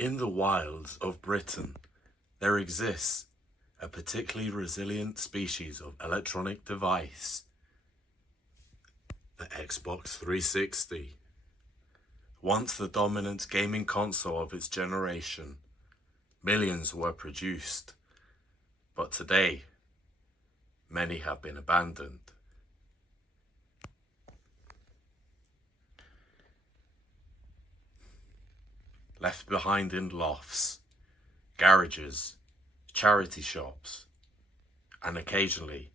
In the wilds of Britain, there exists a particularly resilient species of electronic device, the Xbox 360. Once the dominant gaming console of its generation, millions were produced, but today, many have been abandoned. Left behind in lofts, garages, charity shops, and occasionally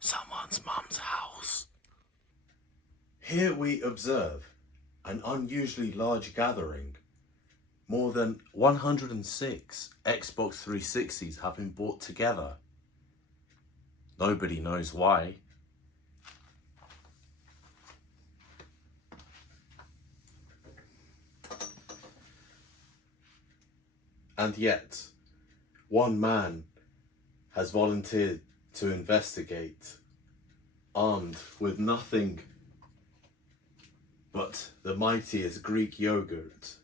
someone's mum's house. Here we observe an unusually large gathering. More than 106 Xbox 360s have been brought together. Nobody knows why. And yet, one man has volunteered to investigate, armed with nothing but the mightiest Greek yogurt,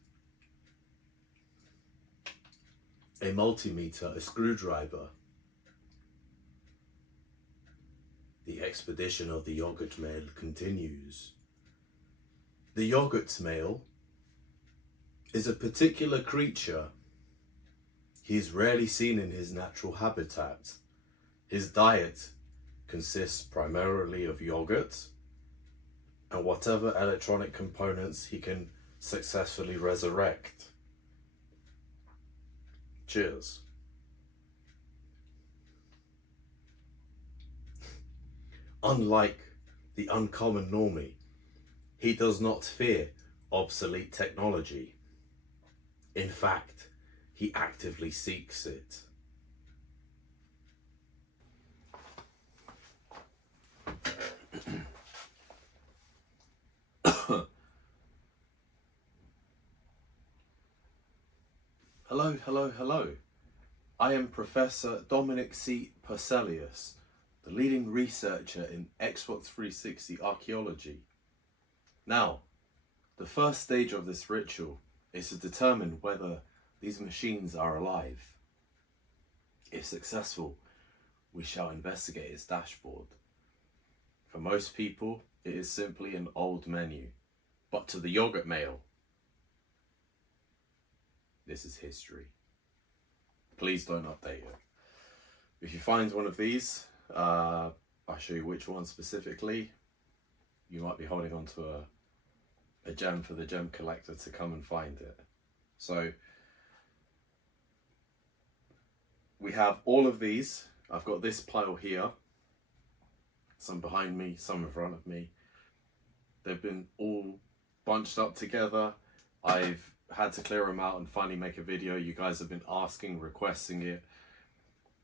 a multimeter, a screwdriver. The expedition of the yogurt male continues. The yogurt male is a particular creature. He is rarely seen in his natural habitat. His diet consists primarily of yogurt and whatever electronic components he can successfully resurrect. Cheers. Unlike the uncommon normie, he does not fear obsolete technology. In fact, he actively seeks it. Hello. I am Professor Dominic C. Purcellius, the leading researcher in Xbox 360 archaeology. Now, the first stage of this ritual is to determine whether these machines are alive. If successful, we shall investigate its dashboard. For most people, it is simply an old menu. But to the yogurt male, this is history. Please don't update it. If you find one of these, I'll show you which one specifically. You might be holding on to a gem for the gem collector to come and find it. So, we have all of these. I've got this pile here. Some behind me, some in front of me. They've been all bunched up together. I've had to clear them out and finally make a video. You guys have been asking, requesting it.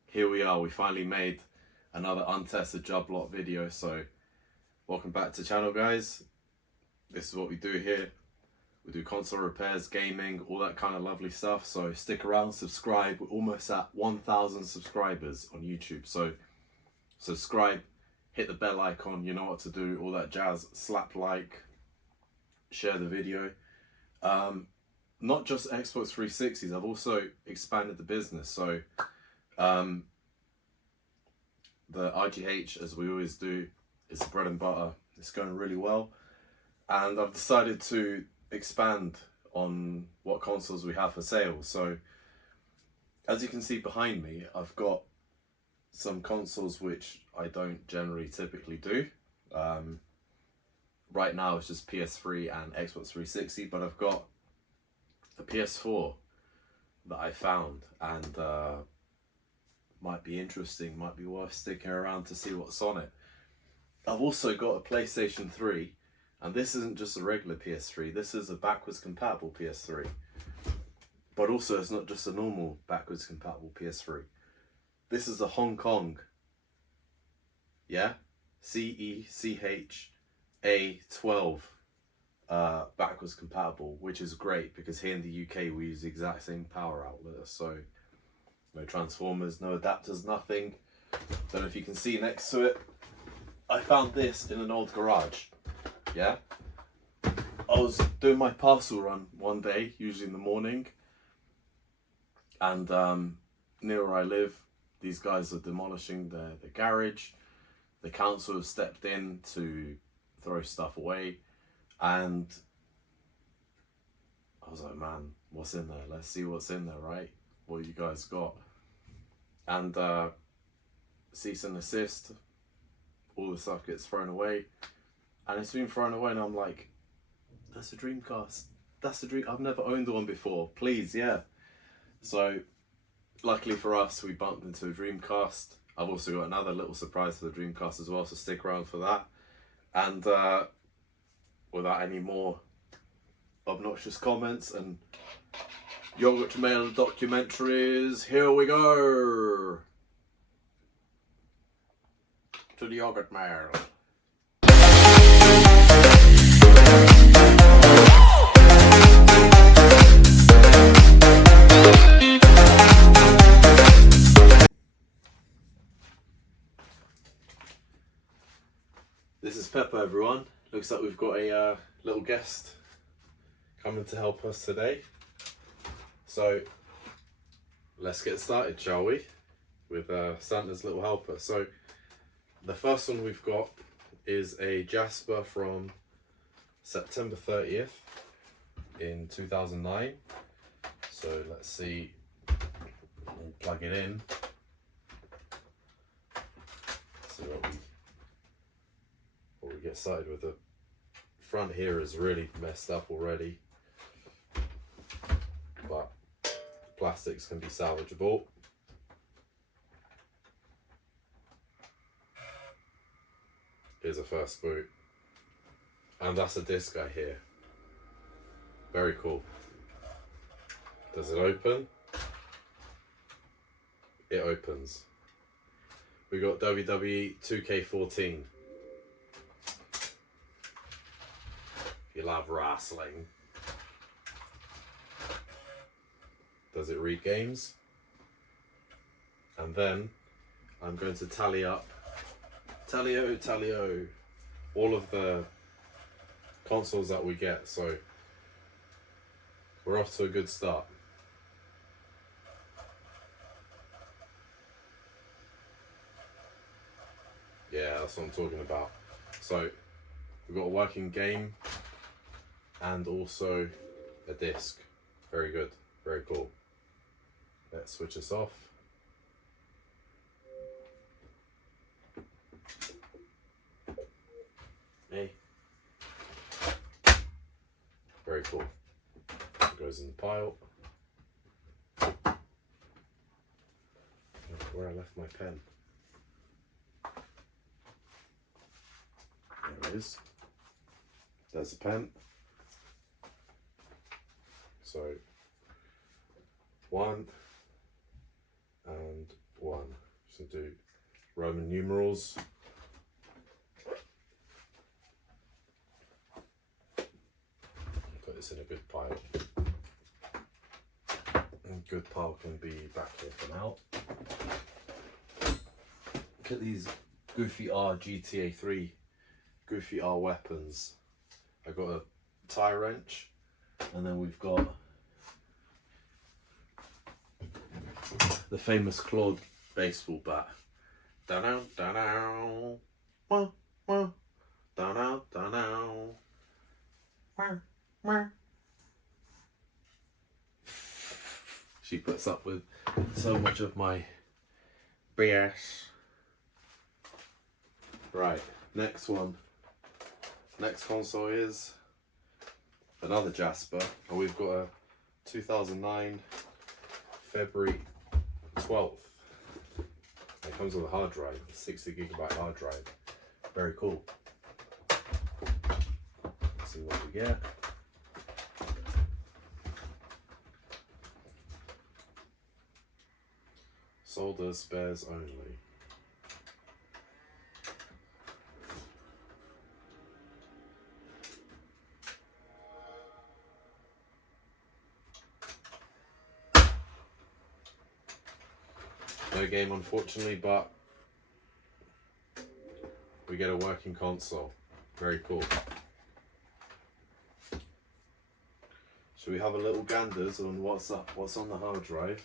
Here we are. We finally made another untested joblot video. So welcome back to the channel, guys. This is what we do here. We do console repairs, gaming, all that kind of lovely stuff. So stick around, subscribe. We're almost at 1,000 subscribers on YouTube. So subscribe, hit the bell icon, you know what to do, all that jazz. Slap like, share the video. Not just Xbox 360s, I've also expanded the business. So the RGH, as we always do, is bread and butter. It's going really well. And I've decided to expand on what consoles we have for sale. So as you can see behind me, I've got some consoles which I don't generally typically do. Right now it's just PS3 and Xbox 360, but I've got a PS4 that I found and might be interesting, might be worth sticking around to see what's on it. I've also got a PlayStation 3, and this isn't just a regular PS3, this is a backwards compatible PS3. But also it's not just a normal backwards compatible PS3. This is a Hong Kong, CECHA12 backwards compatible, which is great because here in the UK we use the exact same power outlet. So no transformers, no adapters, nothing. Don't know if you can see next to it. I found this in an old garage. I was doing my parcel run one day, usually in the morning, And near where I live, these guys are demolishing the garage. The council have stepped in to throw stuff away, and I was like, man, what's in there? Let's see what's in there, right? What you guys got? And cease and desist, all the stuff gets thrown away, and it's been thrown away, and I'm like, that's a Dreamcast. That's a dream. I've never owned one before. Please, yeah. So, luckily for us, we bumped into a Dreamcast. I've also got another little surprise for the Dreamcast as well, so stick around for that. And without any more obnoxious comments and yogurt mail documentaries, here we go to the yogurt mail. This is Pepper, everyone. Looks like we've got a little guest coming to help us today. So let's get started, shall we? With Santa's little helper. So the first one we've got is a Jasper from September 30th in 2009. So let's see, we'll plug it in. See what we get started with. The front here is really messed up already, but plastics can be salvageable. Here's a first boot, and that's a disc I hear. Very cool. Does it open? It opens. We got WWE 2K14. You love wrestling. Does it read games? And then I'm going to tally up, tally-o, all of the consoles that we get. So we're off to a good start. Yeah, that's what I'm talking about. So we've got a working game and also a disc. Very good, very cool. Let's switch this off. Hey. Very cool. It goes in the pile. Where I left my pen. There it is. There's a pen. So 1 and 1. Just do Roman numerals. Put this in a good pile. And good pile can be back here for now. Look at these Goofy R GTA 3 Goofy R weapons. I got a tie wrench, and then we've got the famous clawed baseball bat. Da-dow, da-dow, wah, wah, da-dow, da-dow, wah, wah. She puts up with so much of my BS. Right, next one. Next console is another Jasper, and we've got a 2009 February 12th. It comes with a hard drive, a 60GB hard drive. Very cool. Let's see what we get. Solder spares only. No game, unfortunately, but we get a working console. Very cool. Should we have a little ganders on what's on the hard drive?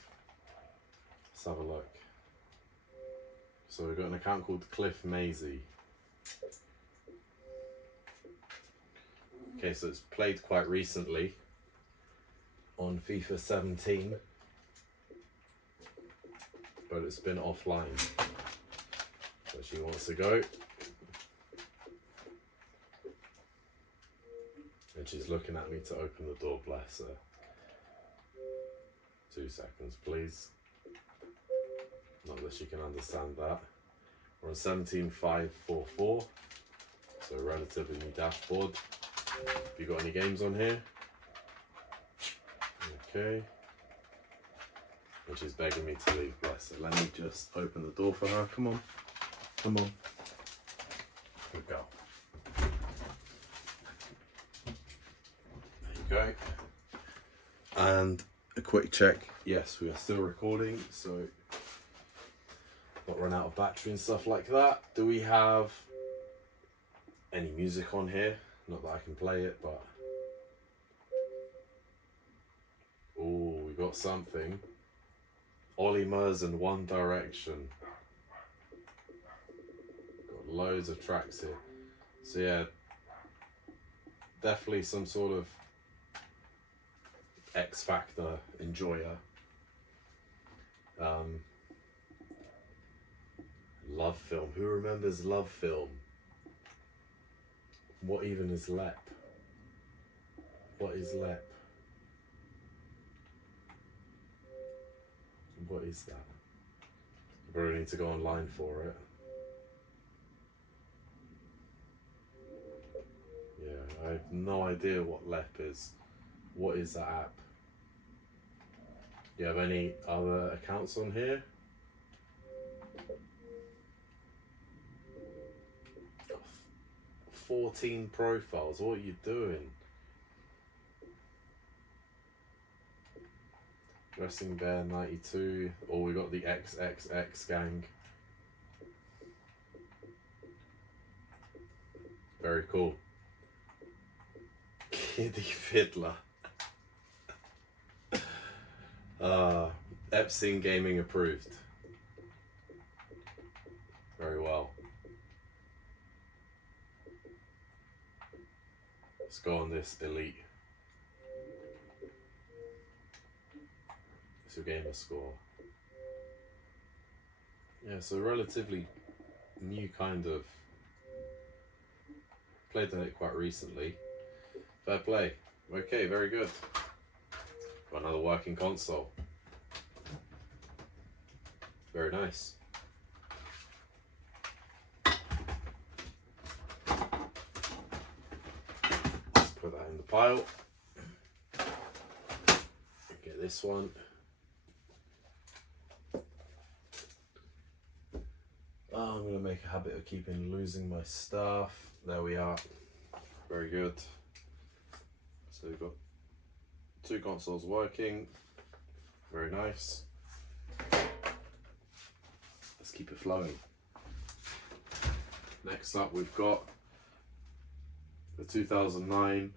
Let's have a look. So we've got an account called Cliff Maisie. Okay, so it's played quite recently on FIFA 17, but it's been offline. So she wants to go. And she's looking at me to open the door, bless her. 2 seconds, please. Not that she can understand that. We're on 17.544, so relatively new dashboard. Have you got any games on here? Okay. And she's begging me to leave, bless her. Let me just open the door for her. Come on. Come on. Good girl. There you go. And a quick check. Yes, we are still recording, so not run out of battery and stuff like that. Do we have any music on here? Not that I can play it, but oh, we got something. Ollie Murs and One Direction. Got loads of tracks here. So yeah, definitely some sort of X Factor enjoyer. Love Film. Who remembers Love Film? What even is LEP? What is LEP? What is that? I probably need to go online for it. Yeah, I have no idea what LEP is. What is that app? Do you have any other accounts on here? 14 profiles. What are you doing? Dressing Bear 92. Oh, we got the XXX gang. Very cool. Kiddie Fiddler. Epstein Gaming approved. Very well. Let's go on this elite. It's your gamer score. Yeah, so relatively new kind of. Played on it quite recently. Fair play. Okay, very good. Got another working console. Very nice. Let's put that in the pile. Get this one. I'm going to make a habit of losing my stuff. There we are. Very good. So we've got 2 consoles working. Very nice. Let's keep it flowing. Next up we've got the 2009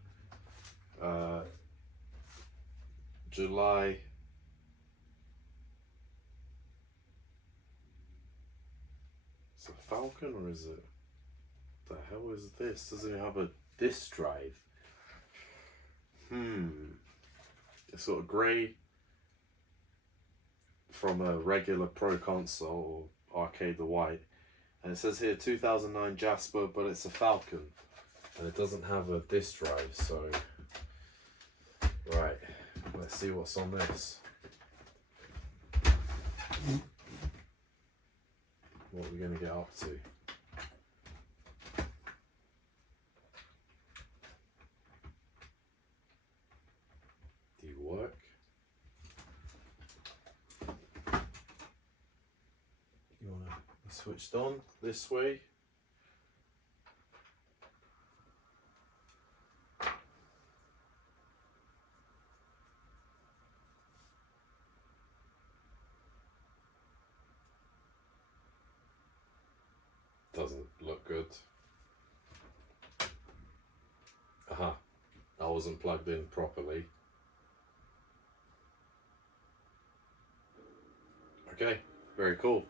July Is it a Falcon or is it? The hell is this? Does it have a disk drive? It's sort of grey from a regular Pro console or Arcade the White. And it says here 2009 Jasper, but it's a Falcon. And it doesn't have a disk drive, so... Right, let's see what's on this. What are we going to get up to? Do you work? You want to be switched on this way? Doesn't look good. Aha, I wasn't plugged in properly. Okay, very cool.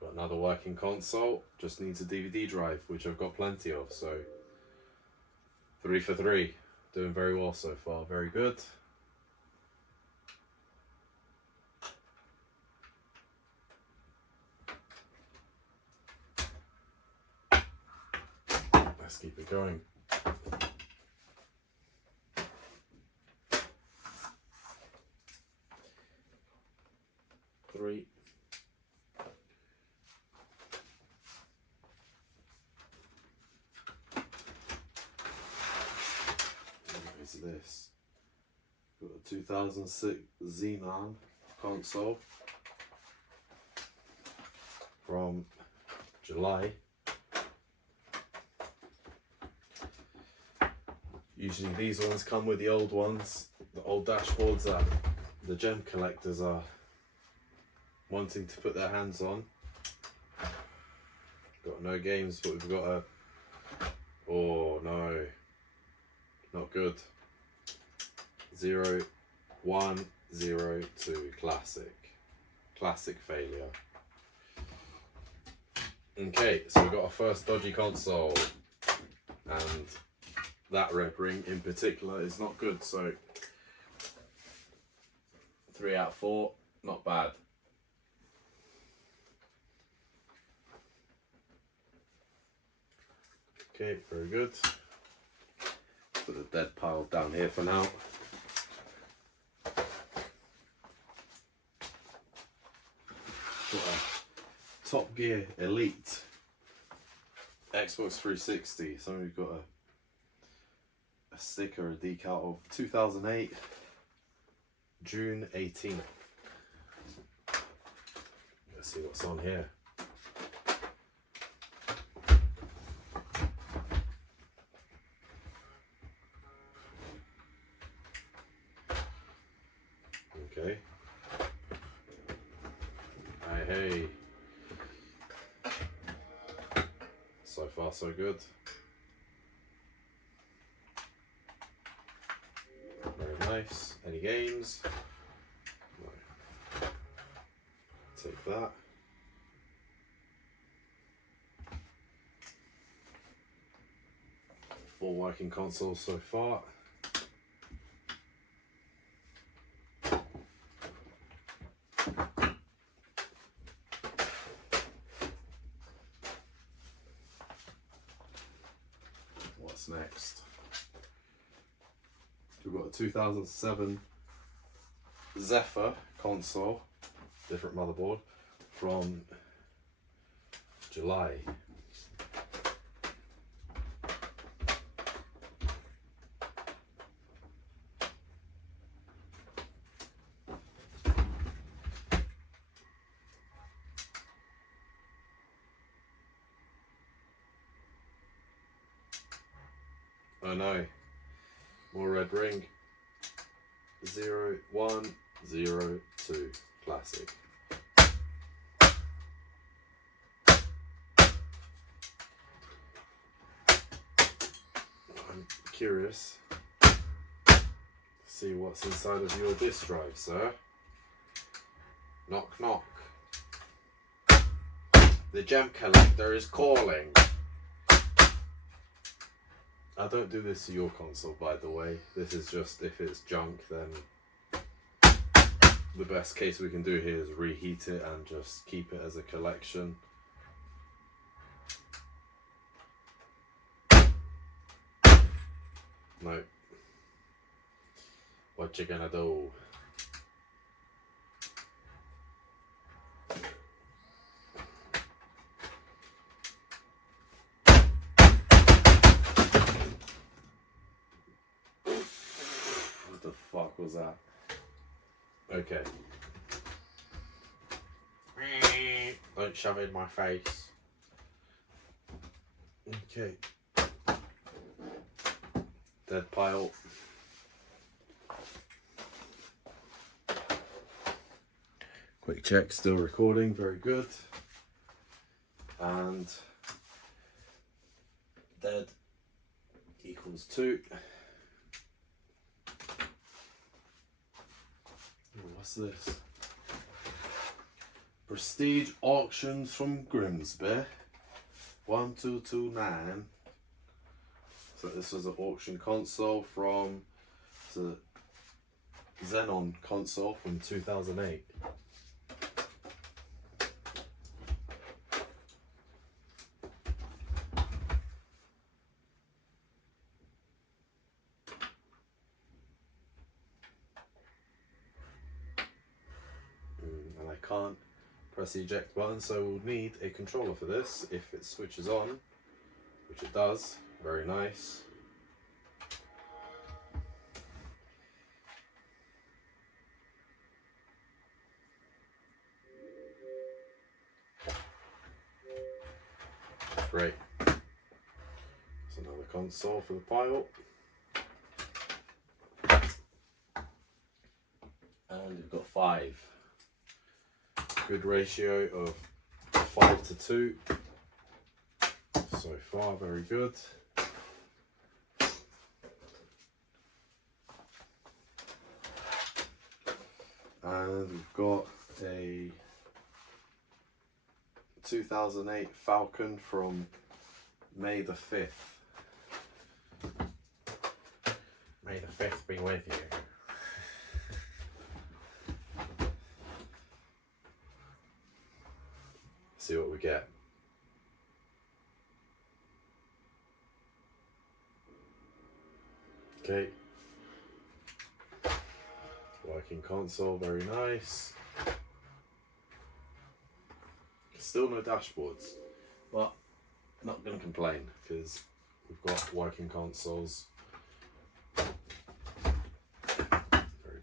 Got another working console, just needs a DVD drive, which I've got plenty of, so 3 for 3. Doing very well so far, very good. Let's keep it going. Three. What is this? Got a 2006 Xenon console from July. Usually these ones come with the old ones, the old dashboards that the gem collectors are wanting to put their hands on. Got no games, but we've got a... Oh no, not good. 0102 classic failure. Okay, so we've got our first dodgy console, and that red ring in particular is not good, so 3 out of 4, not bad. Okay, very good. Put the dead pile down here for now. Got a Top Gear Elite Xbox 360. Somebody's got a sticker, a decal of 2008, June 18th. Let's see what's on here. Okay. Hey. So far so good. Very nice. Any games? No. Take that. Full working console so far. What's next? We've got a 2007 Zephyr console, different motherboard, from July. Oh no, more red ring. 0102 classic. I'm curious to see what's inside of your disk drive, sir. Knock knock. The gem collector is calling. I don't do this to your console, by the way. This is just, if it's junk, then the best case we can do here is reheat it and just keep it as a collection. No. What you gonna do? What the fuck was that? Okay. Don't shove it in my face. Okay. Dead pile. Quick check, still recording, very good. And dead equals 2. What's this? Prestige Auctions from Grimsby. 1229. So this was an auction console from the Xenon console from 2008. And I can't press the eject button, so we'll need a controller for this if it switches on, which it does. Very nice. Great. That's another console for the pile. And we've got 5. Good ratio of 5 to 2. So far, very good. And we've got a 2008 Falcon from May the 5th. May the 5th be with you. See what we get. Okay. Working console, very nice. Still no dashboards, but not going to complain because we've got working consoles. Very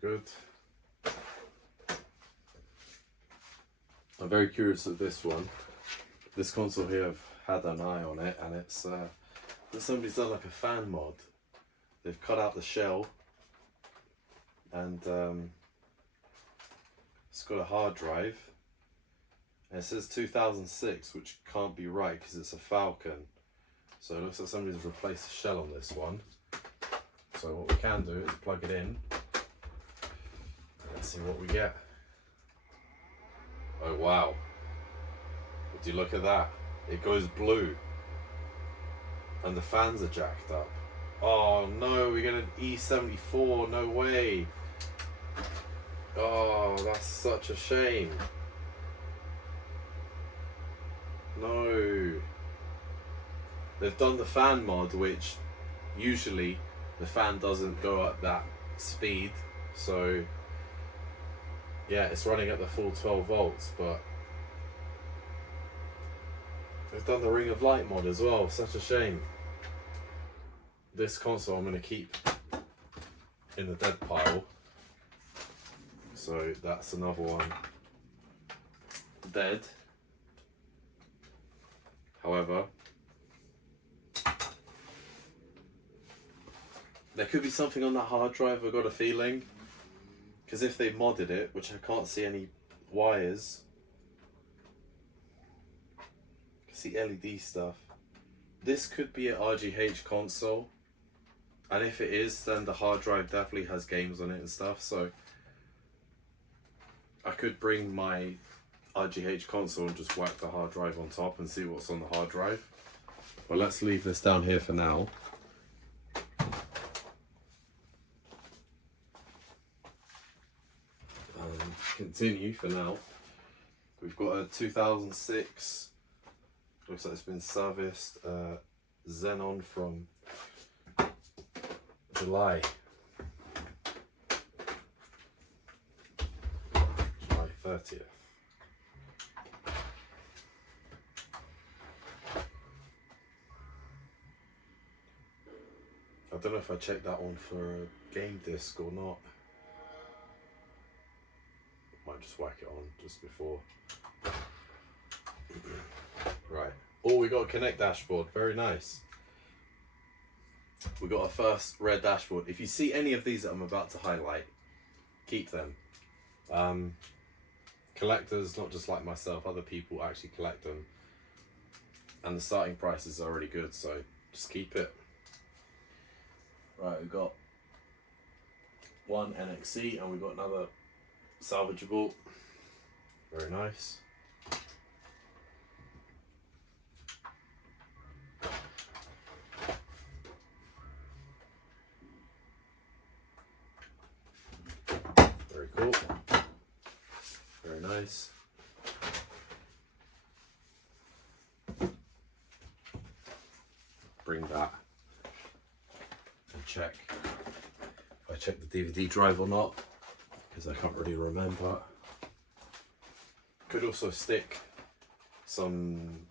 good. I'm very curious of this one. This console here, I've had an eye on it, and it's somebody's done like a fan mod. They've cut out the shell, and it's got a hard drive. And it says 2006, which can't be right because it's a Falcon. So it looks like somebody's replaced the shell on this one. So what we can do is plug it in. Let's see what we get. Oh wow. Would you look at that? It goes blue. And the fans are jacked up. Oh no, we get an E74, no way. Oh, that's such a shame. No. They've done the fan mod, which usually the fan doesn't go at that speed, so yeah, it's running at the full 12 volts, but they've done the Ring of Light mod as well. Such a shame. This console I'm going to keep in the dead pile, so that's another one dead. However, there could be something on that hard drive, I've got a feeling. Because if they modded it, which I can't see any wires, I can see LED stuff. This could be an RGH console. And if it is, then the hard drive definitely has games on it and stuff. So I could bring my RGH console and just whack the hard drive on top and see what's on the hard drive. But let's leave this down here for now. Continue for now. We've got a 2006, looks like it's been serviced, Xenon from July 30th. I don't know if I checked that one for a game disc or not. Might just whack it on just before. Right. Oh, we got a Connect dashboard. Very nice. We got our first red dashboard. If you see any of these that I'm about to highlight, keep them. Collectors, not just like myself, other people actually collect them. And the starting prices are really good, so just keep it. Right, we've got one NXC and we've got another salvageable. Very nice. Very cool. Very nice. Bring that and check if I check the DVD drive or not, because I can't really remember. Could also stick some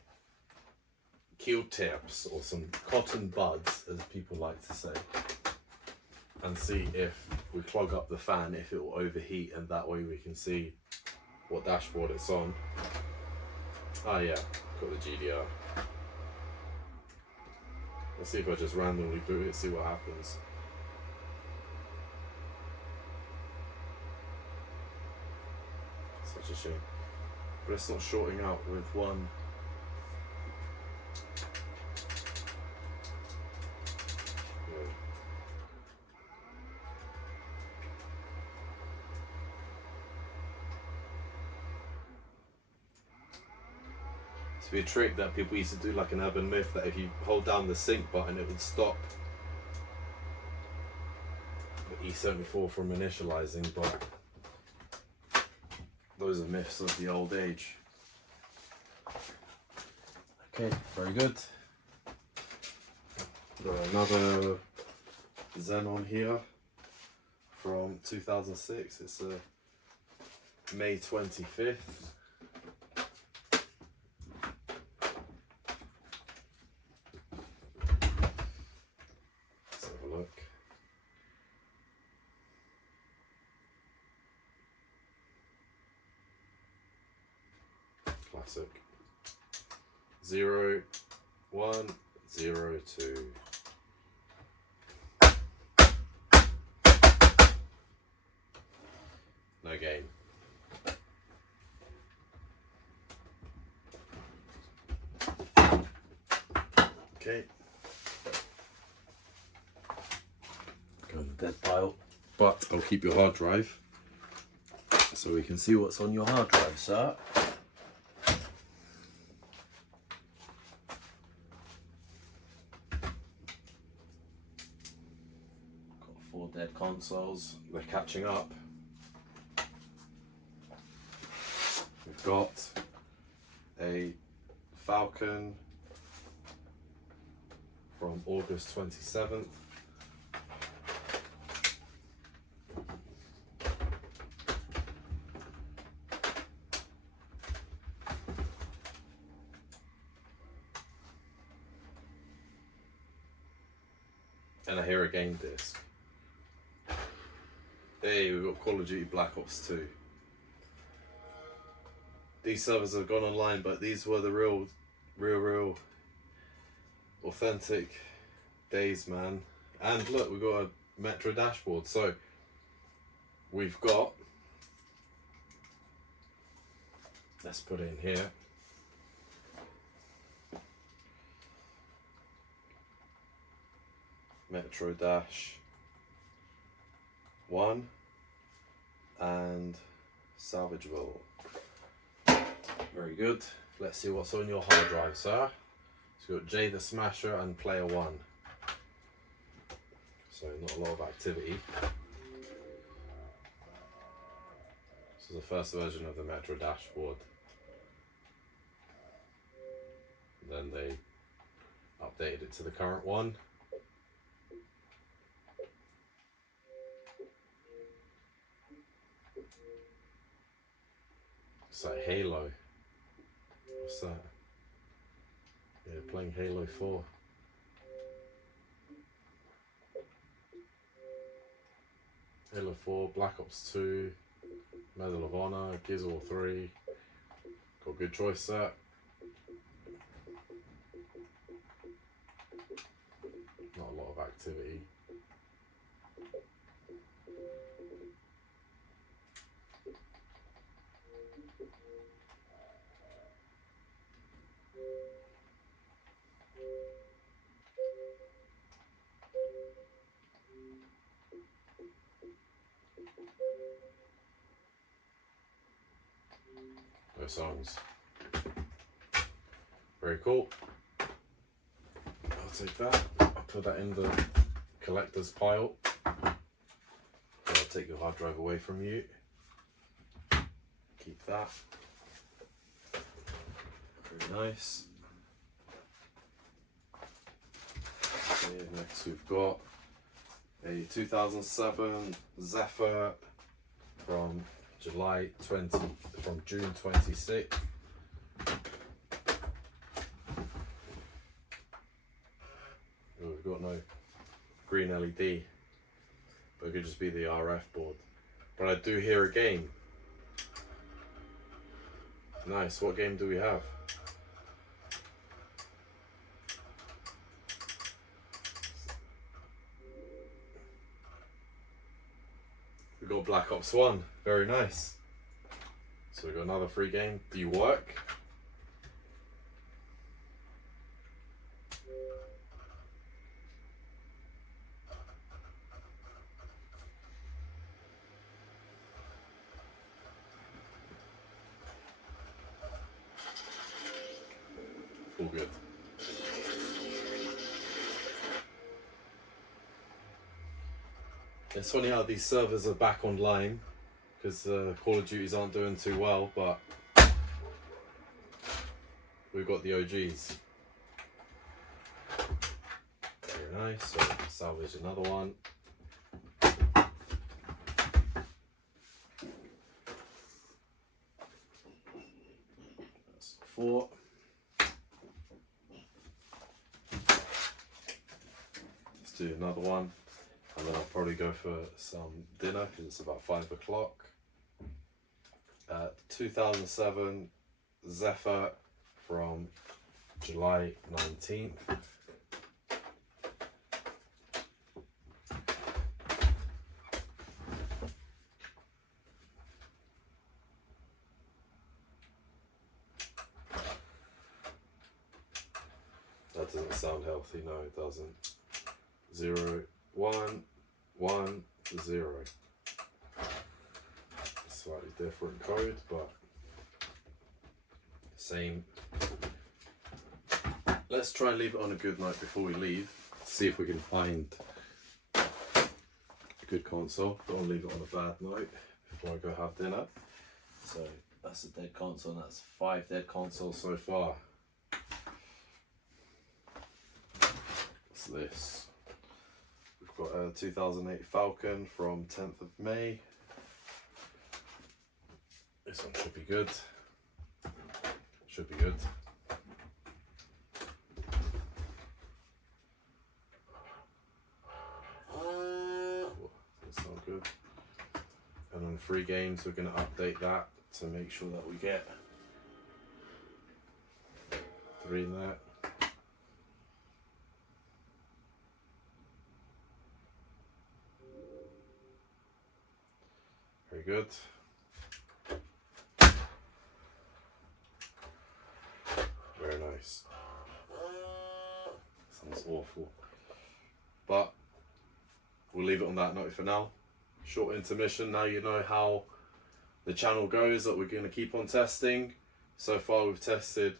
Q-tips or some cotton buds, as people like to say, and see if we clog up the fan, if it will overheat, and that way we can see what dashboard it's on. Ah yeah, got the GDR. Let's see if I just randomly boot it, see what happens. Such a shame. But it's not shorting out with one. Yeah. It's a trick that people used to do, like an urban myth, that if you hold down the sync button it would stop the E74 from initializing, but those are myths of the old age. Okay, very good. Got another Xenon here from 2006. It's a May 25th. Let's have a look. Classic. 0, 1, 0, 2. No game. Okay. Go on the dead pile. But I'll keep your hard drive so we can see what's on your hard drive, sir. Got 4 dead consoles. They're catching up. We've got a Falcon from August 27th. And I hear a game disc. Hey, we've got Call of Duty Black Ops 2. These servers have gone online, but these were the real authentic days, man. And look, we've got a Metro dashboard. So we've got, let's put it in here. Metro Dash 1 and Salvageable. Very good. Let's see what's on your hard drive, sir. So you've got Jay the Smasher and Player 1. So not a lot of activity. This is the first version of the Metro dashboard. Then they updated it to the current one. It's like Halo. What's that? Yeah, playing Halo 4. Halo 4, Black Ops 2, Medal of Honor, Gears of War 3. Got a good choice there. Not a lot of activity. No songs. Very cool. I'll take that. I'll put that in the collector's pile. I'll take your hard drive away from you. Keep that. Very nice. Okay, next we've got a 2007 Zephyr from June 26th. Oh, we've got no green LED, but it could just be the RF board. But I do hear a game. Nice, what game do we have? We got Black Ops 1, very nice. So we got another free game. Do you work? All good. It's funny how these servers are back online because Call of Duties aren't doing too well, but we've got the OGs. Very nice. So salvage another one. That's 4. Let's do another one. And then I'll probably go for some dinner because it's about 5 o'clock. 2007 Zephyr from July 19th. That doesn't sound healthy, no it doesn't. 0, 1, 1, 0. Slightly different code, but same. Let's try and leave it on a good note before we leave. See if we can find a good console. Don't want to leave it on a bad note before I go have dinner. So that's a dead console, and that's 5 dead consoles so far. What's this? We've got a 2008 Falcon from 10th of May. This one should be good. Should be good. That sounds good. And then free games, we're going to update that to make sure that we get 3 in that. Very good. Very nice. Sounds awful. But we'll leave it on that note for now. Short intermission. Now you know how the channel goes, that we're going to keep on testing. So far we've tested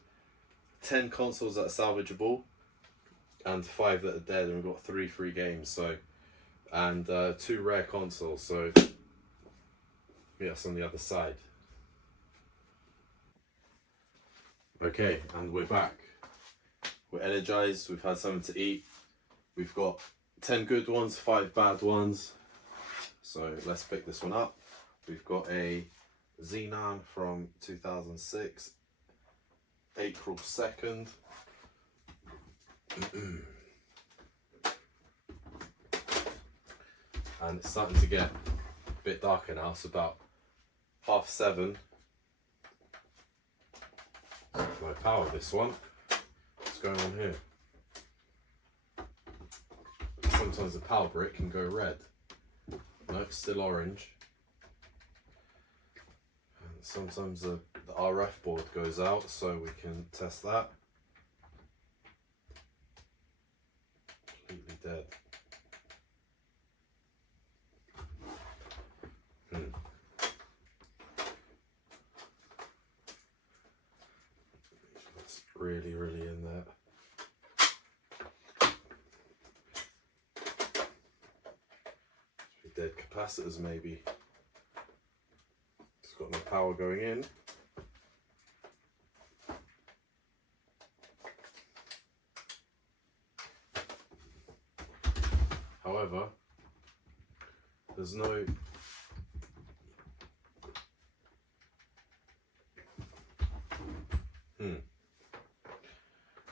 10 consoles that are salvageable and 5 that are dead, and we've got 3 free games. So, and 2 rare consoles. So yes, on the other side. Okay, and we're back. We're energized, we've had something to eat. We've got 10 good ones, 5 bad ones. So let's pick this one up. We've got a Xenon from 2006, April 2nd. And it's starting to get a bit darker now, it's about 7:30. My power this one. What's going on here? Sometimes the power brick can go red. No, it's still orange. And sometimes the RF board goes out, so we can test that. Completely dead. really in there. Dead capacitors maybe. It's got no power going in. However, there's no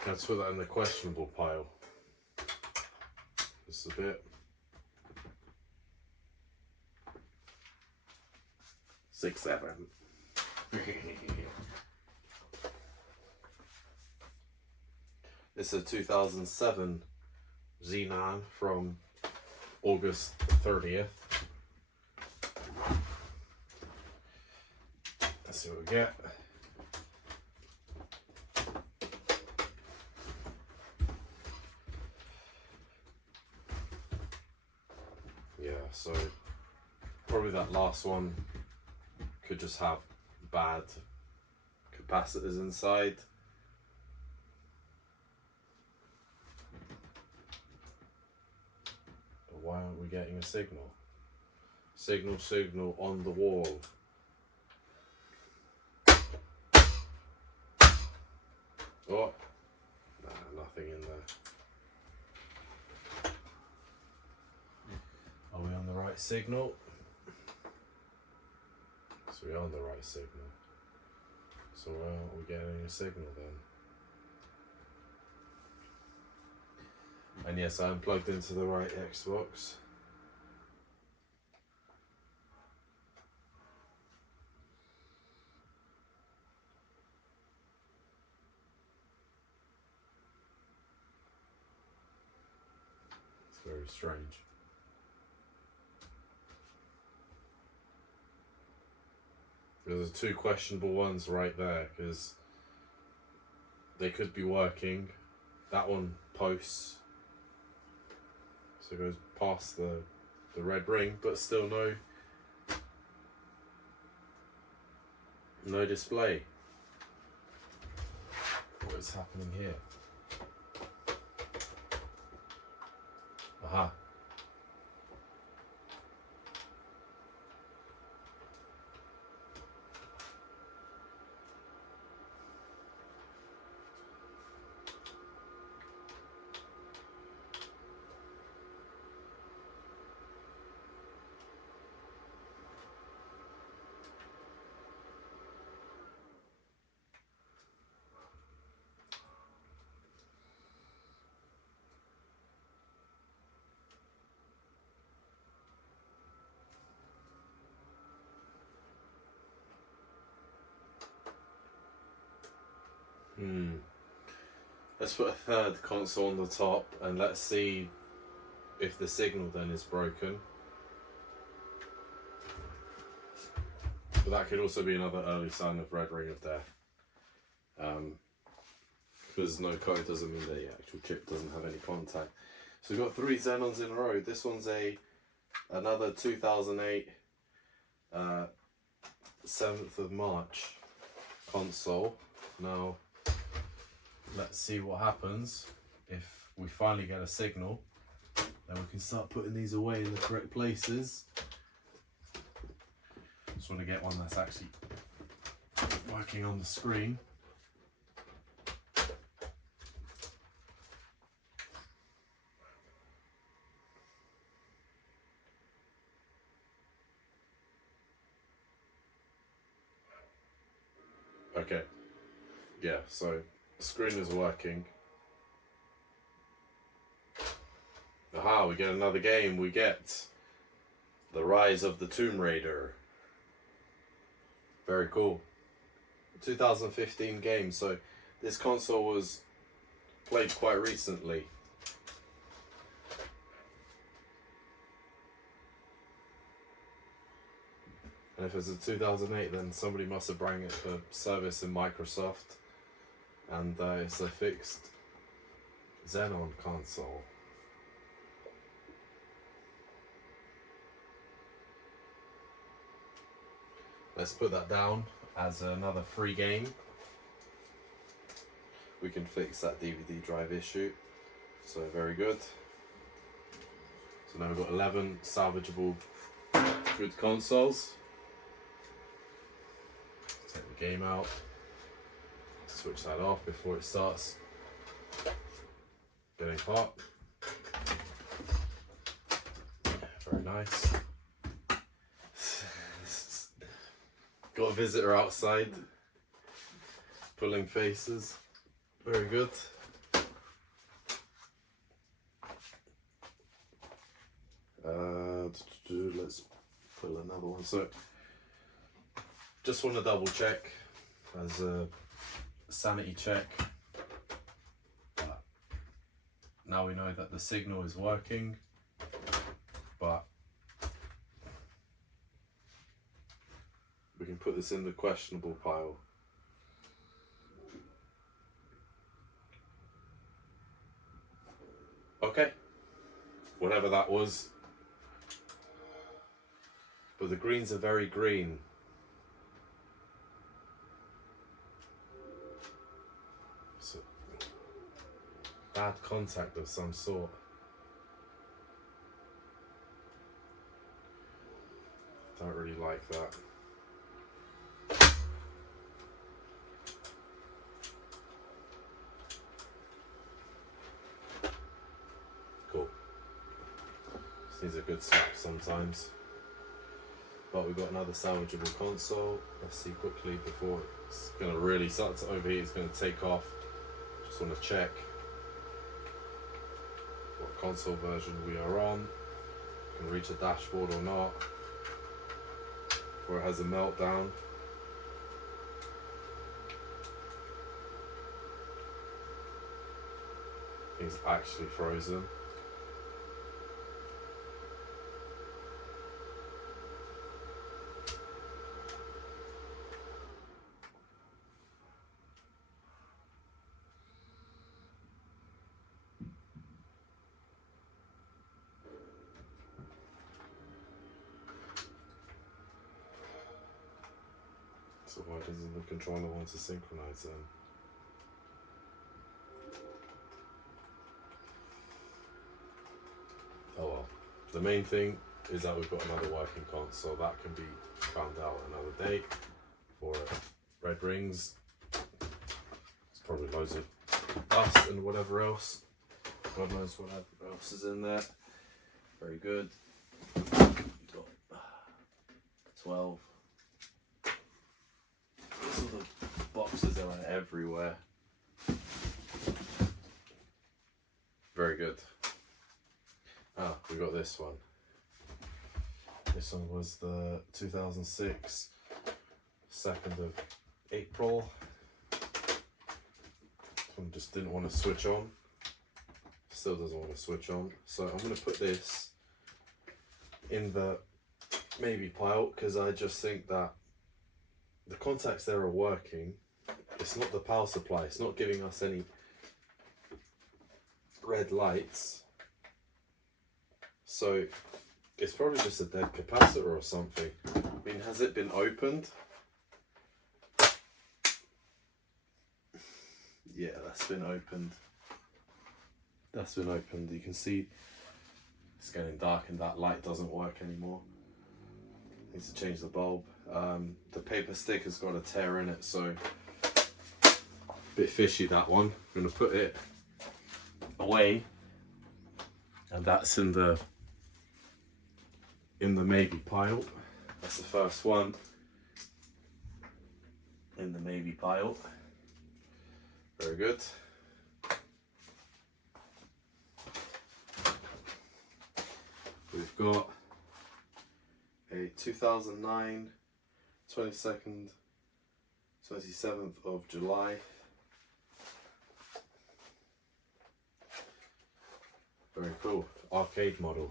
let's put that in the questionable pile. Just a bit. 6, 7. It's a 2007 Xenon from August 30th. Let's see what we get. Yeah, so probably that last one could just have bad capacitors inside. But why aren't we getting a signal? Signal on the wall. Oh, nah, nothing in there. Are we on the right signal? So we're on the right signal. So why aren't we getting a signal then? And yes, I'm plugged into the right Xbox. It's very strange. There's two questionable ones right there because they could be working. That one posts, so it goes past the red ring, but still no display. What is happening here? Aha. Let's put a third console on the top and let's see if the signal then is broken. But that could also be another early sign of red ring of death. Because no code doesn't mean the actual chip doesn't have any contact. So we've got 3 Xenons in a row. This one's another 2008 7th of March console. Now let's see what happens if we finally get a signal. Then we can start putting these away in the correct places. Just want to get one that's actually working on the screen. Okay, yeah, so the screen is working. Aha, we get another game. We get The Rise of the Tomb Raider. Very cool. 2015 game, so this console was played quite recently. And if it's a 2008, then somebody must have brought it for service in Microsoft. And it's a fixed Xenon console. Let's put that down as another free game. we can fix that DVD drive issue. So very good. So now we've got 11 salvageable good consoles. Take the game out. Switch that off before it starts getting hot. Very nice. Got a visitor outside, pulling faces. Very good. Let's pull another one. So, just want to double check as a sanity check. Now we know that the signal is working, but we can put this in the questionable pile. Okay, whatever that was. But the greens are very green. So, bad contact of some sort. Don't really like that. Cool. Just needs a good slap sometimes. But we've got another salvageable console. Let's see quickly before it's going to really start to overheat. It's going to take off. Just want to check what console version we are on. Can reach a dashboard or not. Or it has a meltdown. It's actually frozen. So why doesn't the controller want to synchronize then? Oh well. The main thing is that we've got another working console. That can be found out another day. For red rings. There's probably loads of dust and whatever else. God knows what else is in there. Very good. We've got 12. These are the boxes that are everywhere. Very good. Ah, we got this one. This one was the 2006, 2nd of April. This one just didn't want to switch on. Still doesn't want to switch on. So I'm going to put this in the maybe pile because I just think that the contacts there are working. It's not the power supply. It's not giving us any red lights. So it's probably just a dead capacitor or something. I mean, has it been opened? Yeah, that's been opened. That's been opened. You can see it's getting dark and that light doesn't work anymore. Needs to change the bulb. The paper stick has got a tear in it, so a bit fishy that one. I'm gonna put it away, and that's in the maybe pile. That's the first one in the maybe pile. Very good. We've got a 2009 22nd 27th of July very cool arcade model.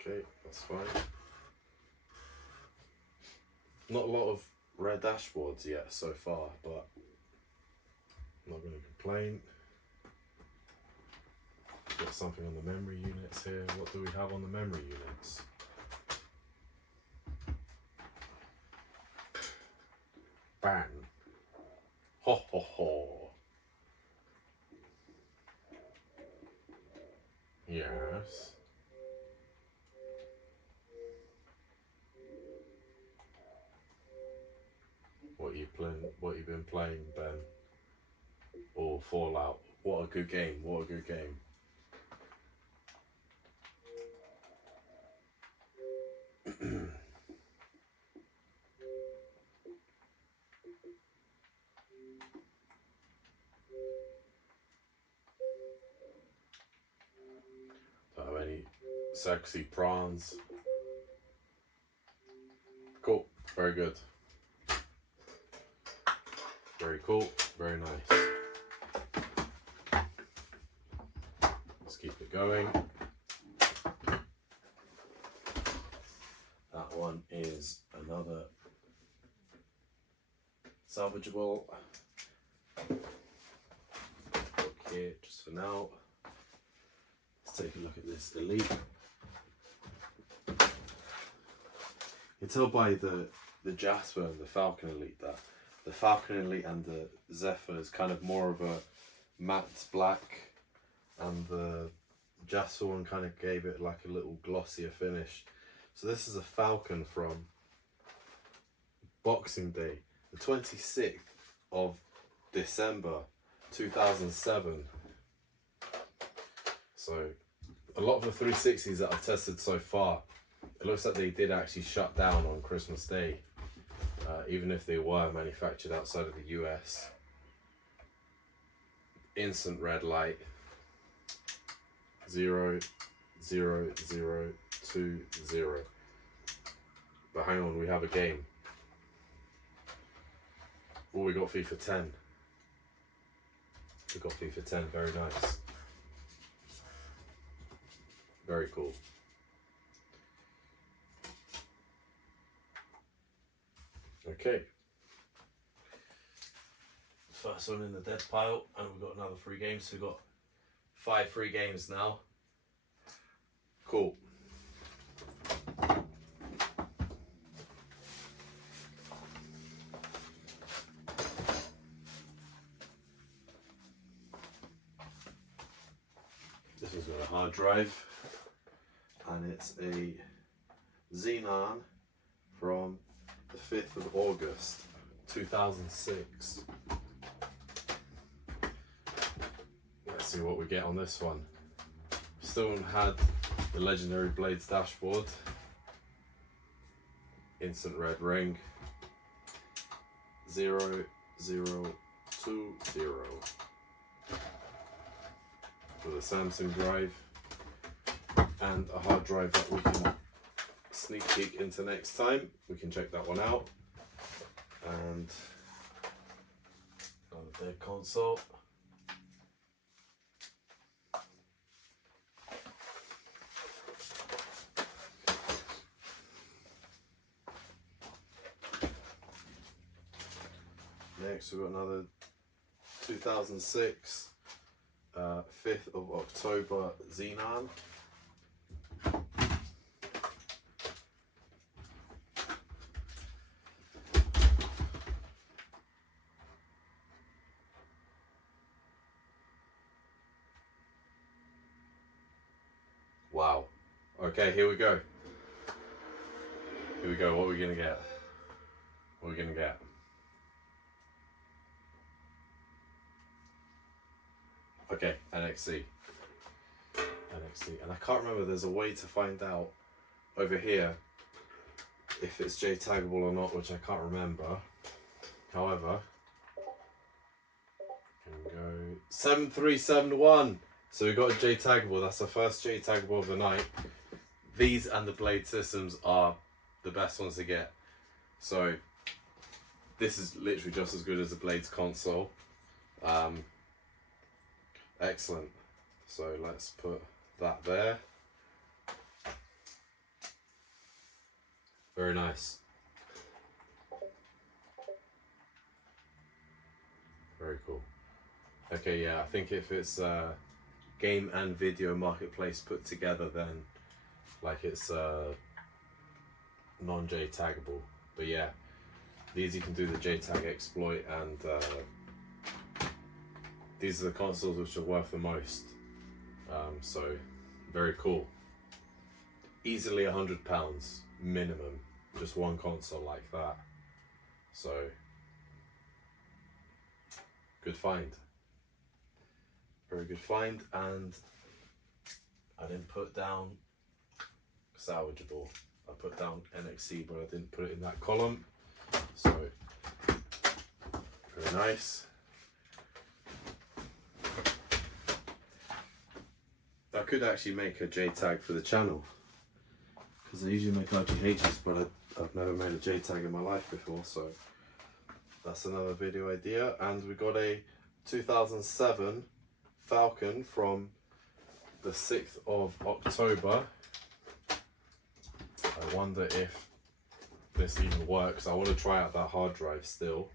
Okay, that's fine. Not a lot of red dashboards yet so far, but Not going to complain. Got something on the memory units here. What do we have on the memory units? Bang. Ho ho ho. Yes. What you been playing, Ben? Or Fallout? What a good game! What a good game! Don't have any sexy prawns. Cool. Very good. Very cool. Very nice. Let's keep it going. That one is another salvageable. Okay, just for now. Let's take a look at this Elite. You can tell by the Jasper and the Falcon Elite that the Falcon Elite and the Zephyr is kind of more of a matte black, and the Jasper one kind of gave it like a little glossier finish. So this is a Falcon from Boxing Day, the 26th of December 2007. So a lot of the 360s that I've tested so far, it looks like they did actually shut down on Christmas Day, even if they were manufactured outside of the US. Instant red light, 00020. But hang on, we have a game. Oh, we got FIFA 10. We got FIFA 10, very nice. Very cool. Okay. First one in the dead pile, and we've got another 3 games. So we've got 5 free games now. Cool. This is got a hard drive, and it's a Xenon from the 5th of August 2006. Let's see what we get on this one. Still had the legendary Blades dashboard, instant red ring, 0020, with a Samsung drive and a hard drive that we can sneak peek into next time. We can check that one out. And another dead console. Next we've got another 2006 5th of October Xenon. Wow. Okay, here we go. Here we go. What are we gonna get? What are we gonna get? Okay, NXC, and I can't remember, there's a way to find out over here if it's JTaggable or not, which I can't remember. However, can go 7371. So we got a JTaggable, that's the first JTaggable of the night. These and the Blade systems are the best ones to get. So this is literally just as good as the Blades console. Excellent. So let's put that there. Very nice. Very cool. Okay, yeah, I think if it's game and video marketplace put together, then like it's non-JTAGable. But yeah, these you can do the JTAG exploit, and these are the consoles which are worth the most. So very cool. Easily £100 minimum, just one console like that. So good find. Very good find, and I didn't put down salvageable. I put down NXC, but I didn't put it in that column. So very nice. I could actually make a JTAG for the channel, because I usually make RGHs, but I've never made a JTAG in my life before, so that's another video idea. And we got a 2007 Falcon from the 6th of October. I wonder if this even works. I want to try out that hard drive still.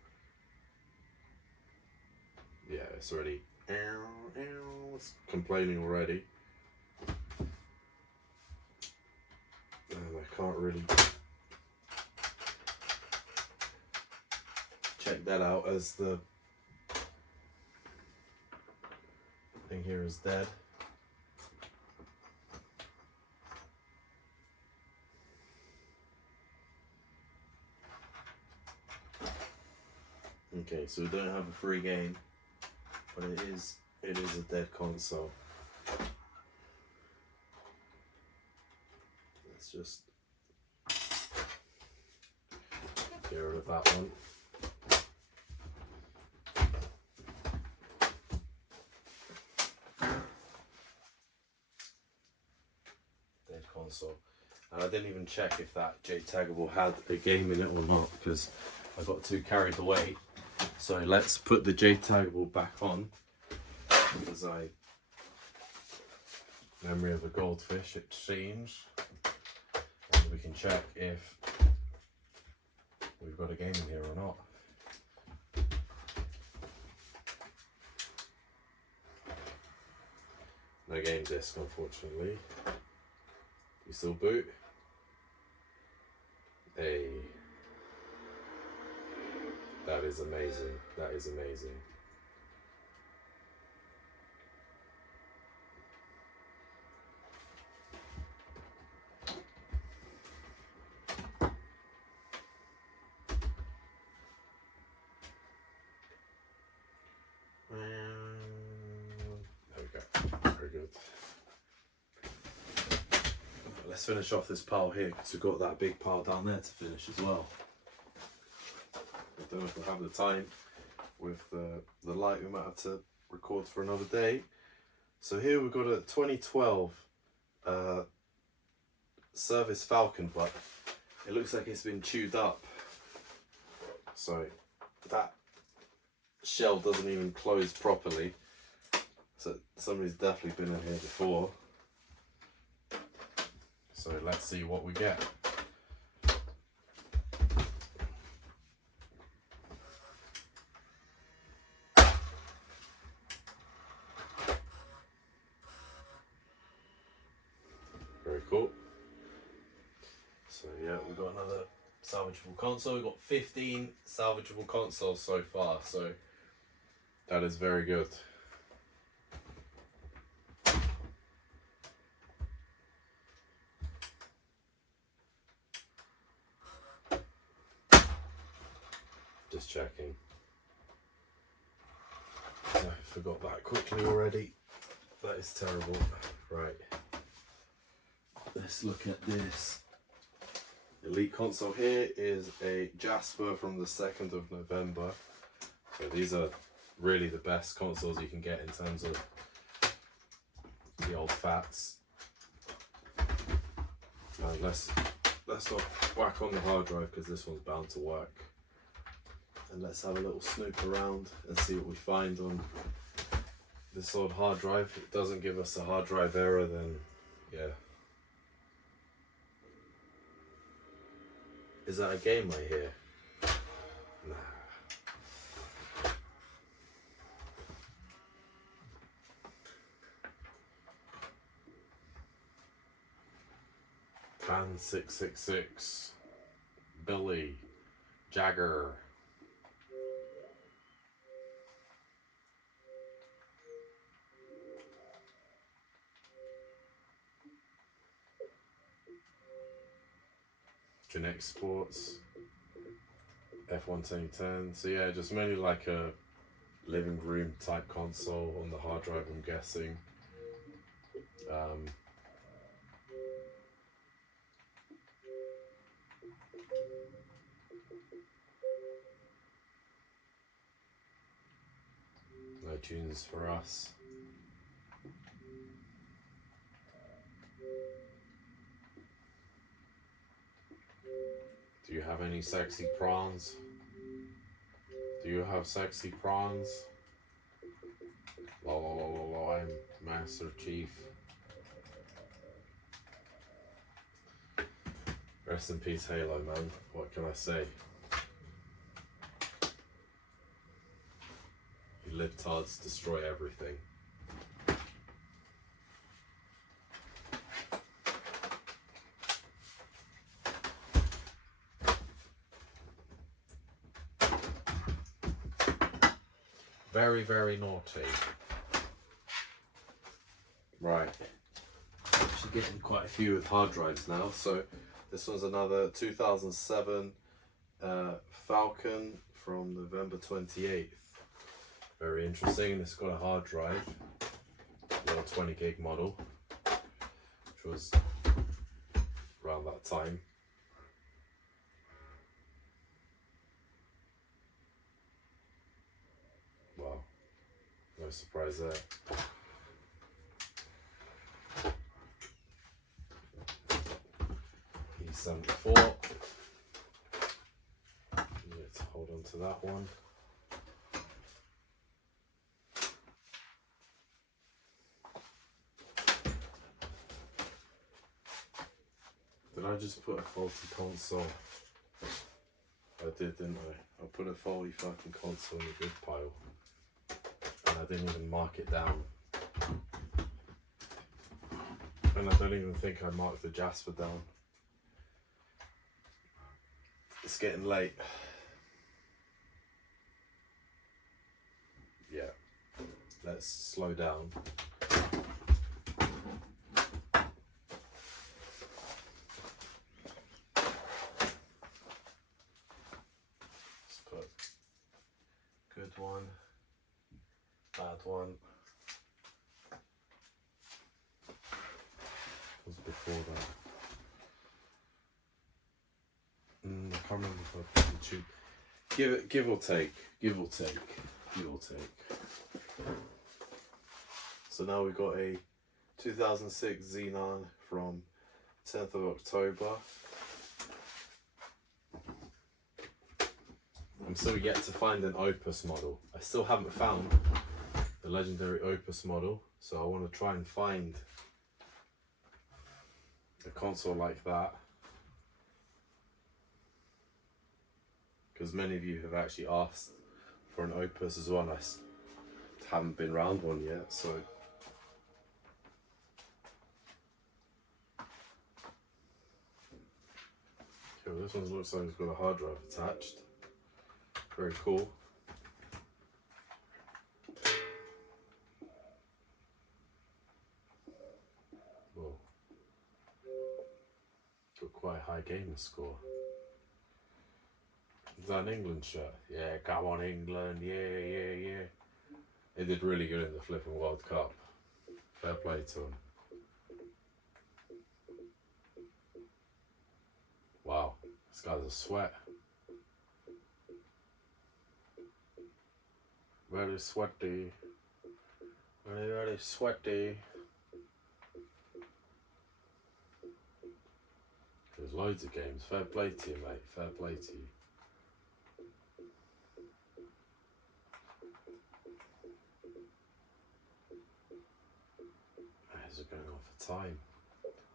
Yeah, it's already it's complaining already. And I can't really check that out, as the thing here is dead. Okay, so we don't have a free game, but it is a dead console. Let's just get rid of that one. Dead console. And I didn't even check if that JTAGable had a game in it or not, because I got too carried away. So let's put the JTAGable back on, because memory of a goldfish exchange, and we can check if we've got a game in here or not. No game disc, unfortunately. You still boot? Hey. That is amazing. That is amazing. There we go. Very good. Let's finish off this pile here, because we've got that big pile down there to finish as well. I don't know if we'll have the time with the light. We might have to record for another day. So here we've got a 2012 Service Falcon, but it looks like it's been chewed up. So that shell doesn't even close properly. So somebody's definitely been in here before. So let's see what we get. Very cool. So yeah, we've got another salvageable console. We've got 15 salvageable consoles so far, so that is very good. Just checking. I forgot that quickly already. That is terrible. Right. Let's look at this. Elite console here is a Jasper from the 2nd of November. So these are really the best consoles you can get in terms of the old fats. And let's not whack on the hard drive, because this one's bound to work. And let's have a little snoop around and see what we find on this old hard drive. If it doesn't give us a hard drive error, then yeah. Is that a game I hear? Nah. Pan 666, Billy, Jagger. Connect Sports, F1 2010. So yeah, just mainly like a living room type console on the hard drive, I'm guessing. No tunes for us. Do you have any sexy prawns? Do you have sexy prawns? La la la la la, I'm Master Chief. Rest in peace, Halo, man. What can I say? You libtards destroy everything. Very, very naughty. Right. Actually getting quite a few with hard drives now. So this was another 2007 Falcon from November 28th. Very interesting. It's got a hard drive. Little 20 gig model, which was around that time. Wow. No surprise there. E74. Let's hold on to that one. Did I just put a faulty console? I did, didn't I? I put a faulty fucking console in the good pile. And I didn't even mark it down. And I don't even think I marked the Jasper down. It's getting late. Yeah. Let's slow down. Let's put good one, bad one. Was before that. I can't remember if I put the tube. Give or take. So now we've got a 2006 Xenon from 10th of October. I'm still yet to find an Opus model. I still haven't found the legendary Opus model, so I want to try and find a console like that. Because many of you have actually asked for an Opus as well, and I haven't been round one yet, so. Okay, well, this one looks like it's got a hard drive attached. Very cool. Whoa. Got quite a high gamer score. Is that an England shirt? Yeah, come on England, yeah. They did really good in the flipping World Cup. Fair play to them. Wow, this guy's a sweat. Very sweaty. Very sweaty. There's loads of games. Fair play to you, mate. Fair play to you. How's it going on for time?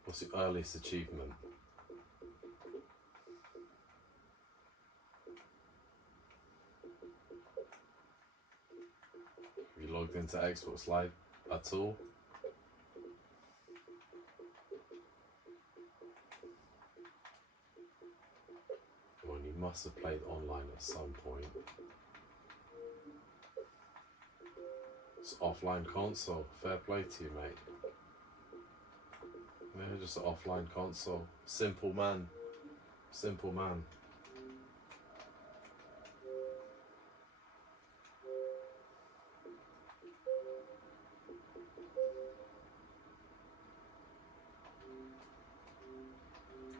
What's the earliest achievement? Have you logged into Xbox Live at all? must have played online at some point. It's offline console. Fair play to you, mate. Yeah, just an offline console. Simple man. Simple man.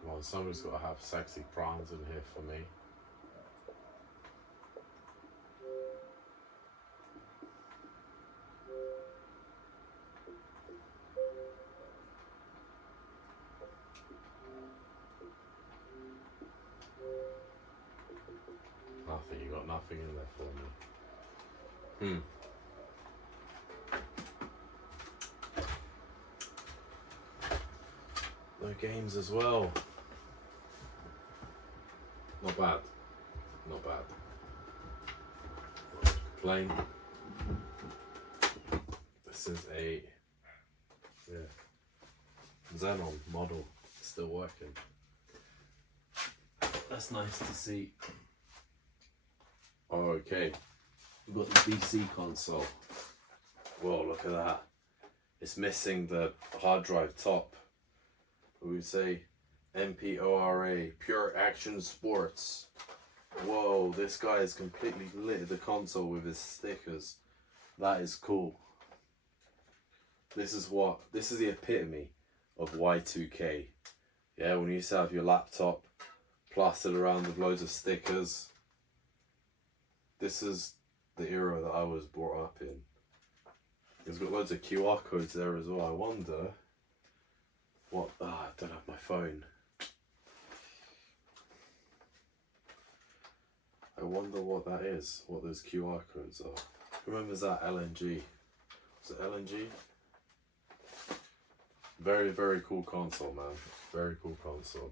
Well, somebody's got to have sexy prawns in here for me. Nothing, you got nothing in there for me. No games as well. Not bad. Not bad. Not complain. This is a Xenon model, still working. That's nice to see. Oh, okay. We've got the BC console. Whoa, look at that. It's missing the hard drive top. We would say MPORA, Pure Action Sports. Whoa, this guy has completely lit the console with his stickers. That is cool. This is the epitome of Y2K. Yeah, when you used to have your laptop plastered around with loads of stickers. This is the era that I was brought up in. It's got loads of QR codes there as well. I wonder what, I don't have my phone. I wonder what that is, what those QR codes are. Who remembers that LNG? Was it LNG? Very, very cool console, man. Very cool console.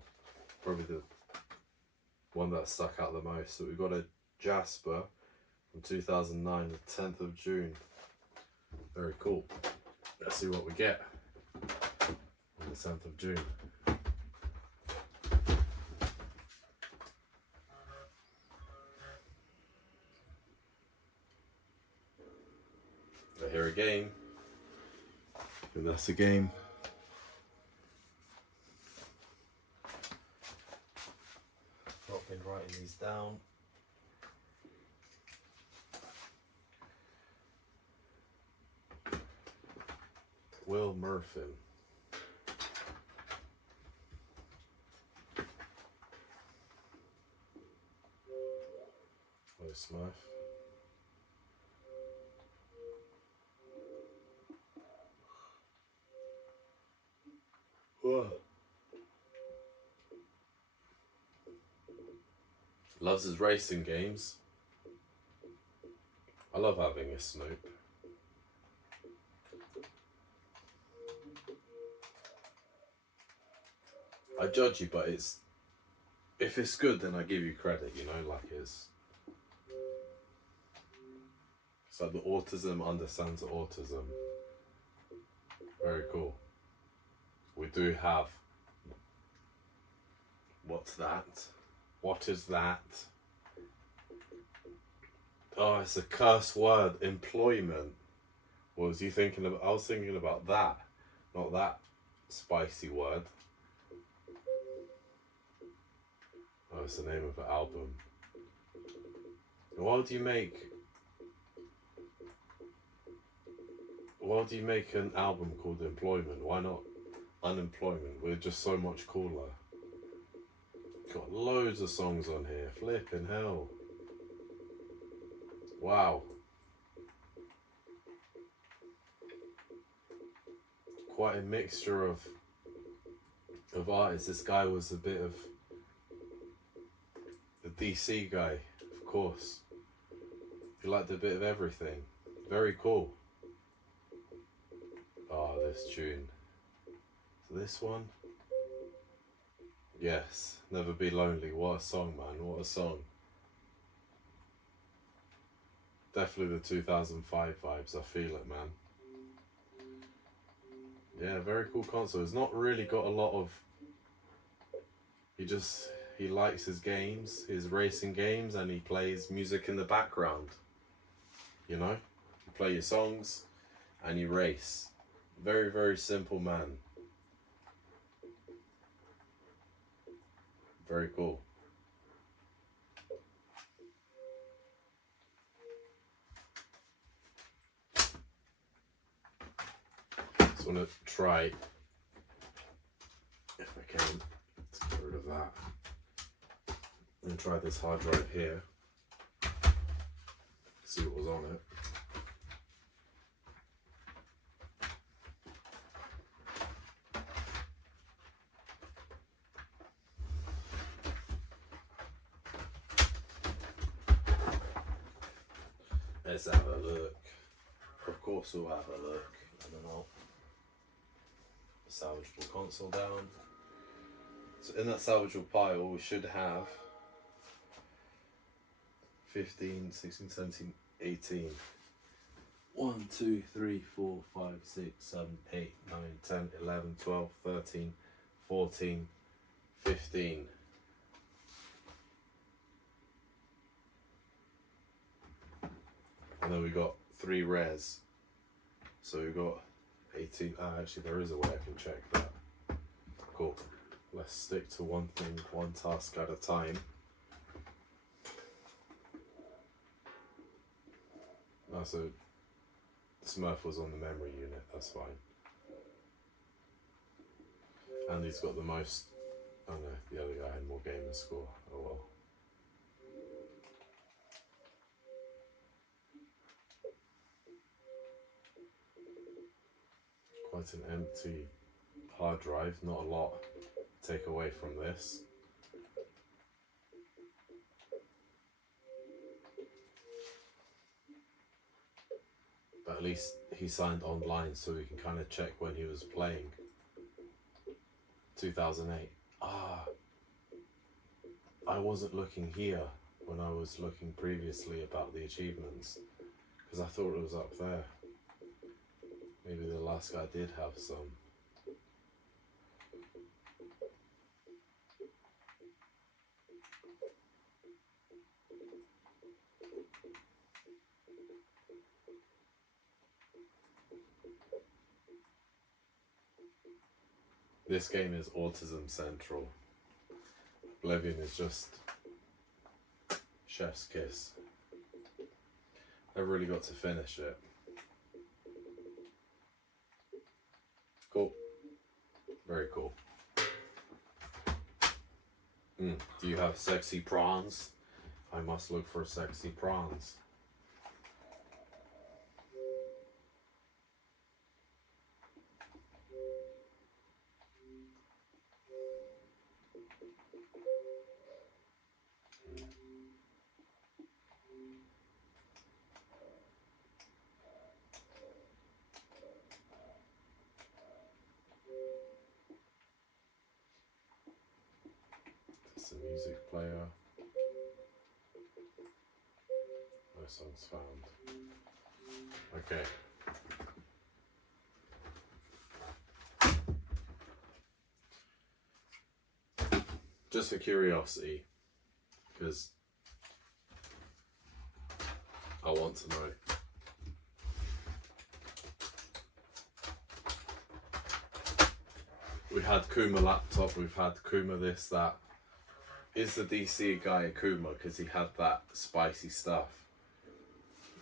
Probably the one that stuck out the most. So we got a Jasper from 2009, the 10th of June. Very cool. Let's see what we get on the 10th of June. I hear a game. And that's a game. Not been writing these down. Will Murphin. Hello, Smurf. Whoa. Loves his racing games. I love having a Snoop. I judge you, but if it's good, then I give you credit, you know, like it's like the autism understands autism. Very cool. We do have, what's that? What is that? Oh, it's a curse word, employment. What was you thinking about? I was thinking about that, not that spicy word. Oh, it's the name of the album. Why do you make an album called Employment? Why not Unemployment? We're just so much cooler. Got loads of songs on here. Flipping hell. Wow. Quite a mixture of artists. This guy was a bit of the DC guy, of course. He liked a bit of everything. Very cool. Oh, this tune. So this one. Yes, Never Be Lonely. What a song, man. What a song. Definitely the 2005 vibes. I feel it, man. Yeah, very cool console. It's not really got a lot of... he likes his games, his racing games, and he plays music in the background. You know, you play your songs and you race. Very, very simple man. Very cool. Just want to try, if I can, to get rid of that. I'm going to try this hard drive here. See what was on it. Let's have a look. Of course we'll have a look. I don't know. Salvageable console down. So in that salvageable pile we should have 15, 16, 17, 18. 1, 2, 3, 4, 5, 6, 7, 8, 9, 10, 11, 12, 13, 14, 15. And then we got 3 rares. So we got 18. Actually, there is a way I can check that. Cool. Let's stick to one thing, one task at a time. So Smurf was on the memory unit, that's fine. And he's got the most. Oh no, the other guy had more gamer score. Oh well. Quite an empty hard drive, not a lot to take away from this. But at least he signed online so we can kind of check when he was playing. 2008. I wasn't looking here when I was looking previously about the achievements, because I thought it was up there. Maybe the last guy did have some. This game is autism central. Oblivion is just chef's kiss. I've really got to finish it. Cool. Very cool. Do you have sexy prawns? I must look for sexy prawns. It's a music player. No songs found. Okay. Just for curiosity, because I want to know. We had Kuma laptop, we've had Kuma this, that. Is the DC guy a Kuma because he had that spicy stuff?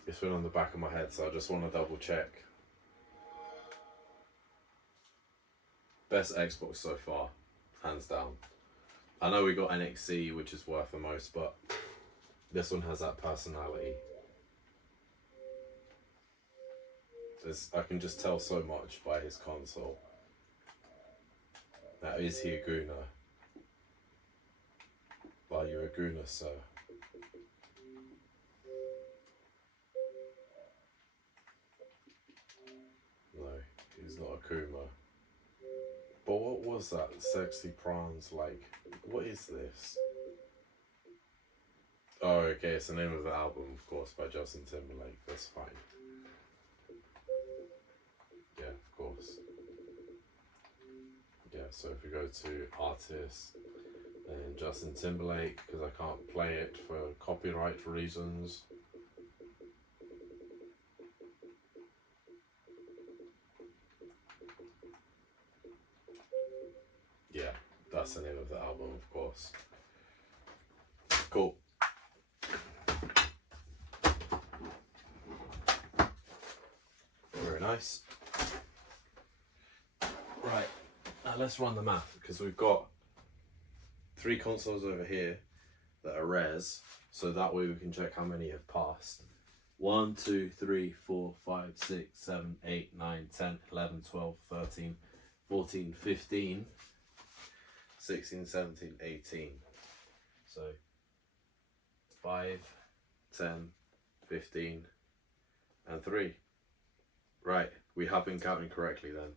It's been on the back of my head, so I just want to double check. Best Xbox so far, hands down. I know we got NXC, which is worth the most, but this one has that personality. I can just tell so much by his console. Now, is he a gooner? Are you a gooner, sir? No, he's not a Kuma. But what was that? Sexy prawns, like, what is this? Oh, okay, it's the name of the album, of course, by Justin Timberlake. That's fine. Yeah, of course. Yeah, so if we go to artists, And Justin Timberlake, because I can't play it for copyright reasons. Yeah, that's the name of the album, of course. Cool. Very nice. Right, now let's run the math, because we've got 3 consoles over here that are res, so that way we can check how many have passed. 1, 2, 3, 4, 5, 6, 7, 8, 9, 10, 11, 12, 13, 14, 15, 16, 17, 18. So 5, 10, 15, and 3. Right, we have been counting correctly then.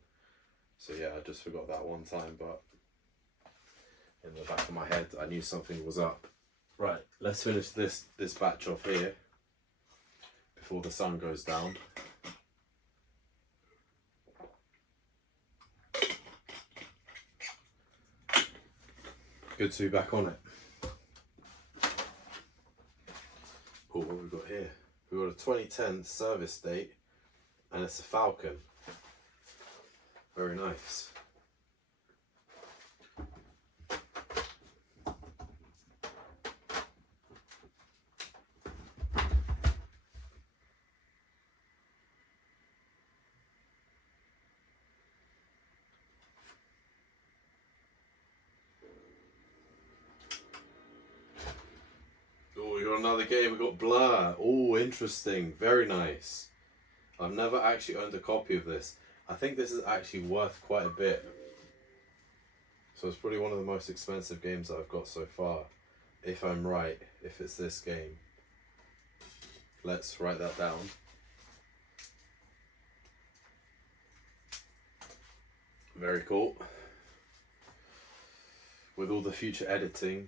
So yeah, I just forgot that one time, but in the back of my head I knew something was up. Right, let's finish this batch off here before the sun goes down. Good to be back on it. Oh, what have we got here? We've got a 2010 service date, and it's a Falcon. Very nice. Oh, we got another game. We got Blur. Oh, interesting. Very nice. I've never actually owned a copy of this. I think this is actually worth quite a bit. So it's probably one of the most expensive games that I've got so far. If I'm right, if it's this game. Let's write that down. Very cool. With all the future editing,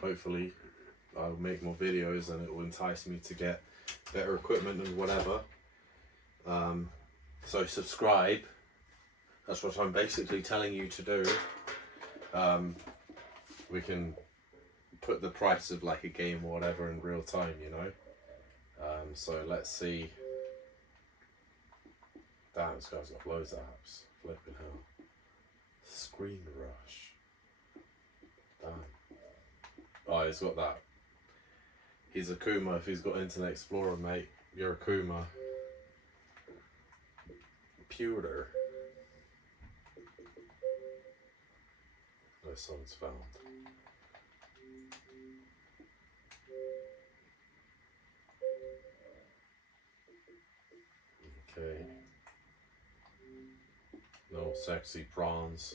hopefully I'll make more videos and it will entice me to get better equipment and whatever. So subscribe. That's what I'm basically telling you to do. We can put the price of like a game or whatever in real time, you know. So let's see. Damn, this guy's got loads of apps. Flipping hell. Screen Rush. Damn. Oh, he's got that. He's a Kuma. If he's got Internet Explorer, mate, you're a Kuma. Pewter. No songs found. Okay. No sexy prawns.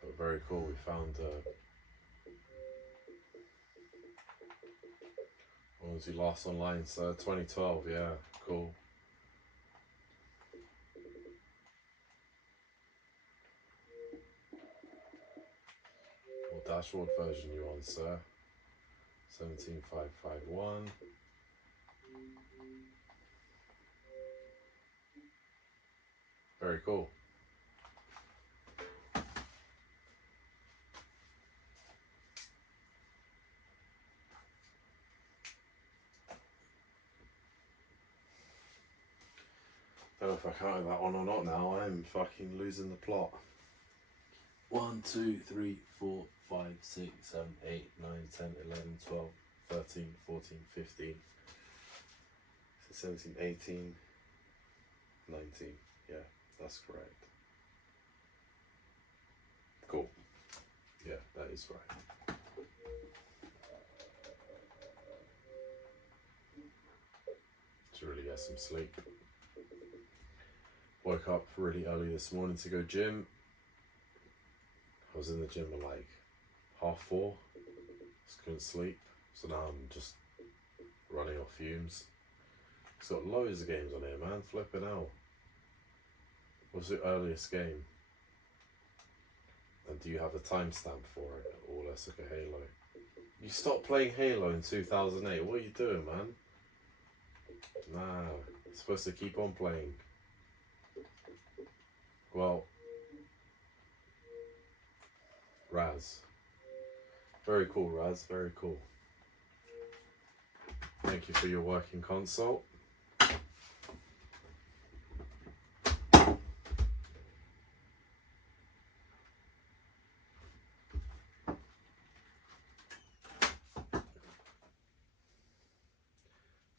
But very cool. We found when was he last online? So 2012. Yeah, cool. What dashboard version you on, sir? 17551. Very cool. I don't know if I counted that one or not now. I'm fucking losing the plot. 1, 2, 3, 4, 5, 6, 7, 8, 9, 10, 11, 12, 13, 14, 15, 17, 18, 19. Yeah, that's correct. Cool. Yeah, that is right. Should really get some sleep. Woke up really early this morning to go gym. I was in the gym at like 4:30. Just couldn't sleep. So now I'm just running off fumes. It's got loads of games on here, man. Flipping out. What's the earliest game? And do you have a timestamp for it? Or let's look at Halo. You stopped playing Halo in 2008. What are you doing, man? Nah, it's supposed to keep on playing. Well, Raz. Very cool, Raz, very cool. Thank you for your working console.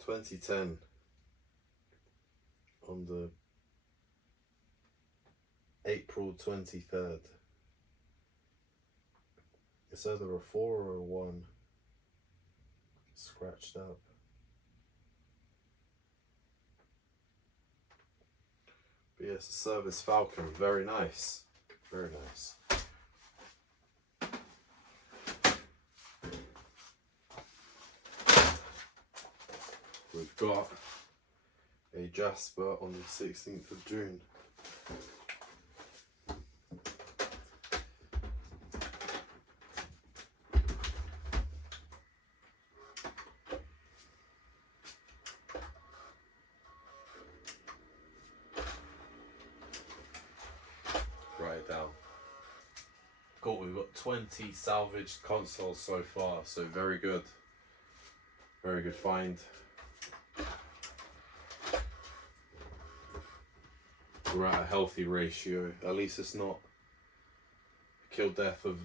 (2010) on the April 23rd. It's either a 4 or a 1. Scratched up. But yes, a Service Falcon. Very nice. Very nice. We've got a Jasper on the 16th of June. Write it down. Cool, we've got 20 salvaged consoles so far, so very good. Very good find. We're at a healthy ratio. At least it's not a kill death of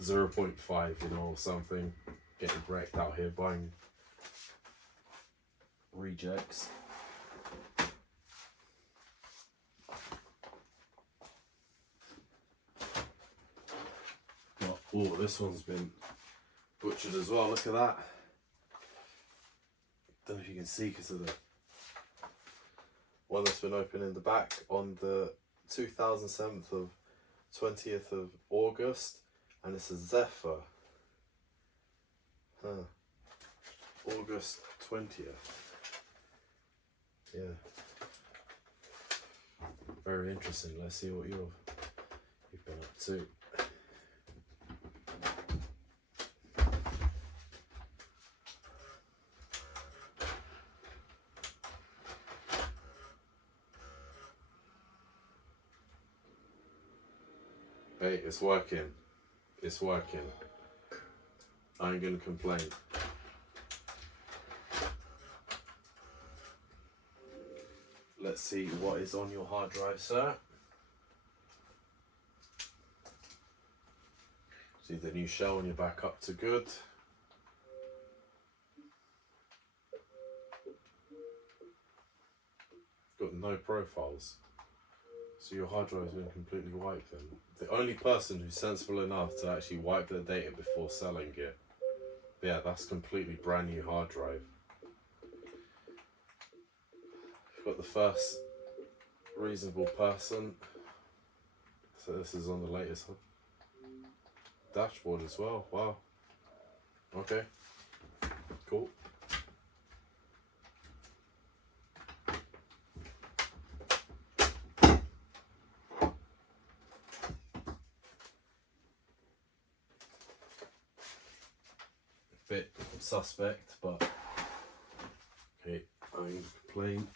0.5, you know, or something. Getting wrecked out here buying rejects. Oh, this one's been butchered as well. Look at that. Don't know if you can see because of the one that's been open in the back on the 2007th of 20th of August, and it's a Zephyr. August 20th. Yeah. Very interesting. Let's see what you've been up to. Hey, it's working. It's working. I ain't gonna complain. Let's see what is on your hard drive, sir. See the new shell when you're back up to good. Got no profiles. So your hard drive's been completely wiped then. The only person who's sensible enough to actually wipe their data before selling it. Yeah, that's completely brand new hard drive. Got the first reasonable person. So this is on the latest dashboard as well. Wow. Okay. Cool. Bit suspect, but okay, I ain't complain.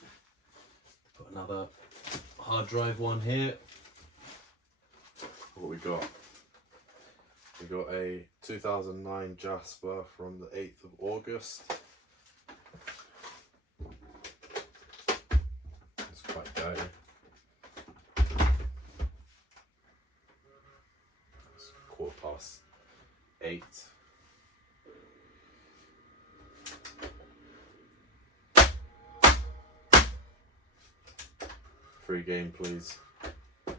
Got another hard drive one here. What we got? We got a 2009 Jasper from the 8th of August. It's quite dirty. It's 8:15. Free game, please. My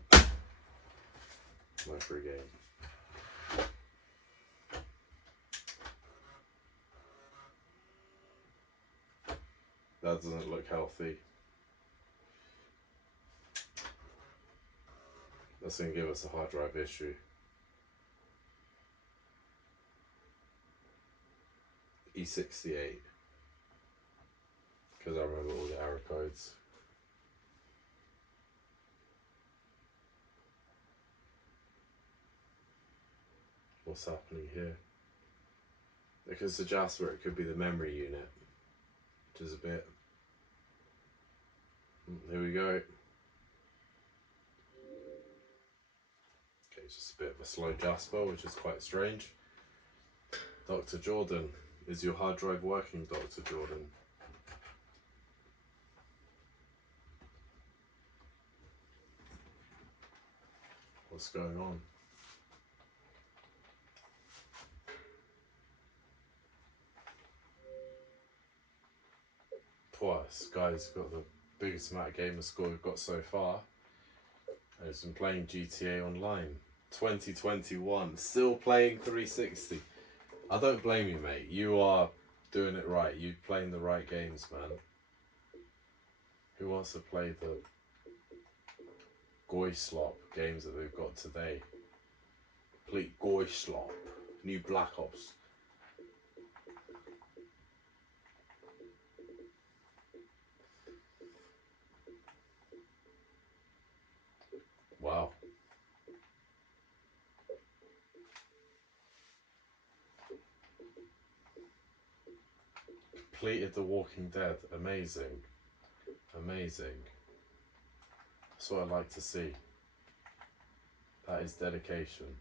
free game. That doesn't look healthy. That's going to give us a hard drive issue. E68. Because I remember all the error codes. What's happening here? Because the Jasper, it could be the memory unit, which is a bit Here we go. Okay, just a bit of a slow Jasper, which is quite strange. Dr. Jordan, is your hard drive working, Dr. Jordan? What's going on? This guy's got the biggest amount of gamer score we've got so far. And he's been playing GTA Online. 2021, still playing 360. I don't blame you, mate. You are doing it right. You're playing the right games, man. Who wants to play the goy slop games that we've got today? Complete goy slop. New Black Ops. Wow. Completed The Walking Dead. Amazing. Amazing. That's what I like to see. That is dedication.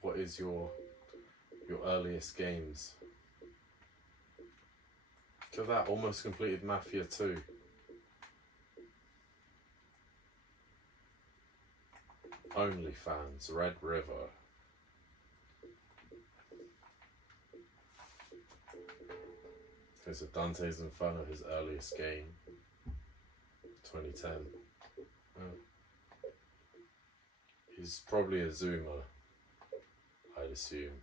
What is your earliest games? Look at that, almost completed Mafia 2. OnlyFans, Red River. There's a Dante's Inferno, his earliest game. 2010. Oh. He's probably a Zoomer, I'd assume.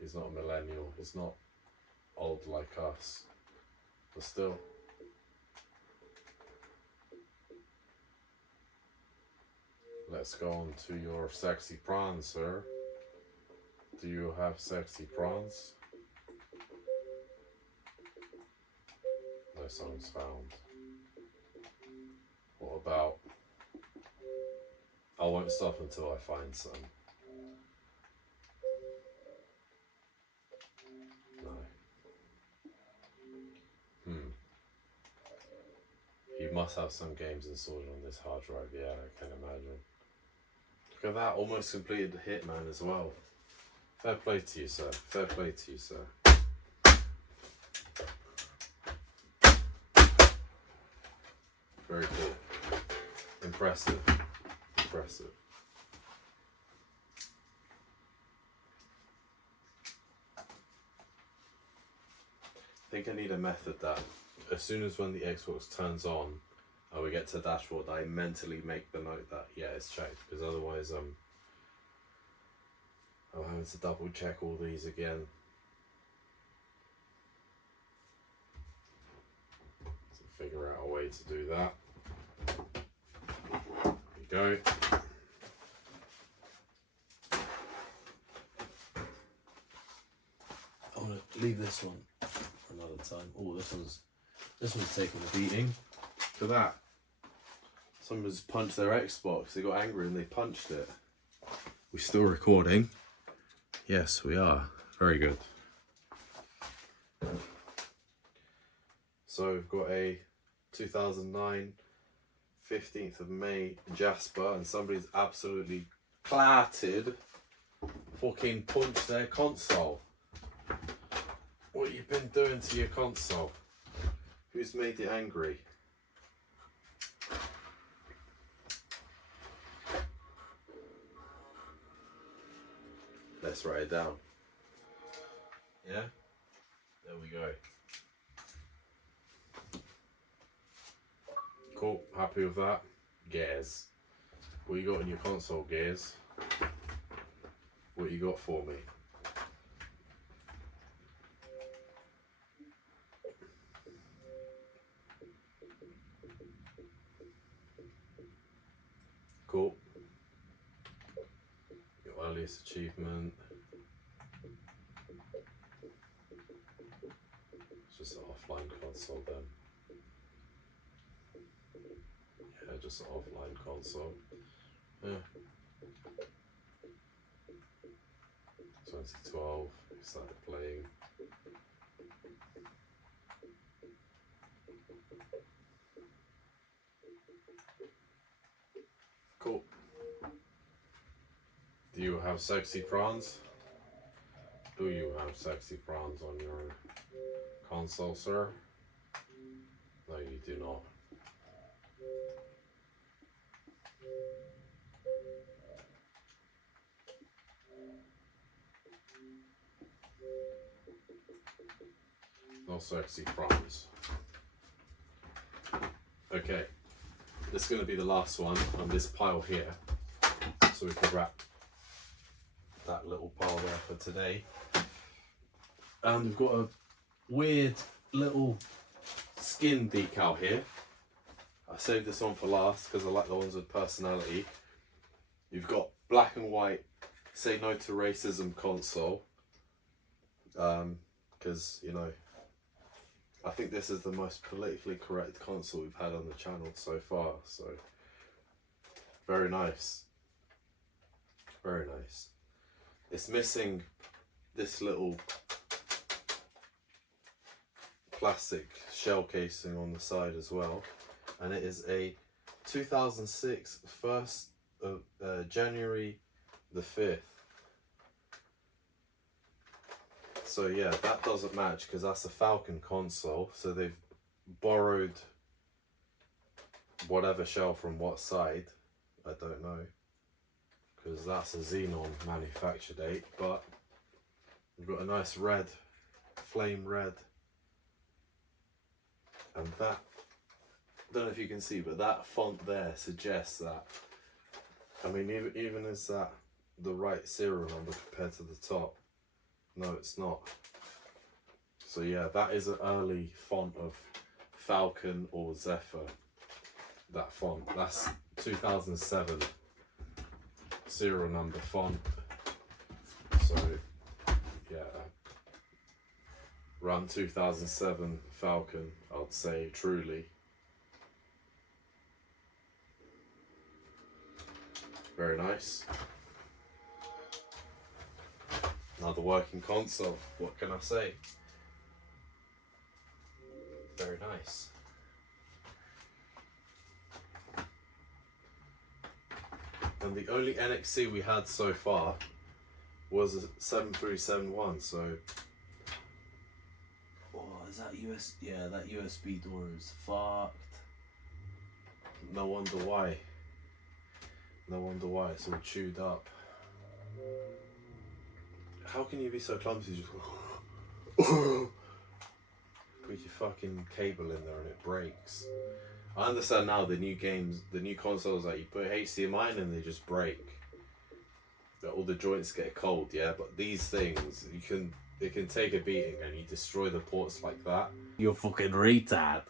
He's not a millennial, he's not old like us, but still. Let's go on to your sexy prawns, sir. Do you have sexy prawns? No songs found. What about? I won't stop until I find some. You must have some games installed on this hard drive, yeah, I can imagine. Look at that, almost completed the Hitman as well. Fair play to you, sir. Fair play to you, sir. Very cool. Impressive. Impressive. I think I need a method that as soon as when the Xbox turns on and we get to the dashboard, I mentally make the note that, yeah, it's checked, because otherwise I'm having to double check all these again. So figure out a way to do that. There we go. I want to leave this one for another time. Oh, this one's taking a beating. Look at that. Someone's punched their Xbox. They got angry and they punched it. We're still recording. Yes, we are. Very good. So we've got a 2009 15th of May Jasper, and somebody's absolutely clattered fucking punched their console. What you been doing to your console? Who's made you angry? Let's write it down. Yeah? There we go. Cool, happy with that. Gears. What you got in your console, Gears? What you got for me? Cool. Your earliest achievement. It's just an offline console then. Yeah, just an offline console. Yeah. 2012, we started playing. Cool. Do you have sexy prawns? Do you have sexy prawns on your console, sir? No, you do not. No sexy prawns. Okay, this is going to be the last one on this pile here, so we can wrap that little pile there for today. And we've got a weird little skin decal here. I saved this one for last because I like the ones with personality. You've got black and white Say No to Racism console, because you know, I think this is the most politically correct console we've had on the channel so far, so very nice. Very nice. It's missing this little plastic shell casing on the side as well, and it is a 2006 January the 5th. So yeah, that doesn't match because that's a Falcon console, so they've borrowed whatever shell from what side, I don't know, because that's a Xenon manufacture date, but we've got a nice red, flame red, and that, I don't know if you can see, but that font there suggests that, I mean, even is that the right serial number compared to the top? No, it's not. So yeah, that is an early font of Falcon or Zephyr. That font, that's 2007 serial number font. So yeah, around 2007 Falcon, I'd say, truly. Very nice. Another working console, what can I say? Very nice. And the only NXC we had so far was a 7371, so... Oh, is that US? Yeah, that USB door is fucked. No wonder why. No wonder why, it's all chewed up. How can you be so clumsy? Just go put your fucking cable in there and it breaks. I understand now the new games, the new consoles, that you put HDMI in and they just break. That all the joints get cold, yeah. But these things, it can take a beating and you destroy the ports like that. You're fucking retard.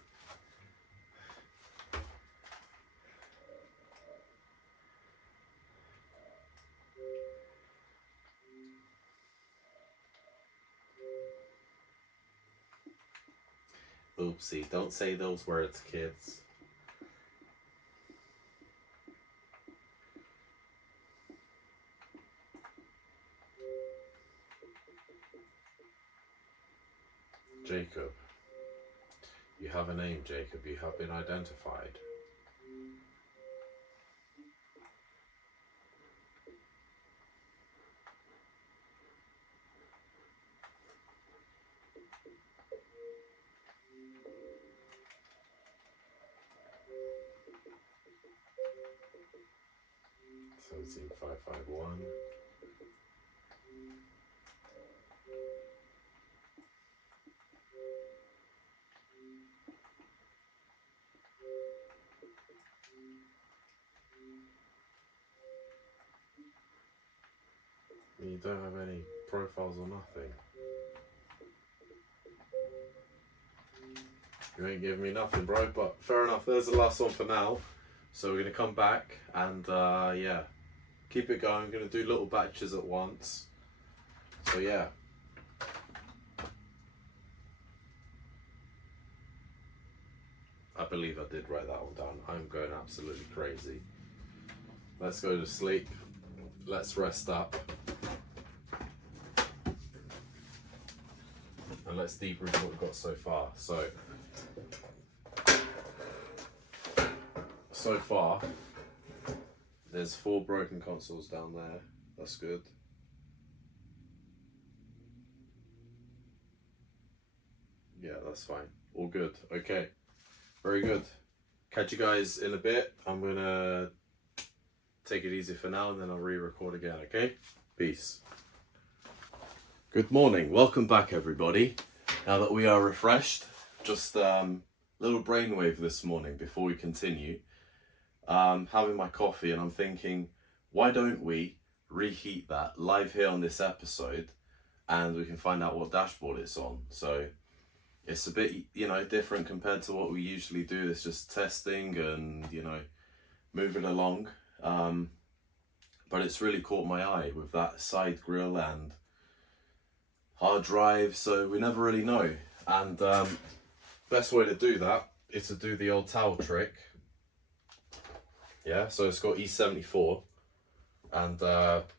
Oopsie, don't say those words, kids. Jacob. You have a name, Jacob. You have been identified. Seventeen 551. You don't have any profiles or nothing. You ain't giving me nothing, bro, but fair enough. There's the last one for now. So we're going to come back and, yeah, keep it going. I'm going to do little batches at once. So, yeah. I believe I did write that one down. I'm going absolutely crazy. Let's go to sleep. Let's rest up. and let's debrief what we've got so far. So far, there's 4 broken consoles down there. That's good. Yeah, that's fine. All good. Okay. Very good. Catch you guys in a bit. I'm gonna take it easy for now and then I'll re-record again, okay? Peace. Good morning. Welcome back, everybody. Now that we are refreshed, just little brainwave this morning before we continue. Having my coffee and I'm thinking, why don't we reheat that live here on this episode and we can find out what dashboard it's on. So it's a bit, different compared to what we usually do. It's just testing and, moving along. But it's really caught my eye with that side grill and hard drive. So we never really know. And best way to do that is to do the old towel trick. Yeah, so it's got E74 and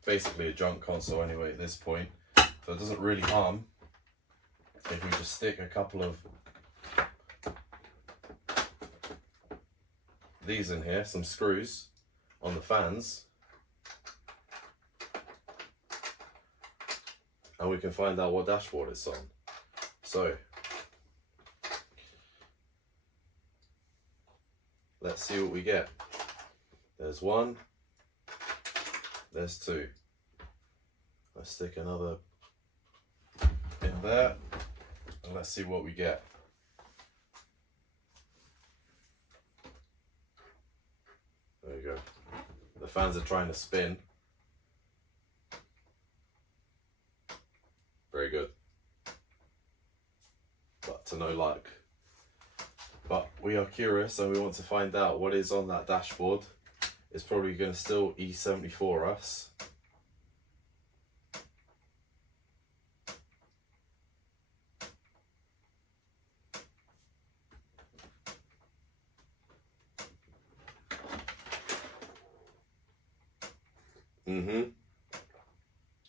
basically a junk console anyway at this point. So it doesn't really harm if we just stick a couple of these in here, some screws on the fans, and we can find out what dashboard it's on. So let's see what we get. There's 1, there's 2. Let's stick another in there and let's see what we get. There you go. The fans are trying to spin. Very good. But to no luck. But we are curious and we want to find out what is on that dashboard. It's probably going to still E74 us.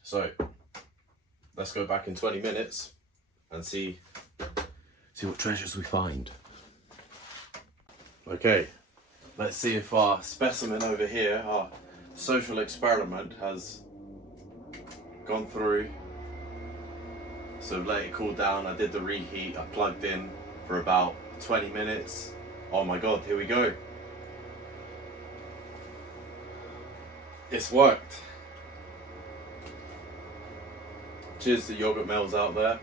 So let's go back in 20 minutes and see what treasures we find. Okay, let's see if our specimen over here, our social experiment, has gone through. So let it cool down. I did the reheat. I plugged in for about 20 minutes. Oh my god, here we go. It's worked. Cheers to yogurt males out there.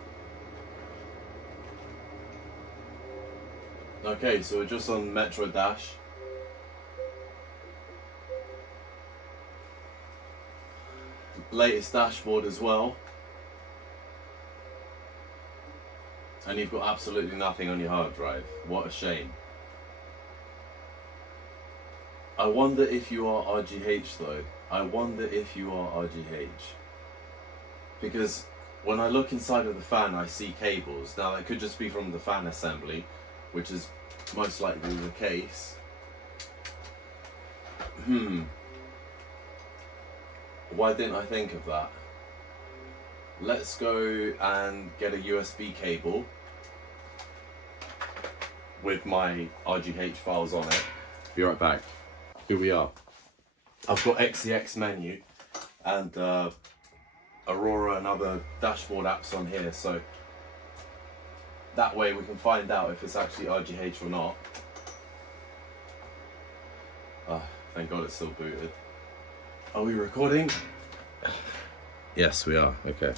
Okay, so we're just on Metro Dash. Latest dashboard as well. And you've got absolutely nothing on your hard drive. What a shame. I wonder if you are RGH though. I wonder if you are RGH. Because when I look inside of the fan, I see cables. Now, that could just be from the fan assembly, which is most likely the case. Why didn't I think of that? Let's go and get a USB cable with my RGH files on it. Be right back. Here we are. I've got XEX menu and Aurora and other dashboard apps on here, so that way we can find out if it's actually RGH or not. Thank God it's still booted. Are we recording? Yes, we are. Okay.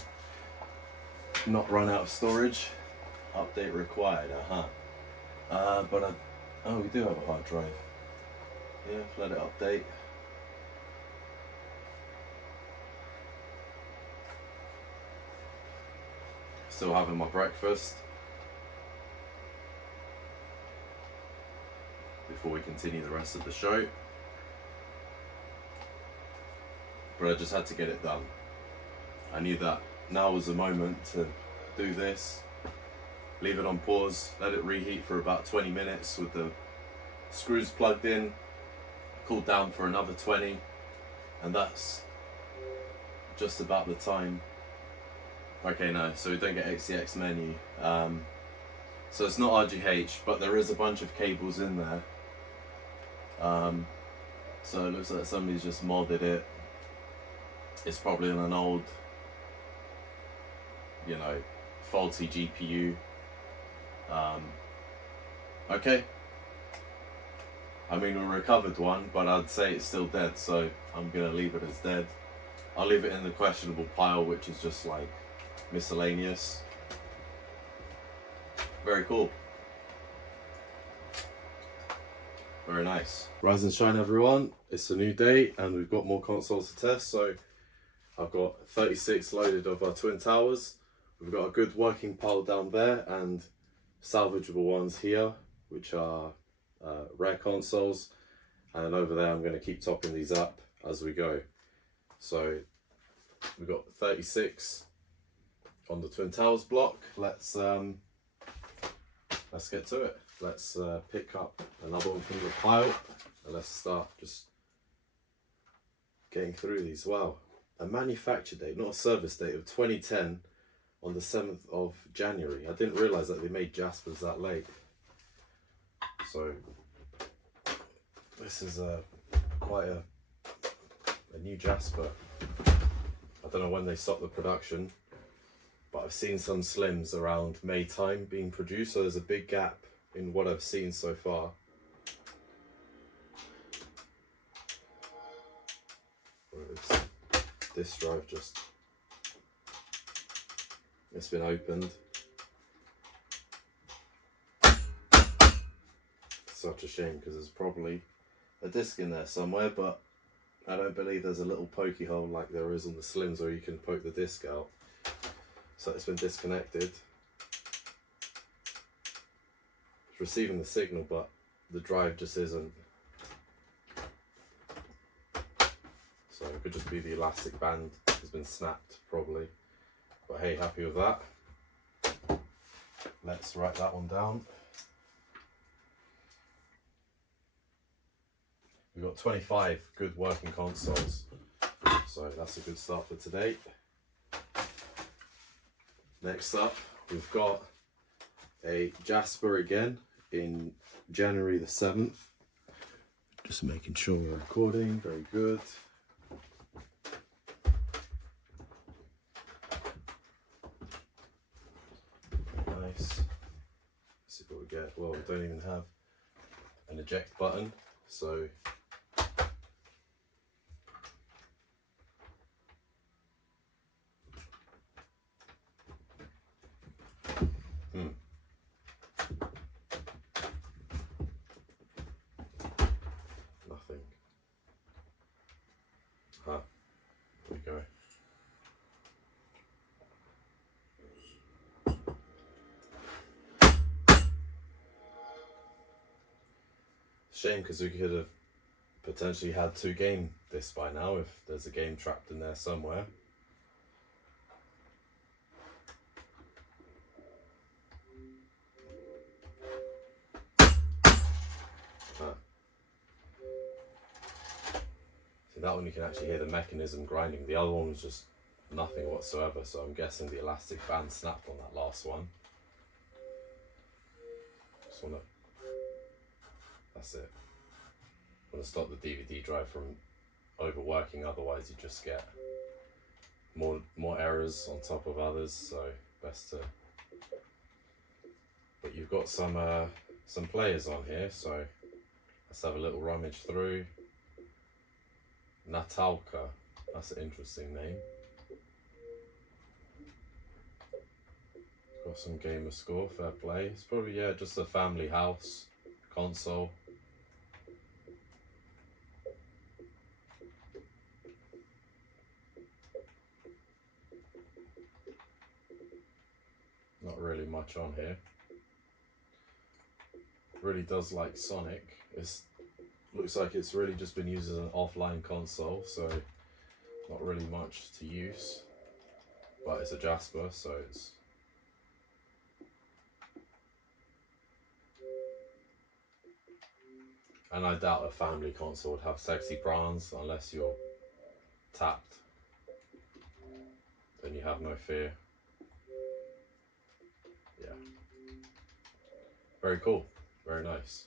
Not run out of storage. Update required. But we do have a hard drive. Yeah, let it update. Still having my breakfast before we continue the rest of the show. But I just had to get it done. I knew that now was the moment to do this. Leave it on pause, let it reheat for about 20 minutes with the screws plugged in, cool down for another 20, and that's just about the time Okay, no, so we don't get XCX menu. So it's not RGH, but there is a bunch of cables in there. So it looks like somebody's just modded it. It's probably on an old, you know, faulty GPU. Okay. I mean, we recovered one, but I'd say it's still dead, so I'm gonna leave it as dead. I'll leave it in the questionable pile, which is just like miscellaneous. Very cool. Very nice. Rise and shine, everyone. It's a new day and we've got more consoles to test. So I've got 36 loaded of our Twin Towers. We've got a good working pile down there and salvageable ones here, which are rare consoles. And over there, I'm going to keep topping these up as we go. So we've got 36 on the Twin Towers block. Let's get to it. Let's pick up another one from the pile and let's start just getting through these. Wow, a manufacture date, not a service date, of 2010 on the 7th of January. I didn't realise that they made Jaspers that late. So this is quite a new Jasper. I don't know when they stopped the production, but I've seen some Slims around May time being produced, so there's a big gap in what I've seen so far. This drive just, it's been opened. Such a shame because there's probably a disc in there somewhere, but I don't believe there's a little pokey hole like there is on the Slims where you can poke the disc out. So it's been disconnected. It's receiving the signal, but the drive just isn't. So it could just be the elastic band has been snapped probably. But hey, happy with that. Let's write that one down. We've got 25 good working consoles. So that's a good start for today. Next up, we've got a Jasper again in January the 7th. Just making sure we're recording, very good. Nice. Let's see what we get. Well, we don't even have an eject button, so nothing. There we go. Shame, because we could have potentially had 2 game this by now if there's a game trapped in there somewhere. See, that one you can actually hear the mechanism grinding. The other one was just nothing whatsoever, so I'm guessing the elastic band snapped on that last one. Just wanna, that's it. I'm gonna stop the DVD drive from overworking, otherwise you just get more errors on top of others, so best to. But you've got some players on here, so let's have a little rummage through. Natalka, that's an interesting name. Got some gamer score, fair play. It's probably, yeah, just a family house console. Not really much on here. Really does like Sonic. Looks like it's really just been used as an offline console, so not really much to use. But it's a Jasper, so it's. And I doubt a family console would have sexy prawns unless you're tapped. Then you have no fear. yeah, very cool, very nice.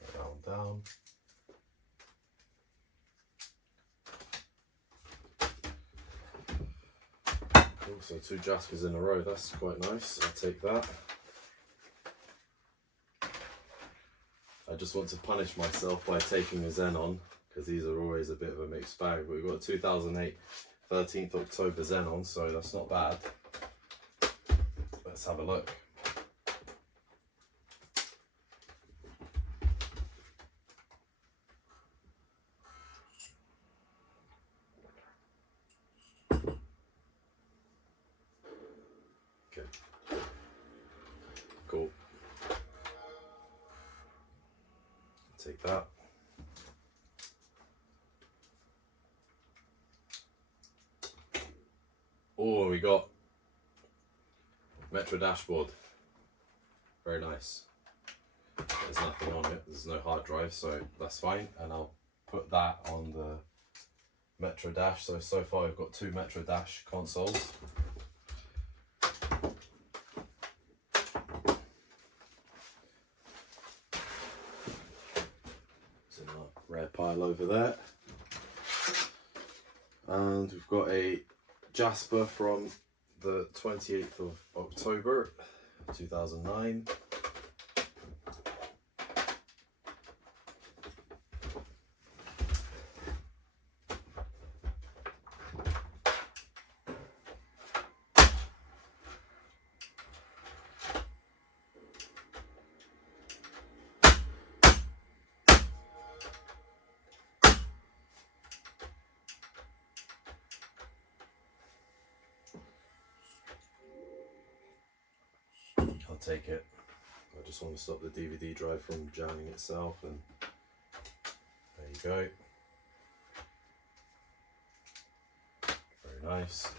Let's go down. Cool, so 2 Jaspers in a row, that's quite nice, I'll take that. I just want to punish myself by taking a Xenon, because these are always a bit of a mixed bag. But we've got a 2008 13th October Xenon, so that's not bad. Let's have a look. Okay, cool. Take that. Oh, we got Metro dashboard. Very nice. There's nothing on it. There's no hard drive, so that's fine. And I'll put that on the Metro Dash. So far we've got 2 Metro Dash consoles. It's in a red pile over there. And we've got a Jasper from the 28th of October 2009. I'll take it. I just want to stop the DVD drive from jamming itself, and there you go. Very nice.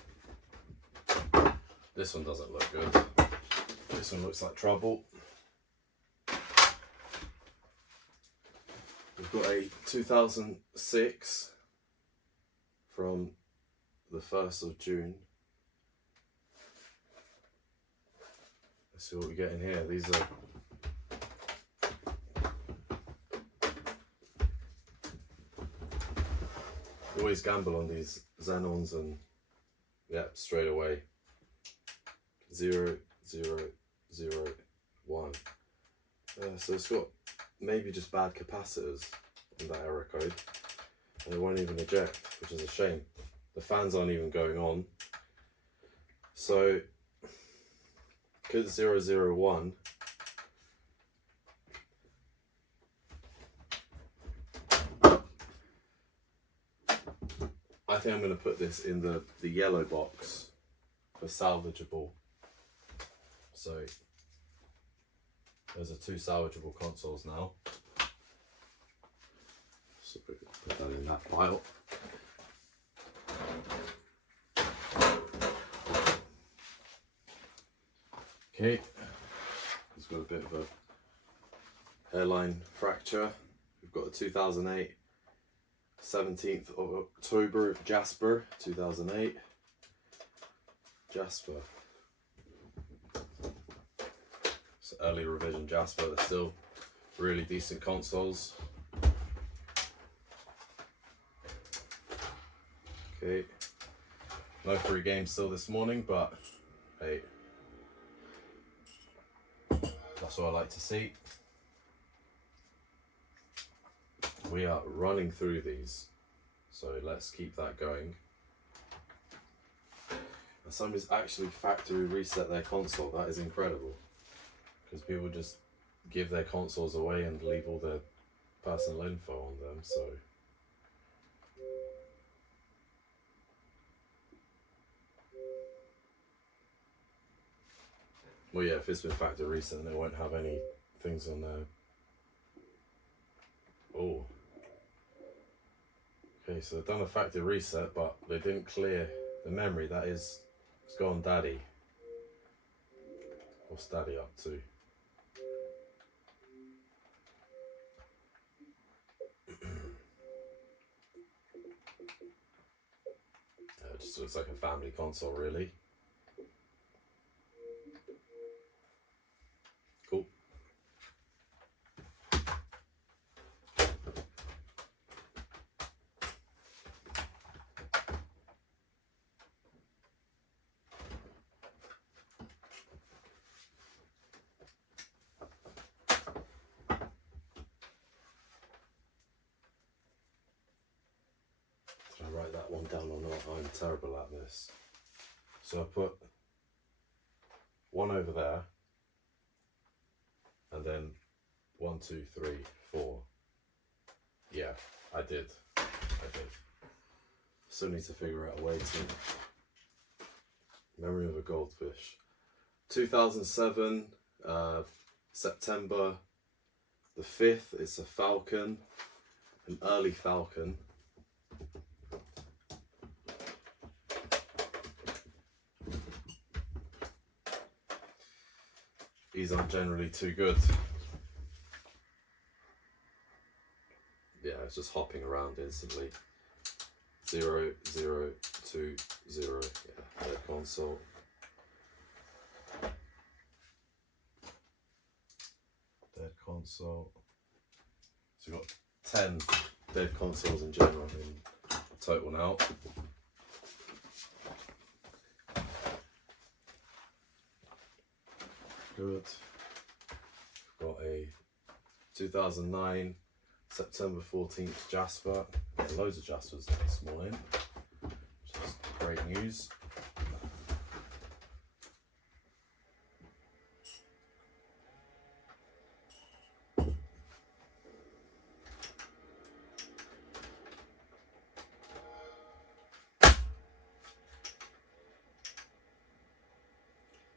This one doesn't look good. This one looks like trouble. We've got a 2006 from the 1st of June. Let's see what we get in here. These are always gamble on these Xenons, and yep, straight away 0, 0, 0, 1. So it's got maybe just bad capacitors in that error code, and it won't even eject, which is a shame. The fans aren't even going on. So because 001, I think I'm going to put this in the yellow box for salvageable. So those are 2 salvageable consoles now. So put that in that pile. Okay, it's got a bit of a hairline fracture. We've got a 2008 17th of October Jasper 2008 Jasper. It's early revision Jasper. They're still really decent consoles. Okay, no free games still this morning, but hey, that's what I like to see. We are running through these, so let's keep that going. And somebody's actually factory reset their console. That is incredible, because people just give their consoles away and leave all their personal info on them. So well, yeah, if it's been factory reset, then it won't have any things on there. Oh. Okay, so they've done a factory reset, but they didn't clear the memory. That is, it's gone daddy. What's daddy up to? It just looks like a family console, really. write that one down or not. I'm terrible at this. So I put one over there, and then 1, 2, 3, 4. Yeah, I did. Still need to figure out a way to. Memory of a Goldfish. 2007, September the 5th. It's a falcon, an early falcon. These aren't generally too good. Yeah, it's just hopping around instantly. 0, 0, 2, 0. Yeah, dead console. Dead console. So we've got 10 dead consoles in general in total now. Good. We've got a 2009 September 14th Jasper. Got loads of Jaspers this morning, which is great news.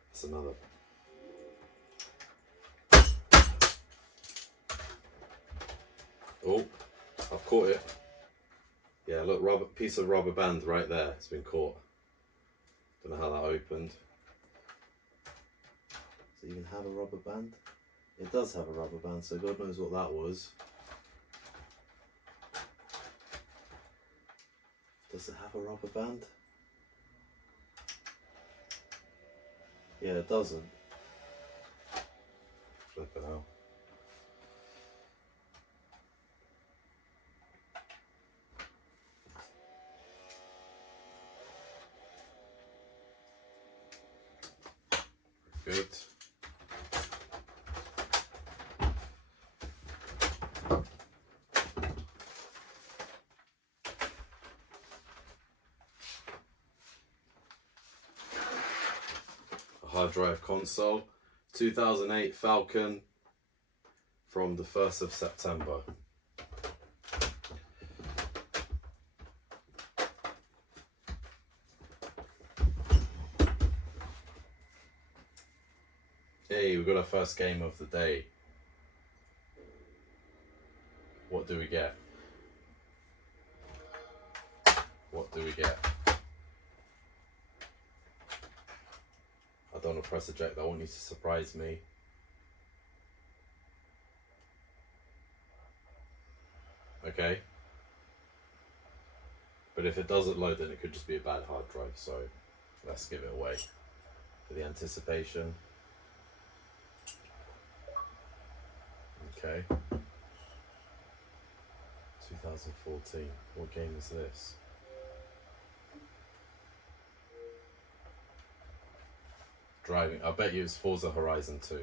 That's another. Oh, I've caught it. Yeah, look, piece of rubber band right there. It's been caught. Don't know how that opened. Does it even have a rubber band? It does have a rubber band, so God knows what that was. Does it have a rubber band? Yeah, it doesn't. Flip it out. Good. A hard drive console, 2008 Falcon from the 1st of September. Hey, we've got our first game of the day. What do we get? What do we get? I don't want to press eject, I want you to surprise me. Okay. But if it doesn't load, then it could just be a bad hard drive, so let's give it away for the anticipation. Okay. 2014. What game is this? Driving. I bet you it's Forza Horizon 2.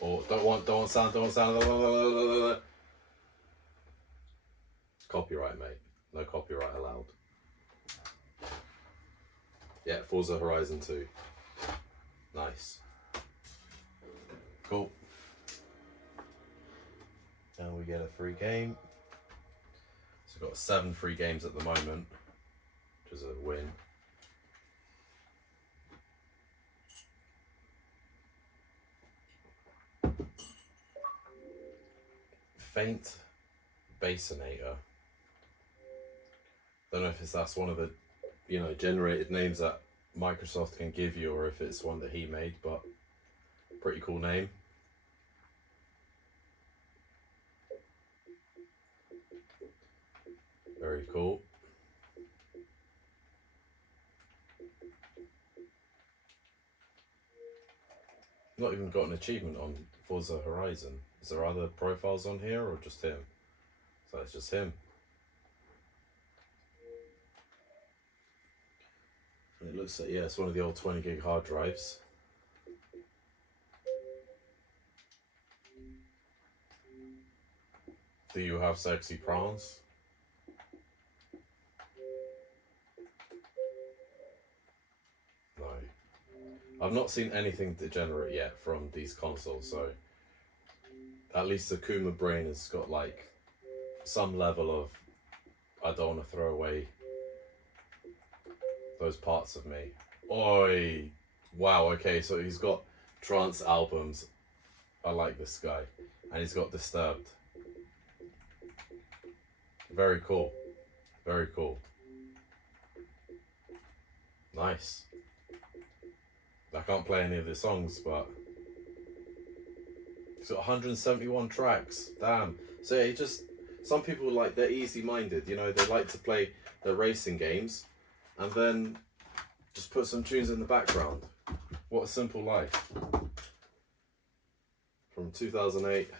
Or don't want sound. Copyright, mate. No copyright allowed. Yeah, Forza Horizon 2. Nice. Cool. Now we get a free game. So we've got 7 free games at the moment, which is a win. Faint Basonator. Don't know if that's one of the, generated names that Microsoft can give you, or if it's one that he made, but pretty cool name. Very cool. Not even got an achievement on Forza Horizon. Is there other profiles on here or just him? So it's just him. And it looks like, yeah, it's one of the old 20 gig hard drives. Do you have sexy prawns? No. I've not seen anything degenerate yet from these consoles, so at least the Kuma brain has got like some level of I don't want to throw away those parts of me. Oi! Wow, okay, so he's got trance albums. I like this guy. And he's got Disturbed. Very cool. Very cool. Nice. I can't play any of the songs, but he's got 171 tracks. Damn. So yeah, some people like, they're easy-minded, you know, they like to play their racing games and then just put some tunes in the background. What a simple life. From 2008.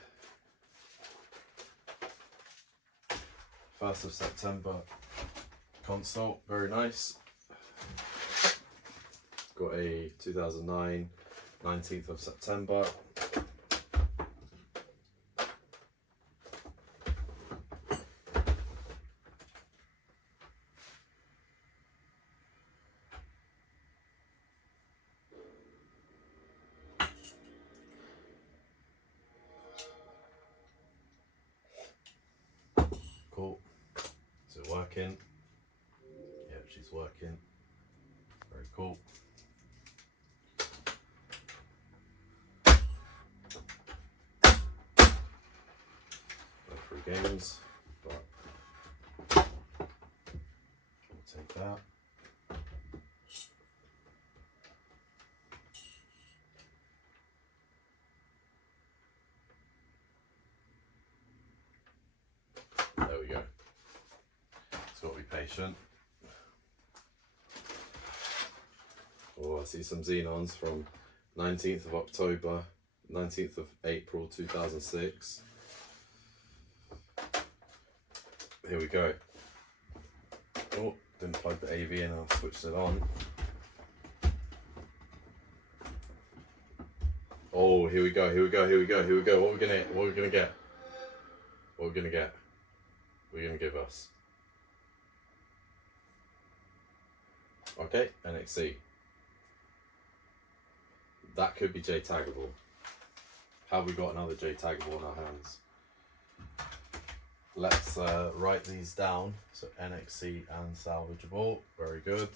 1st of September console, very nice. Got a 2009, 19th of September. Cool. Is it working? Yeah, she's working. Very cool. No free games, but we'll take that. There we go. It's got to be patient. Oh, I see some Xenons from 19th of October, 19th of April 2006. Here we go. Oh, didn't plug the AV in, I switched it on. Oh, here we go, here we go, here we go, here we go. What are we gonna get? What are we gonna get? What are we gonna get? What are you gonna give us? Okay, NXC. That could be J-taggable. Have we got another J-taggable in our hands? Let's write these down. So NXC and salvageable. Very good.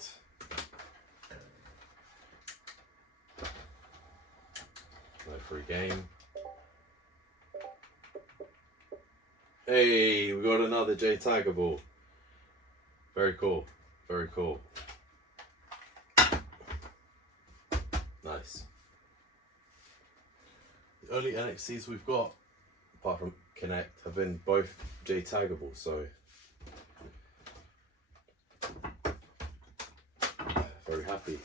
No free game. Hey, we got another J-taggable. Very cool. Very cool. Nice. The only NXCs we've got, apart from Connect, have been both J-taggable, so very happy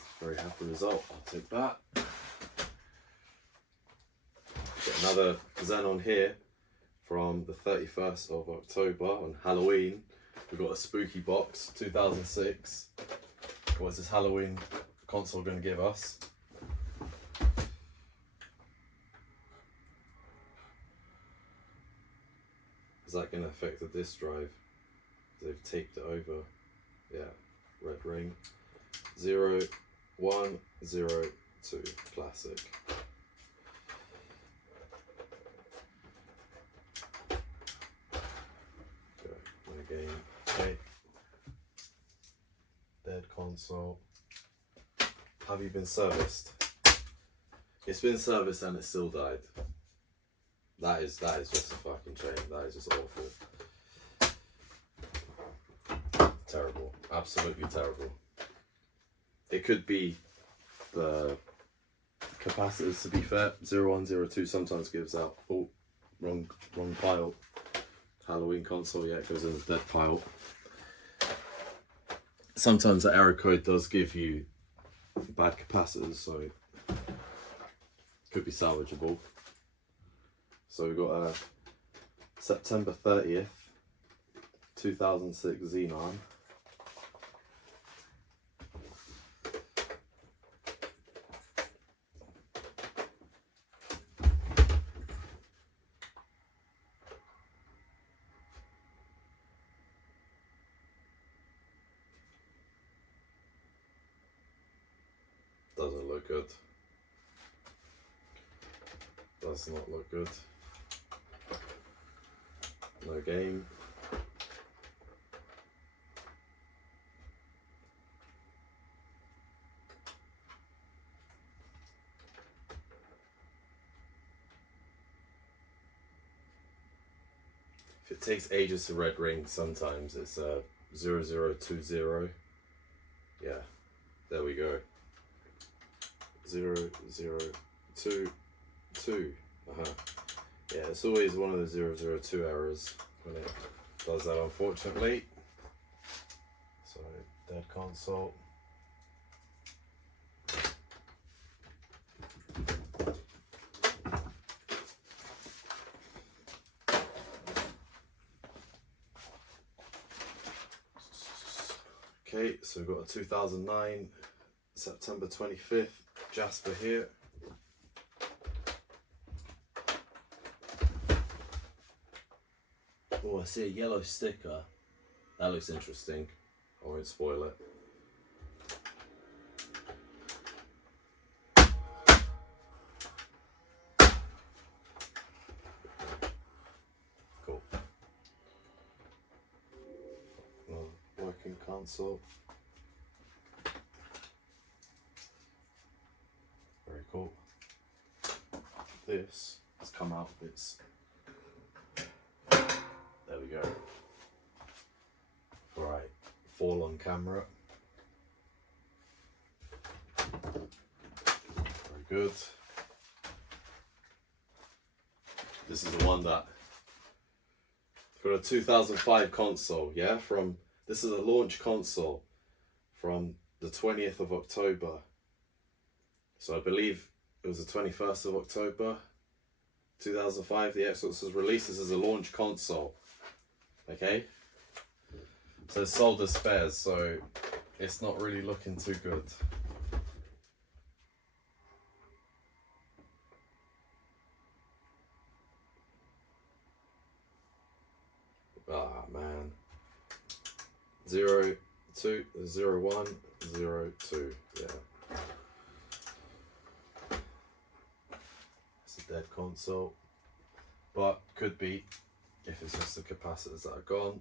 result. I'll take that. Get another Xenon here from the 31st of October on Halloween. We've got a spooky box, 2006. What is this Halloween console going to give us? Is that going to affect the disk drive? They've taped it over. Yeah, red ring. 0102 classic. Okay, no game. Okay. Dead console. Have you been serviced? It's been serviced and it still died. That is just a fucking shame. That is just awful. Terrible. Absolutely terrible. It could be the capacitors, to be fair. 0102 sometimes gives out. Oh, wrong pile. Halloween console, yeah, it goes in the dead pile. Sometimes the error code does give you bad capacitors, so it could be salvageable. So we've got a September 30th, 2006 Xenon. look good. Does not look good. No game. If it takes ages to red ring, sometimes it's 0020. Yeah, there we go. 0022. Yeah, it's always one of the 002 errors when it does that, unfortunately. So, dead console. Okay, so we've got a 2009, September 25th, Jasper here. Oh, I see a yellow sticker. That looks interesting. I won't spoil it. Cool. Another working console. Very cool. This has come out of its... There we go. Alright, fall on camera. Very good. This is the one that got a 2005 console, yeah? This is a launch console from the 20th of October. So I believe it was the 21st of October 2005. The Xbox was released as a launch console. Okay? So it's sold as spares, so it's not really looking too good. Ah, man. 02, 01, 02, yeah. It's a dead console, but could be if it's just the capacitors that are gone.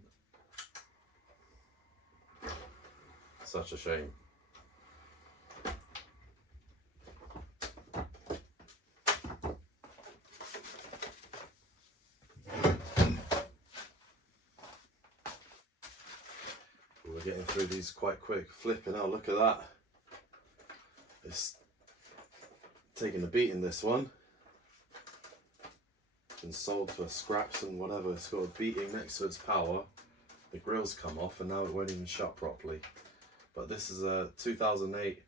Such a shame. We're getting through these quite quick. Flipping out, look at that. It's taking a beating, this one. Been sold for scraps and whatever. It's got a beating next to its power. The grill's come off and now it won't even shut properly. But this is a 2008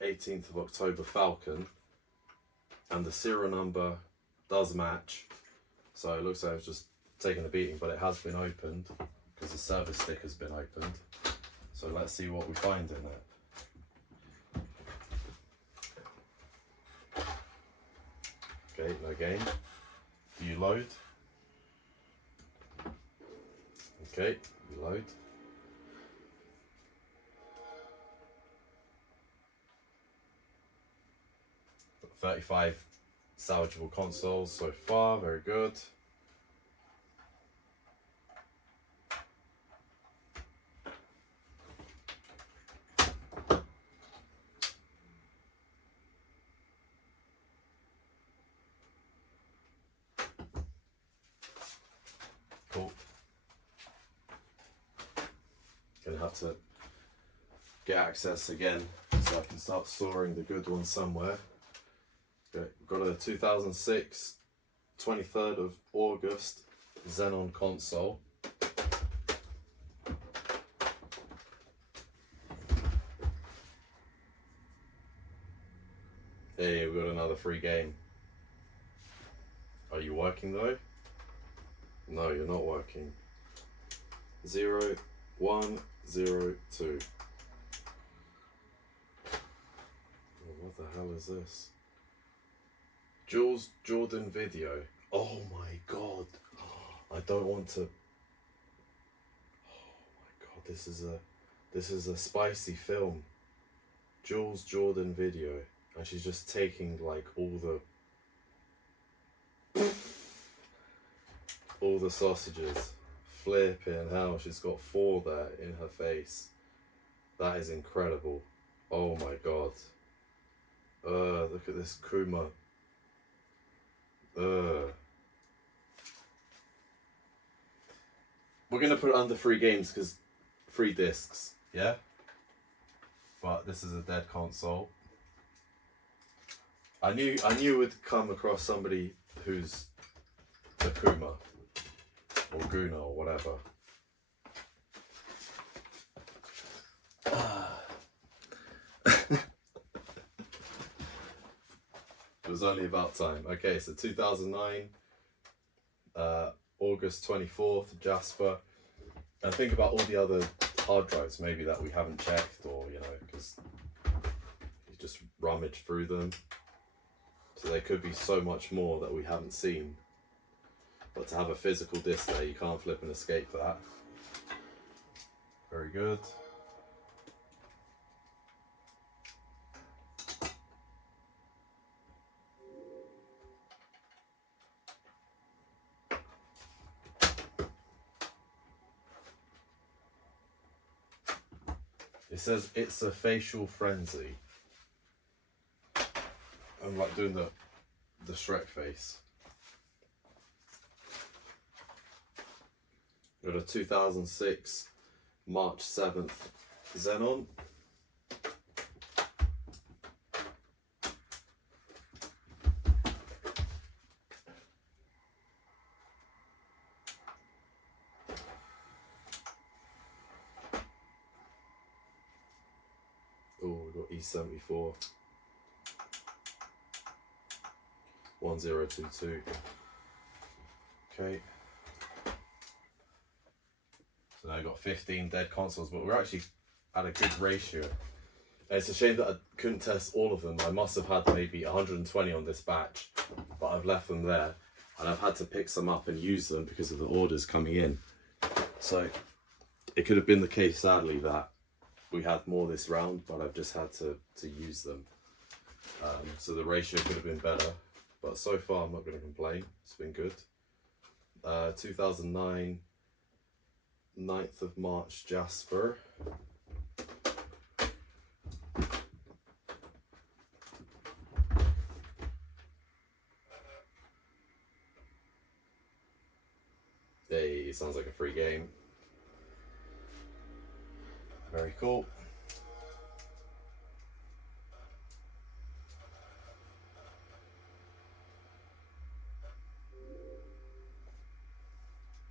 18th of October Falcon, and the serial number does match, so it looks like it's just taken a beating, but it has been opened because the service stick has been opened. So let's see what we find in it. Okay, no game. Do you load? Okay, you load. Got 35 salvageable consoles so far, very good. Cool. Gonna have to get access again so I can start storing the good ones somewhere. Got a 2006 23rd of August Xenon console. Hey, we got another free game. Are you working though? No, you're not working. 0, 1, 0, 2. Oh, what the hell is this? Jules Jordan video. Oh my god. I don't want to. Oh my god, this is a spicy film. Jules Jordan video. And she's just taking like all the sausages. Flipping hell, she's got 4 there in her face. That is incredible. Oh my god. Look at this Kuma. We're gonna put it under 3 games because 3 discs, yeah? But this is a dead console. I knew we'd come across somebody who's a Kuma or Guna or whatever. It was only about time. Okay, so 2009, August 24th, Jasper. And think about all the other hard drives maybe that we haven't checked, or, you know, because you just rummage through them. So there could be so much more that we haven't seen. But to have a physical disc there, you can't flip and escape that. Very good. It says it's a facial frenzy. I'm like doing the Shrek face. Got a 2006 March 7th Xenon. Oh, we've got E74. 1022. Okay. So now I've got 15 dead consoles, but we're actually at a good ratio. And it's a shame that I couldn't test all of them. I must have had maybe 120 on this batch, but I've left them there. And I've had to pick some up and use them because of the orders coming in. So it could have been the case, sadly, that we had more this round, but I've just had to use them. So the ratio could have been better. But so far, I'm not going to complain. It's been good. 2009, 9th of March, Jasper. Hey, sounds like a free game. Very cool.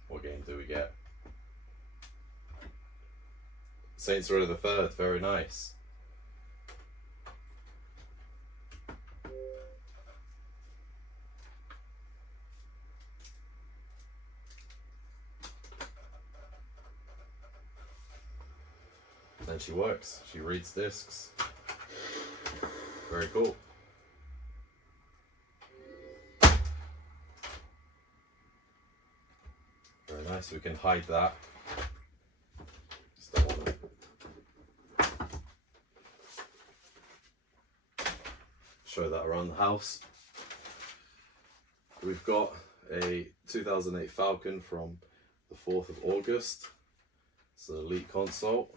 What game do we get? Saints Row the Third, very nice. And she works, she reads discs. Very cool. Very nice, we can hide that. Just don't want to show that around the house. We've got a 2008 Falcon from the 4th of August. It's an Elite console.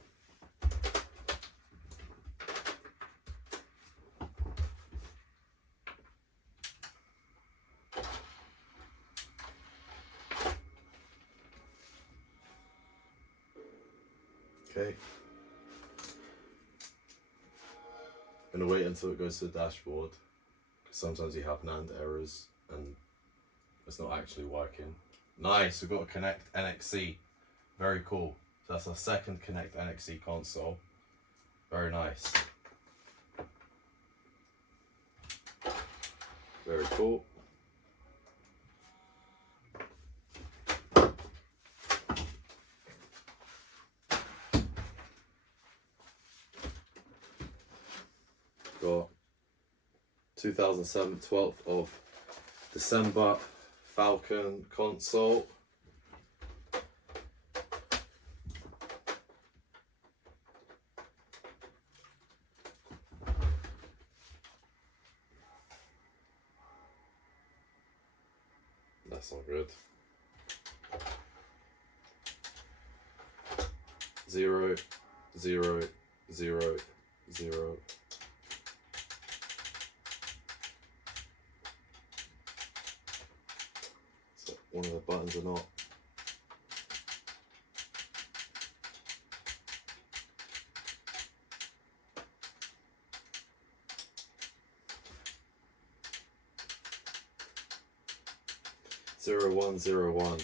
Okay. I'm gonna wait until it goes to the dashboard, because sometimes you have NAND errors and it's not actually working. Nice, we've got a Connect NXC. Very cool. So that's our second Connect NXC console. Very nice. Very cool. Got 2007, 12th of December Falcon console. That's not good. 0, 0, 0, 0. So one of the buttons are not. Zero, 1, 0, 1.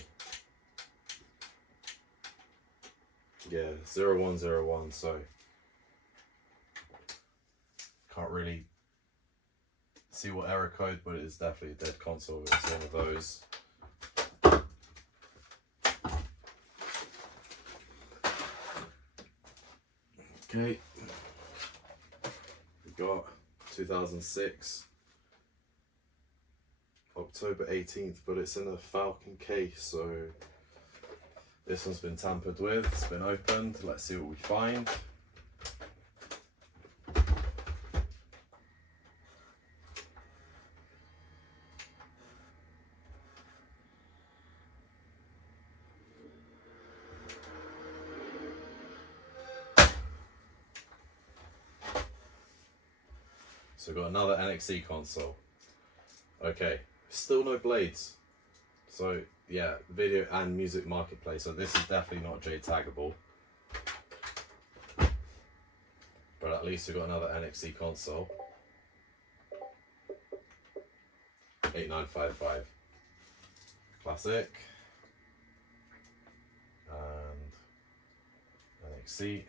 Yeah, 0, 1, 0, 1, so can't really see what error code, but it is definitely a dead console. It's one of those. Okay, we got 2006, October 18th, but it's in a Falcon case, so this one's been tampered with, it's been opened. Let's see what we find. So we've got another NXE console. Okay, still no blades. So yeah, video and music marketplace. So this is definitely not JTAGable. But at least we've got another NXE console. 8955. Classic. And NXE.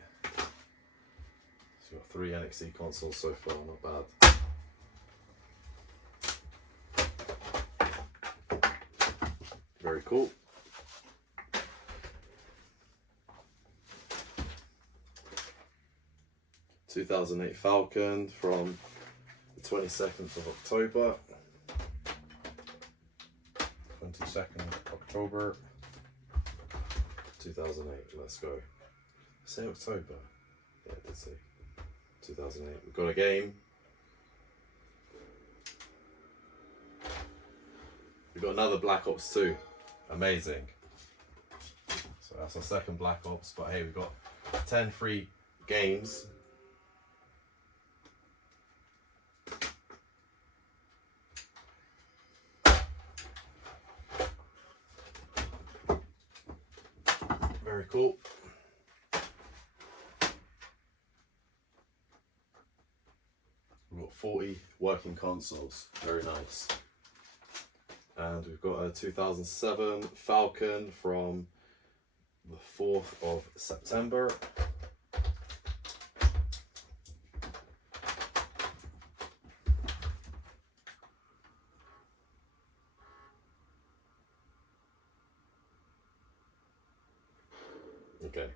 So we've got 3 NXE consoles so far, not bad. Very cool. (2008) Falcon from the 22nd of October. 22nd October 2008. Let's go. Say October. Yeah, I did say 2008. We've got a game. We've got another Black Ops 2. Amazing. So that's our second Black Ops, but hey, we've got 10 free games. Very cool. We've got 40 working consoles. Very nice. And we've got a 2007 Falcon from the 4th of September. Okay.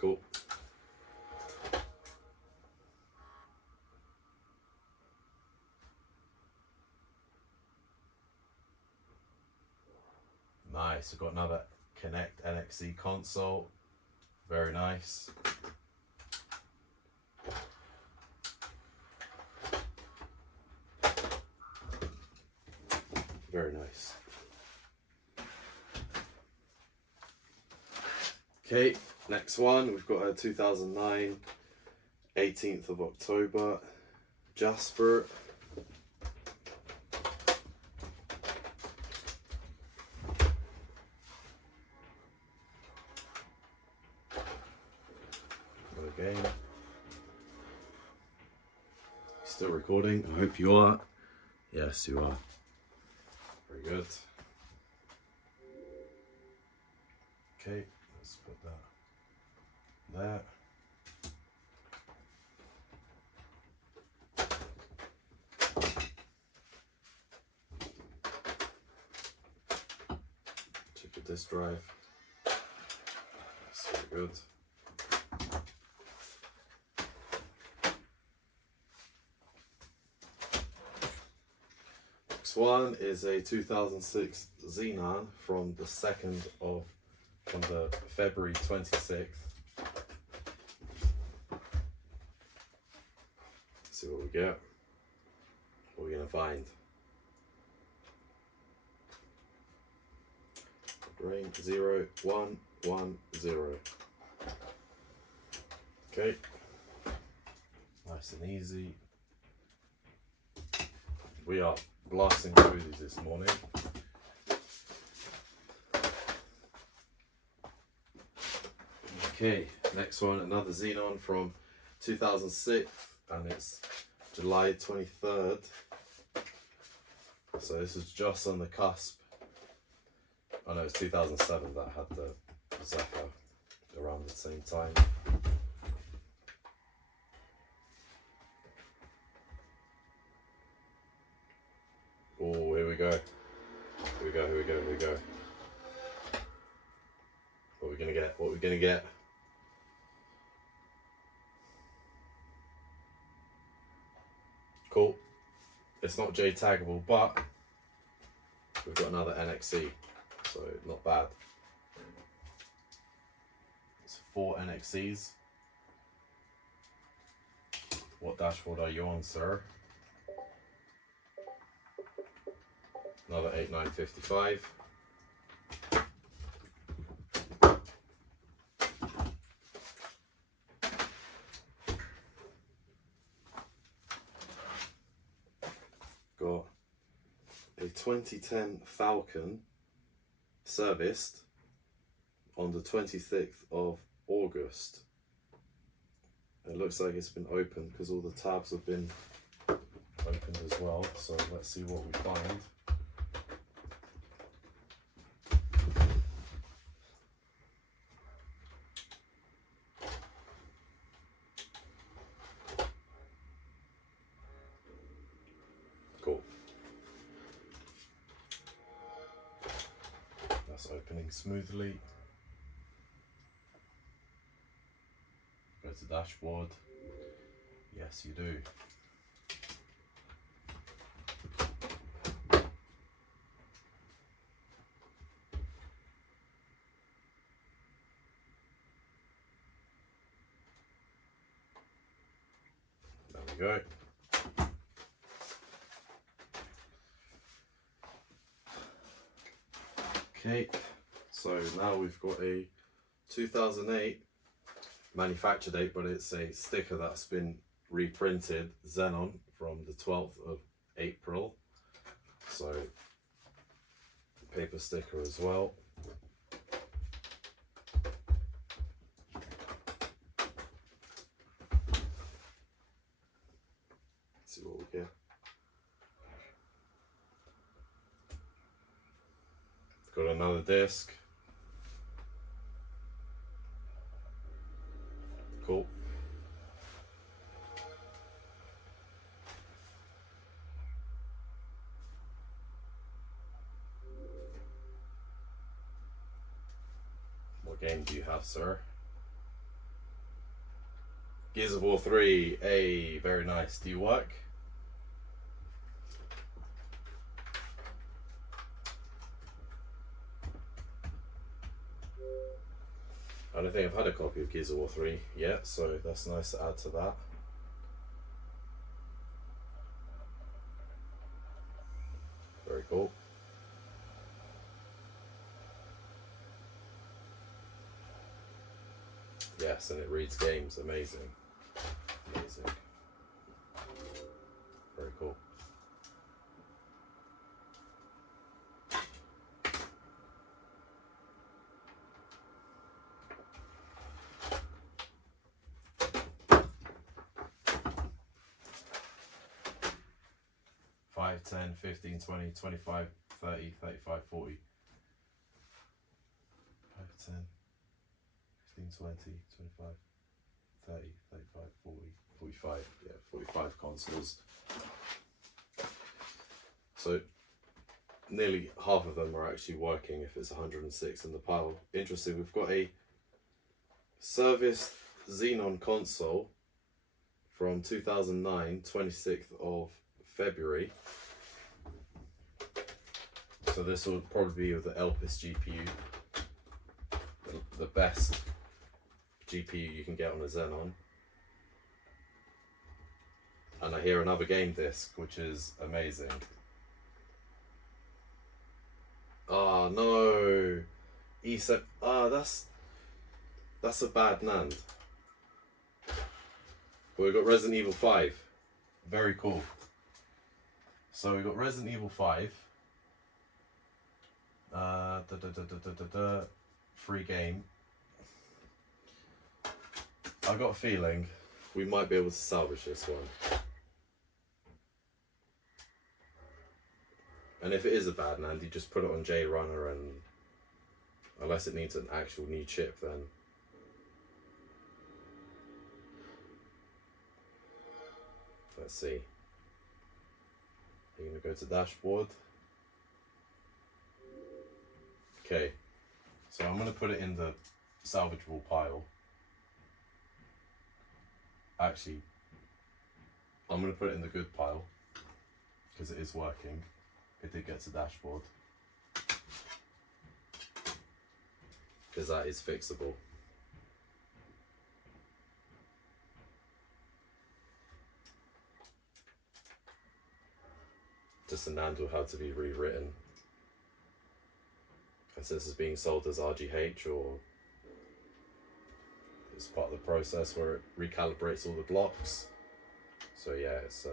Cool. Nice, we've got another Connect NXE console. Very nice. Very nice. Okay, next one, we've got a 2009, 18th of October, Jasper. Game. Still recording? I hope you are. Yes, you are. Very good. Okay, let's put that there. Check your disk drive. That's very good. Next one is a 2006 Xenon from the February 26th. Let's see what we get. What are we gonna find? Rain 0 1 1 0. Okay. Nice and easy. We are blasting through these this morning. Okay, next one, another Xenon from 2006, and it's July 23rd. So this is just on the cusp. I know it's 2007 that had the Zephyr around the same time. Oh, here we go. Here we go, here we go, here we go. What are we gonna get? What are we gonna get? Cool. It's not J-taggable, but we've got another NXC, so not bad. It's 4 NXCs. What dashboard are you on, sir? Another 8955. Got a 2010 Falcon serviced on the 26th of August. It looks like it's been opened because all the tabs have been opened as well. So let's see what we find. Cool. That's opening smoothly. Go to dashboard. Yes, you do. There we go. Okay, so now we've got a 2008 manufacture date, but it's a sticker that's been reprinted, Xenon, from the 12th of April. So, paper sticker as well. Let's see what we get. Got another disc. Cool. What game do you have, sir? Gears of War 3. Hey, very nice. Do you work? I don't think I've had a copy of Gears of War 3 yet, so that's nice to add to that. Very cool. Yes, and it reads games. Amazing. Amazing. Very cool. Five, 10, 15, 20, 25, 30, 35, 40. 5, 10, 15, 20, 25, 30, 35, 40, 45. Yeah, 45 consoles. So nearly half of them are actually working if it's 106 in the pile. Interesting, we've got a serviced Xenon console from 2009, 26th of February. So this will probably be with the Elpis GPU, the best GPU you can get on a Xenon. And I hear another game disc, which is amazing. Oh no, He said, "Ah, that's a bad NAND." But we've got Resident Evil 5. Very cool. So we've got Resident Evil 5. Free game. I got a feeling we might be able to salvage this one. And if it is a bad NAND, you just put it on JRunner, and unless it needs an actual new chip, then let's see. You're gonna go to dashboard. Okay, so I'm gonna put it in the salvageable pile. Actually, I'm gonna put it in the good pile because it is working. It did get to dashboard because that is fixable. Just the NAND will have to be rewritten. And since it's being sold as RGH, or it's part of the process where it recalibrates all the blocks. So yeah, it's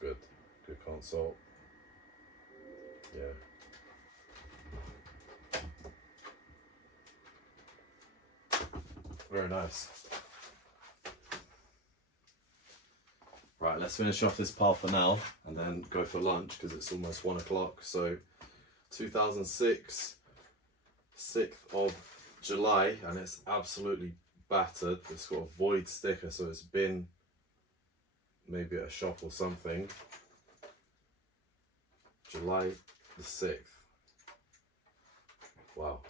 good. Good console. Yeah. Very nice. Right, let's finish off this pile for now and then go for lunch because it's almost 1 o'clock. So 2006, 6th of July, and it's absolutely battered. It's got a void sticker, so it's been maybe at a shop or something. July the 6th. Wow.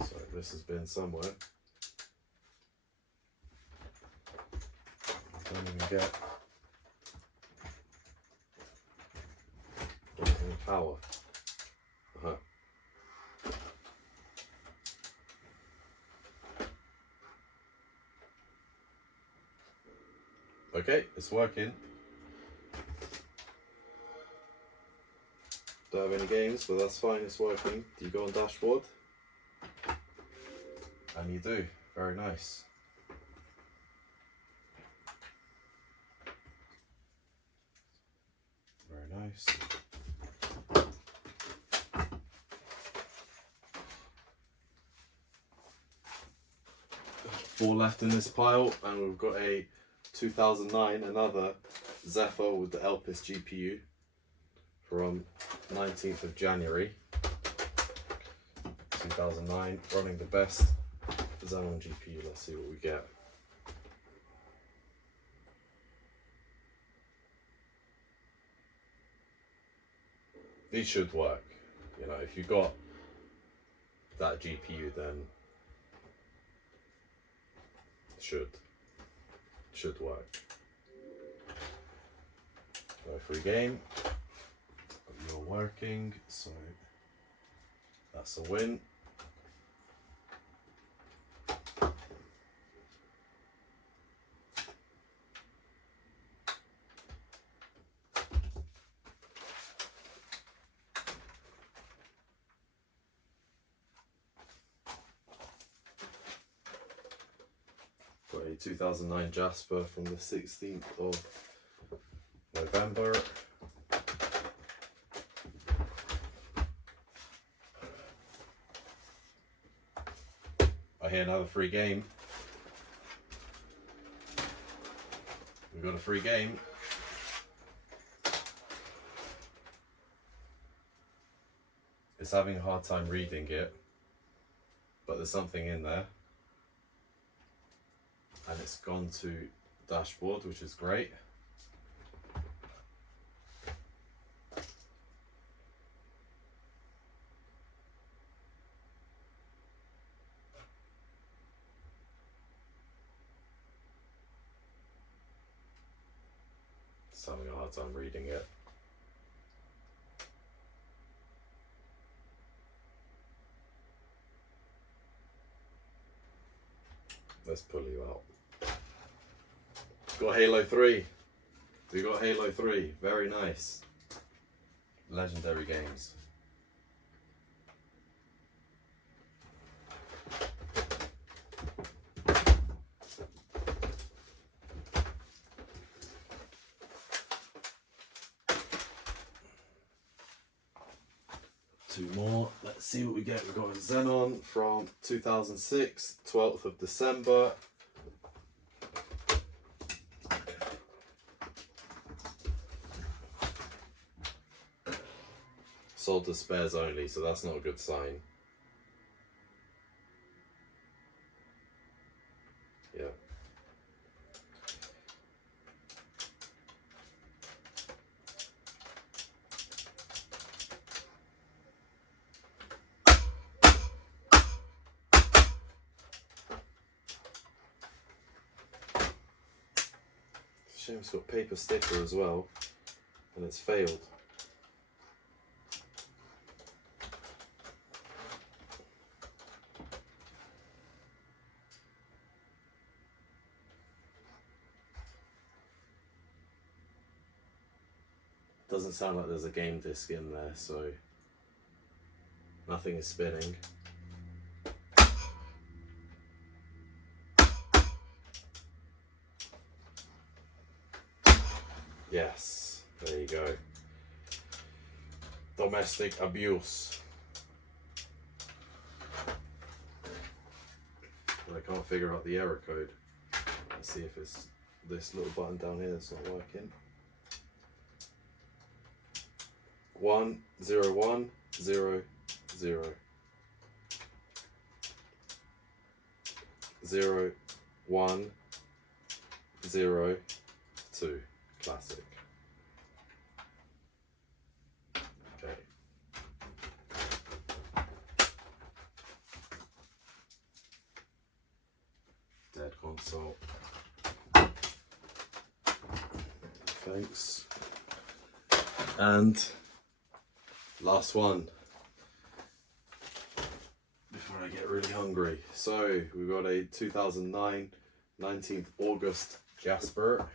So this has been somewhere. Don't even get any power. Okay, it's working. Don't have any games, but that's fine, it's working. Do you go on dashboard? And you do. Very nice. Very nice. 4 left in this pile, and we've got a 2009, another Zephyr with the Elpis GPU from 19th of January 2009, running the best Xenon GPU. Let's see what we get. These should work. You know, if you got that GPU, then should work. Go free game. You're working, so that's a win. Got a 2009 Jasper from the 16th of November. I hear another free game. We got a free game. It's having a hard time reading it, but there's something in there. And it's gone to dashboard, which is great. It's having a hard time reading it. Let's pull you out. Got Halo 3. We got Halo 3. Very nice. legendary games. Two more. Let's see what we get. We've got a Xenon from 2006, 12th of December. Sold to spares only, so that's not a good sign. Yeah. Shame it's got paper sticker as well, and it's failed. Doesn't sound like there's a game disc in there, so nothing is spinning. Yes, there you go. Domestic abuse. But I can't figure out the error code. Let's see if it's this little button down here that's not working. 10100 0102. Classic. Okay. Dead console. Thanks. And last one before I get really hungry. So we've got a 2009 19th August Jasper.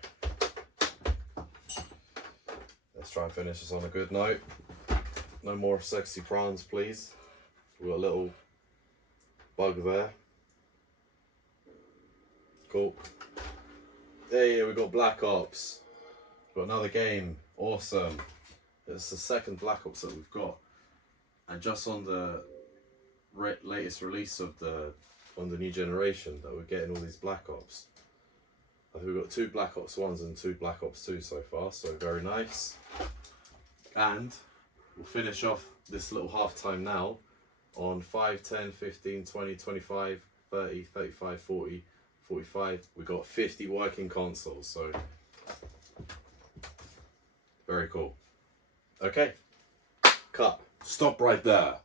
Let's try and finish this on a good note. No more sexy prawns, please. We've got a little bug there. Cool. Hey, we got Black Ops. We've got another game. Awesome. It's the second Black Ops that we've got, and just on the latest release of on the new generation that we're getting all these Black Ops. I think we've got 2 Black Ops 1s and 2 Black Ops 2 so far, so very nice. And we'll finish off this little half time now on 5, 10, 15, 20, 25, 30, 35, 40, 45. We've got 50 working consoles, so very cool. Okay, cut. Stop right there.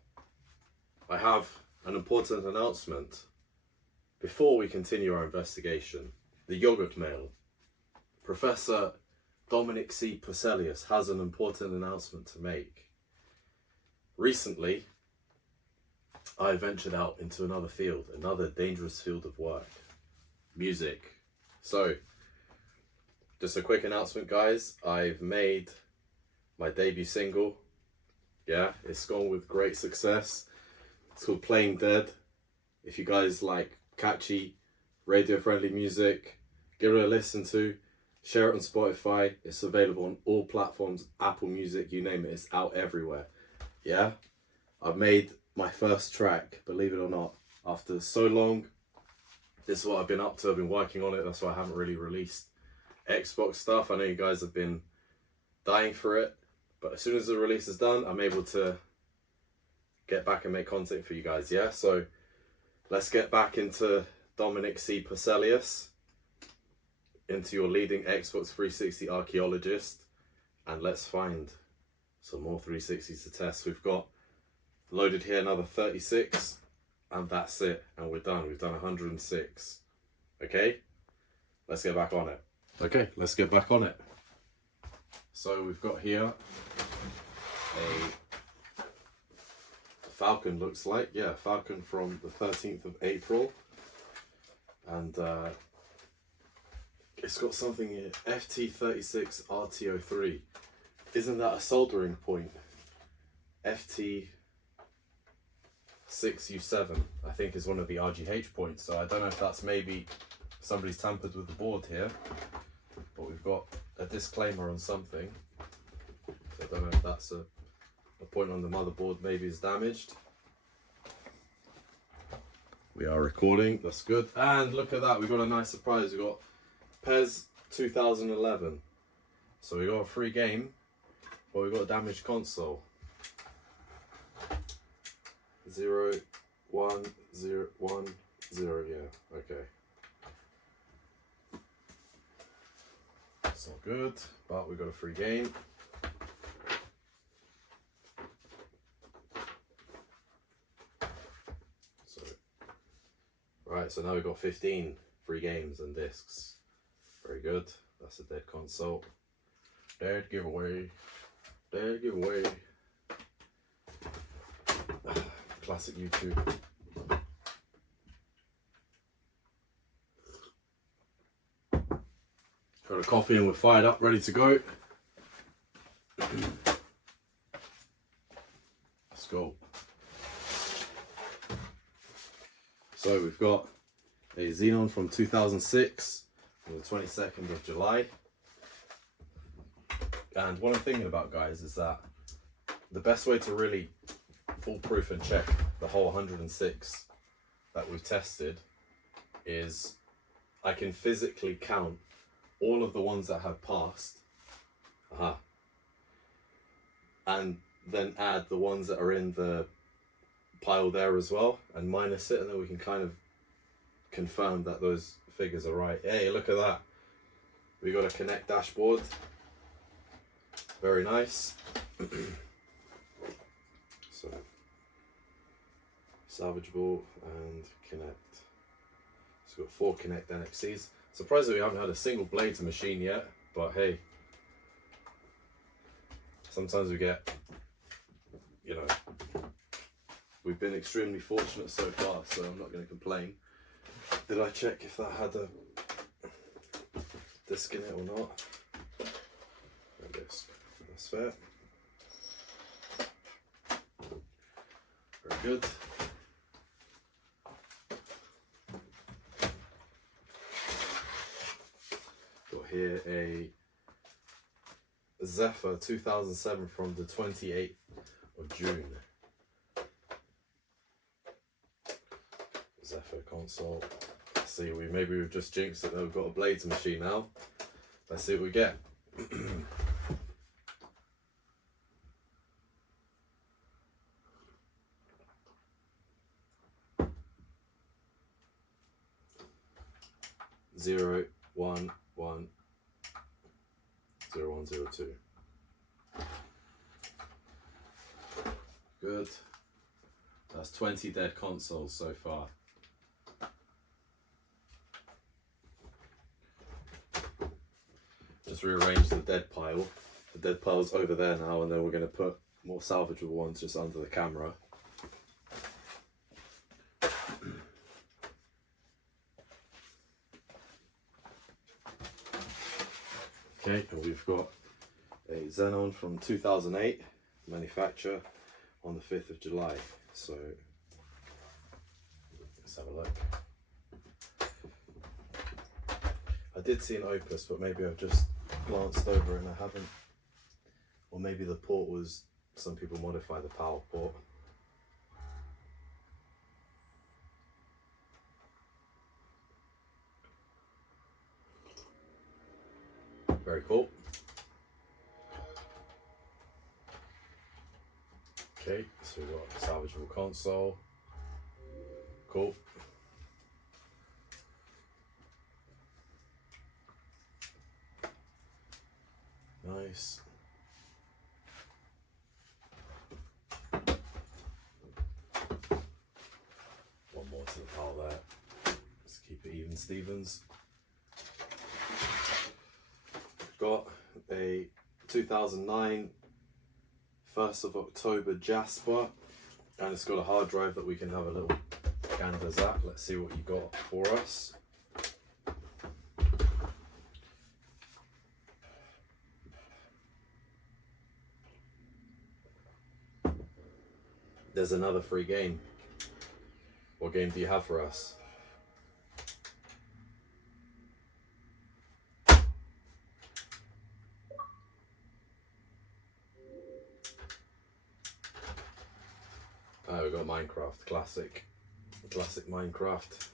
I have an important announcement. Before we continue our investigation, the yogurt mail, Professor Dominic C. Purcellius has an important announcement to make. Recently, I ventured out into another field, another dangerous field of work, music. So, just a quick announcement, guys. I've made my debut single. Yeah, it's gone with great success. It's called Playing Dead. If you guys like catchy, radio-friendly music, give it a listen to. Share it on Spotify. It's available on all platforms, Apple Music, you name it. It's out everywhere. Yeah, I've made my first track, believe it or not, after so long. This is what I've been up to. I've been working on it. That's why I haven't really released Xbox stuff. I know you guys have been dying for it, but as soon as the release is done, I'm able to get back and make content for you guys. Yeah, so let's get back into Dominic C. Purcellius, into your leading Xbox 360 archaeologist, and let's find some more 360s to test. We've got loaded here another 36, and that's it, and we're done. We've done 106. Okay, let's get back on it. Okay, let's get back on it. So we've got here a Falcon, looks like. Yeah, Falcon from the 13th of April. And it's got something here, FT36 RTO3. Isn't that a soldering point? FT6U7, I think is one of the RGH points. So I don't know if that's maybe somebody's tampered with the board here, but we've got a disclaimer on something. So I don't know if that's a point on the motherboard maybe is damaged. We are recording, that's good. And look at that, we got a nice surprise. We got PES 2011. So we got a free game, but we got a damaged console. 0, 1, 0, 1, 0, yeah, okay. That's not good, but we got a free game. Right, so now we've got 15 free games and discs. Very good. That's a dead console. Dead giveaway. Dead giveaway. Classic YouTube. Got a coffee and we're fired up, ready to go. Let's go. So we've got a Xenon from 2006 on the 22nd of July. And what I'm thinking about, guys, is that the best way to really foolproof and check the whole 106 that we've tested is I can physically count all of the ones that have passed. And then add the ones that are in the pile there as well and minus it, and then we can kind of confirm that those figures are right. Hey, look at that. We got a Connect dashboard. Very nice. So, salvageable and Connect. So we've got 4 Connect NXCs. Surprisingly, we haven't had a single blades machine yet, but hey, sometimes we get, you know, we've been extremely fortunate so far, so I'm not going to complain. Did I check if that had a disc in it or not? No disc. That's fair. Very good. Got here a Zephyr 2007 from the 28th of June. Zephyr console. Let's see, maybe we've just jinxed it. We've got a blades machine now. Let's see what we get. 0, 1, 1, 0, 1, 0, 2. Good. That's 20 dead consoles so far. Just rearrange the dead pile. The dead pile's over there now, and then we're going to put more salvageable ones just under the camera. Okay, and we've got a Xenon from 2008, manufacture on the 5th of July. So let's have a look. I did see an Opus, but maybe I've just glanced over and I haven't. Or maybe the port was, some people modify the power port. Very cool. Okay, so we've got a salvageable console. Cool. Nice. One more to the pile there. Let's keep it even, Stevens. Got a 2009 1st of October Jasper, and it's got a hard drive that we can have a little ganders at. Let's see what you got for us. There's another free game. What game do you have for us? Oh, we got Minecraft, classic Minecraft.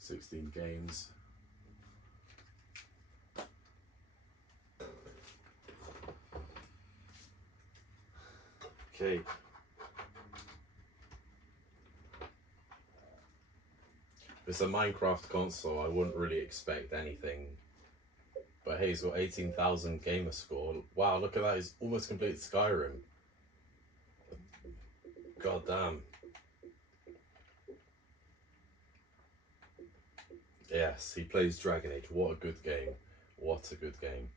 $16 games. Okay. It's a Minecraft console. I wouldn't really expect anything. But hey, he's got 18,000 gamer score. Wow, look at that. He's almost completed Skyrim. God damn. Yes, he plays Dragon Age. What a good game. What a good game.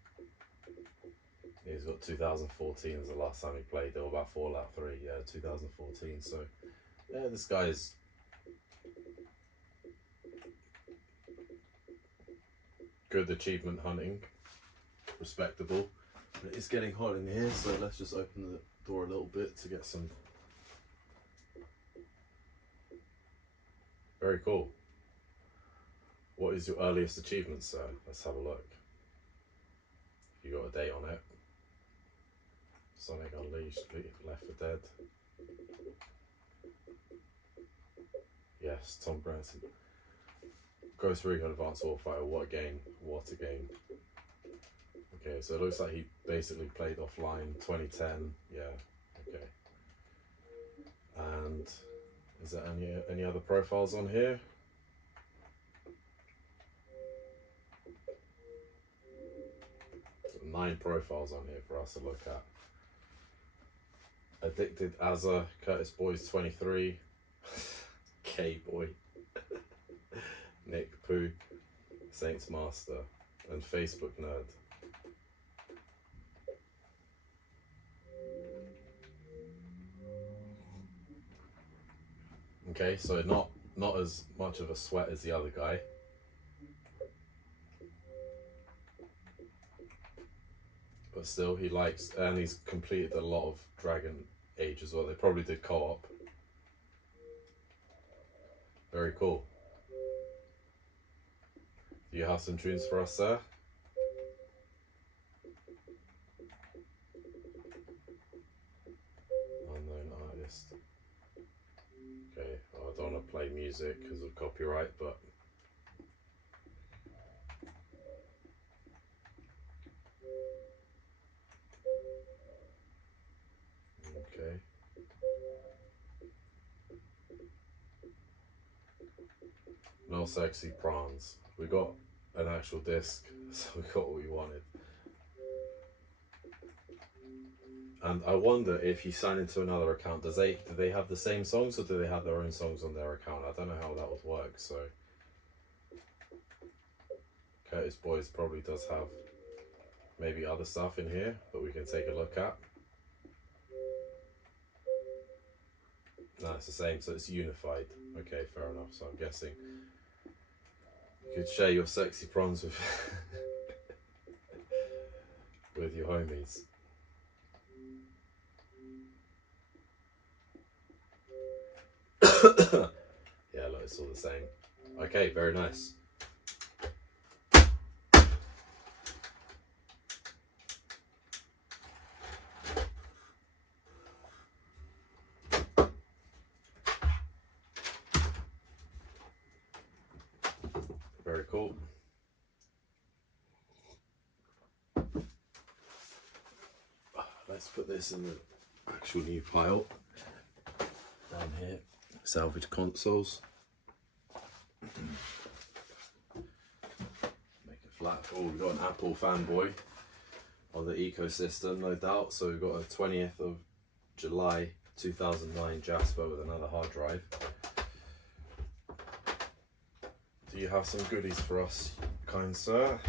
He's got 2014 as the last time he played. Or about Fallout 3. Yeah, 2014. So, yeah, this guy is... good achievement hunting. Respectable. But it's getting hot in here, so let's just open the door a little bit to get some... Very cool. What is your earliest achievement, sir? Let's have a look. You got a date on it. Sonic Unleashed, Left 4 Dead. Yes, Tom Branson. Ghost Recon Advanced Warfighter, what a game. What a game. Okay, so it looks like he basically played offline 2010. Yeah, okay. And is there any other profiles on here? So 9 profiles on here for us to look at. Addicted Azza, Curtis Boys 23, K-Boy, Nick Poo, Saints Master, and Facebook Nerd. Okay, so not as much of a sweat as the other guy. But still, he likes, and he's completed a lot of Dragon Age as well. They probably did co-op. Very cool. Do you have some tunes for us, sir? Unknown artist. Okay, well, I don't want to play music because of copyright, but... Okay. No sexy prawns. We got an actual disc, so we got what we wanted. And I wonder if you sign into another account, do they have the same songs or do they have their own songs on their account? I don't know how that would work. So Curtis Boys probably does have maybe other stuff in here that we can take a look at. No, it's the same, so it's unified. Okay, fair enough. So I'm guessing you could share your sexy prawns with with your homies. Yeah, look, it's all the same. Okay, very nice. Very cool. Let's put this in the actual new pile down here. Salvage consoles. Make it flat. Oh, we've got an Apple fanboy on the ecosystem, no doubt. So we've got a 20th of July 2009 Jasper with another hard drive. Do you have some goodies for us, kind sir?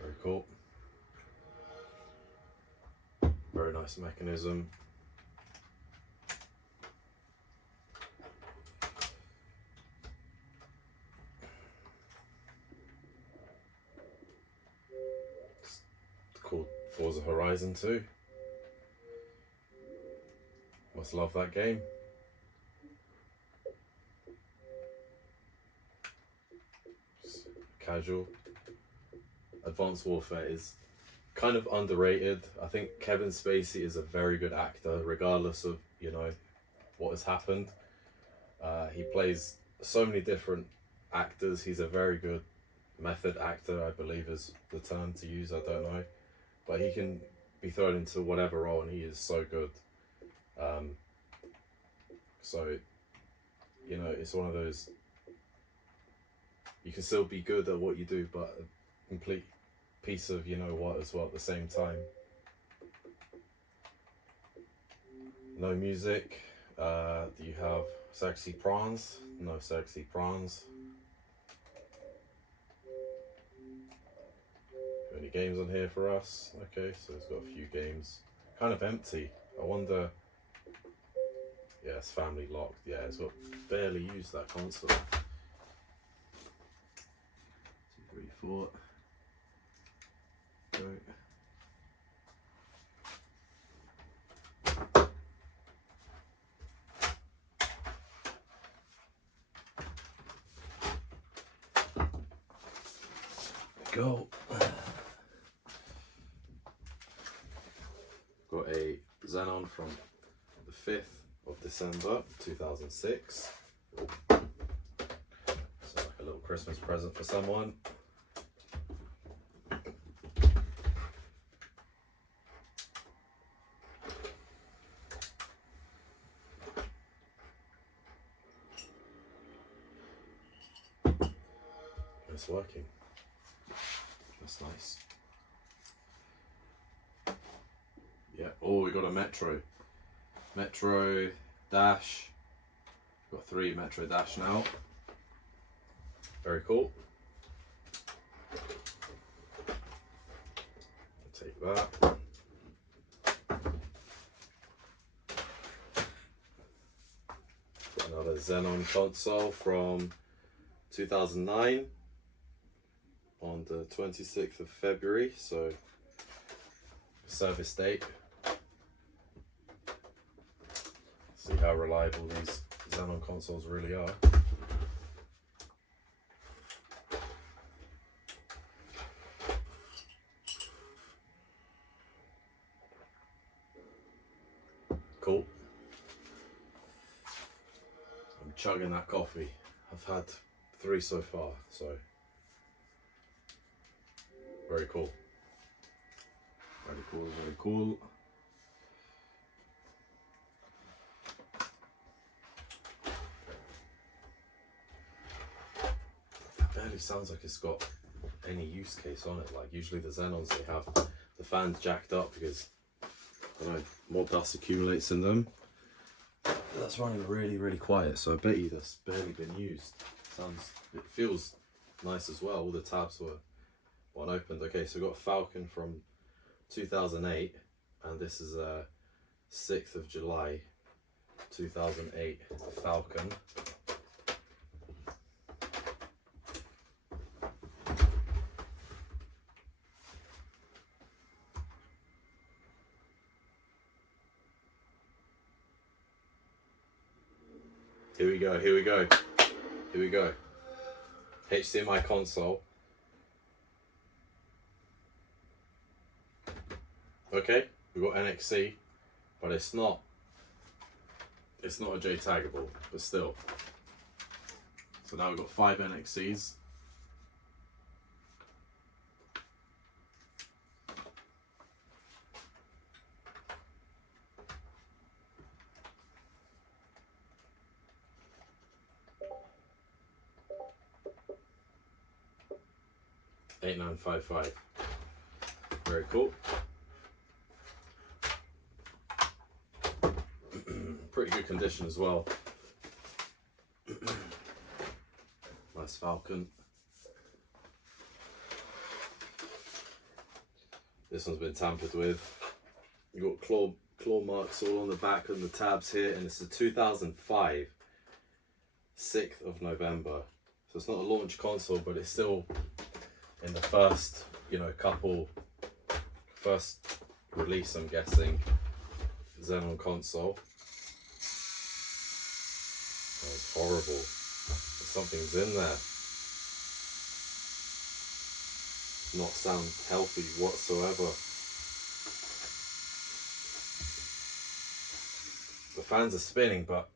Very cool. Very nice mechanism. Horizon 2. Must love that game. Casual. Advanced Warfare is kind of underrated. I think Kevin Spacey is a very good actor, regardless of, you know, what has happened. He plays so many different actors. He's a very good method actor, I believe is the term to use, I don't know. But he can be thrown into whatever role and he is so good. So, you know, it's one of those, you can still be good at what you do, but a complete piece of you know what as well at the same time. No music. Do you have sexy prawns? No sexy prawns. Any games on here for us? Okay, so it's got a few games. Kind of empty. I wonder. Yeah, it's family locked. Yeah, it's got barely used that console. 2, 3, 4. Go. Go. Got a Xenon from the 5th of December 2006. So like a little Christmas present for someone. It's working. That's nice. Yeah. Oh, we got a Metro. Metro Dash. Got 3 Metro Dash now. Very cool. I'll take that. Got another Xenon console from 2009. On the 26th of February, so service date. See how reliable these Xenon consoles really are. Cool. I'm chugging that coffee. I've had 3 so far, so very cool. Very cool, very cool. That barely sounds like it's got any use case on it. Like usually the Xenons, they have the fans jacked up because, I don't know, more dust accumulates in them. But that's running really, really quiet, so I bet you that's barely been used. It feels nice as well. All the tabs were unopened. Okay, so we've got Falcon from 2008, and this is 6th of July 2008 Falcon. Here we go, here we go, here we go. HDMI console. Okay, we've got NXC, but it's not a JTAGable, but still. So now we've got 5 NXCs. $8955. Very cool. Pretty good condition as well. Nice Falcon. This one's been tampered with. You've got claw marks all on the back and the tabs here, and it's a 2005 6th of November. So it's not a launch console, but it's still in the first, you know, first release, I'm guessing, Xenon console. That was horrible. Something's in there. Not sound healthy whatsoever. The fans are spinning, but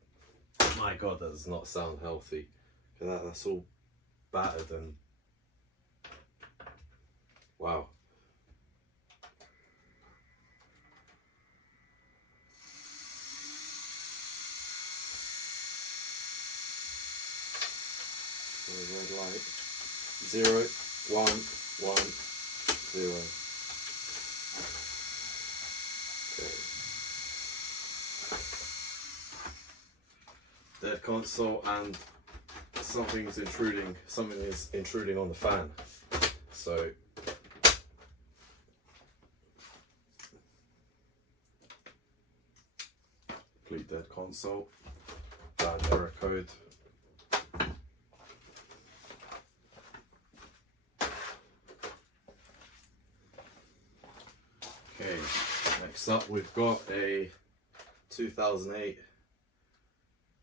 my god, that does not sound healthy. That's all battered and wow. Red light. 0, 1, 1, 0. Okay. Dead console, and something is intruding on the fan. So complete dead console. Bad error code. Okay, next up we've got a 2008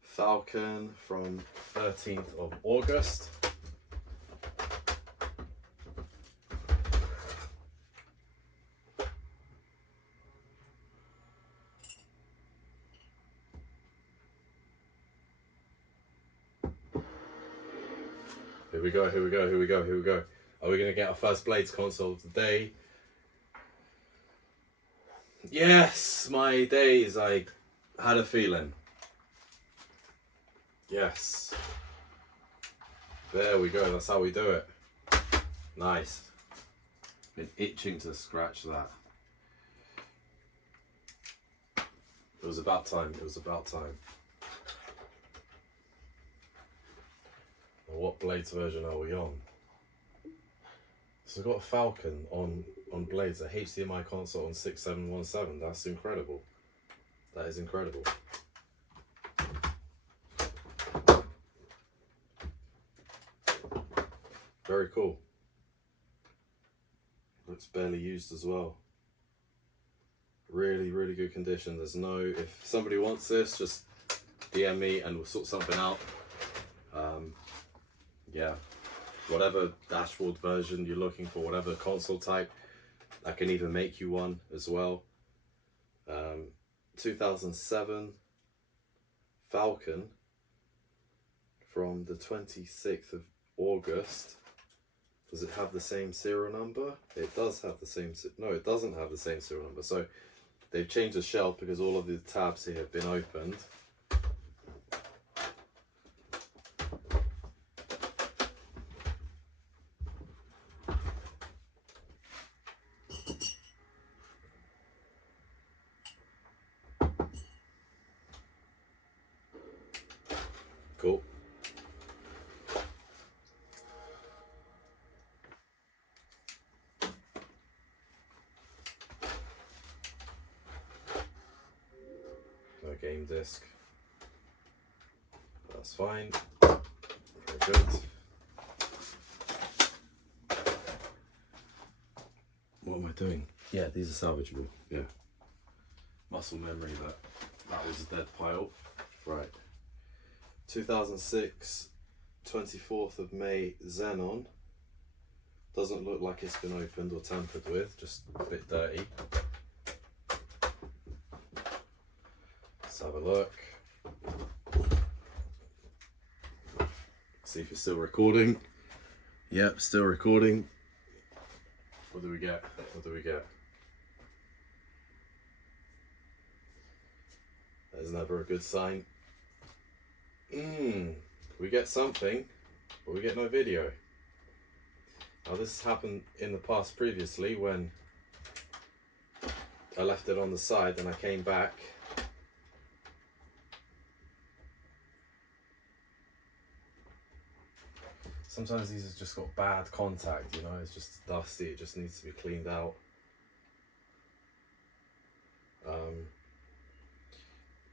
Falcon from 13th of August. Here we go, here we go, here we go, here we go. Are we going to get our first Blades console of the day? Yes, my days, I had a feeling. Yes. There we go, that's how we do it. Nice. Been itching to scratch that. It was about time, it was about time. Well, what Blades version are we on? So I've got a Falcon on Blades, a HDMI console on 6717. That's incredible. That is incredible. Very cool. Looks barely used as well. Really, really good condition. There's no, if somebody wants this, just DM me and we'll sort something out. Yeah, whatever dashboard version you're looking for, whatever console type, I can even make you one as well. 2007 Falcon from the 26th of August. Does it have the same serial number? It does have the same, no, it doesn't have the same serial number. So they've changed the shelf because all of the tabs here have been opened. Cool. No game disc. That's fine. Very good. What am I doing? Yeah, these are salvageable. Yeah. Muscle memory that was a dead pile. Right. 2006, 24th of May, Xenon. Doesn't look like it's been opened or tampered with, just a bit dirty. Let's have a look. See if you're still recording. Yep, still recording. What do we get? What do we get? That is never a good sign. We get something, but we get no video. Now this has happened in the past previously when I left it on the side and I came back. Sometimes these have just got bad contact, you know, it's just dusty, it just needs to be cleaned out.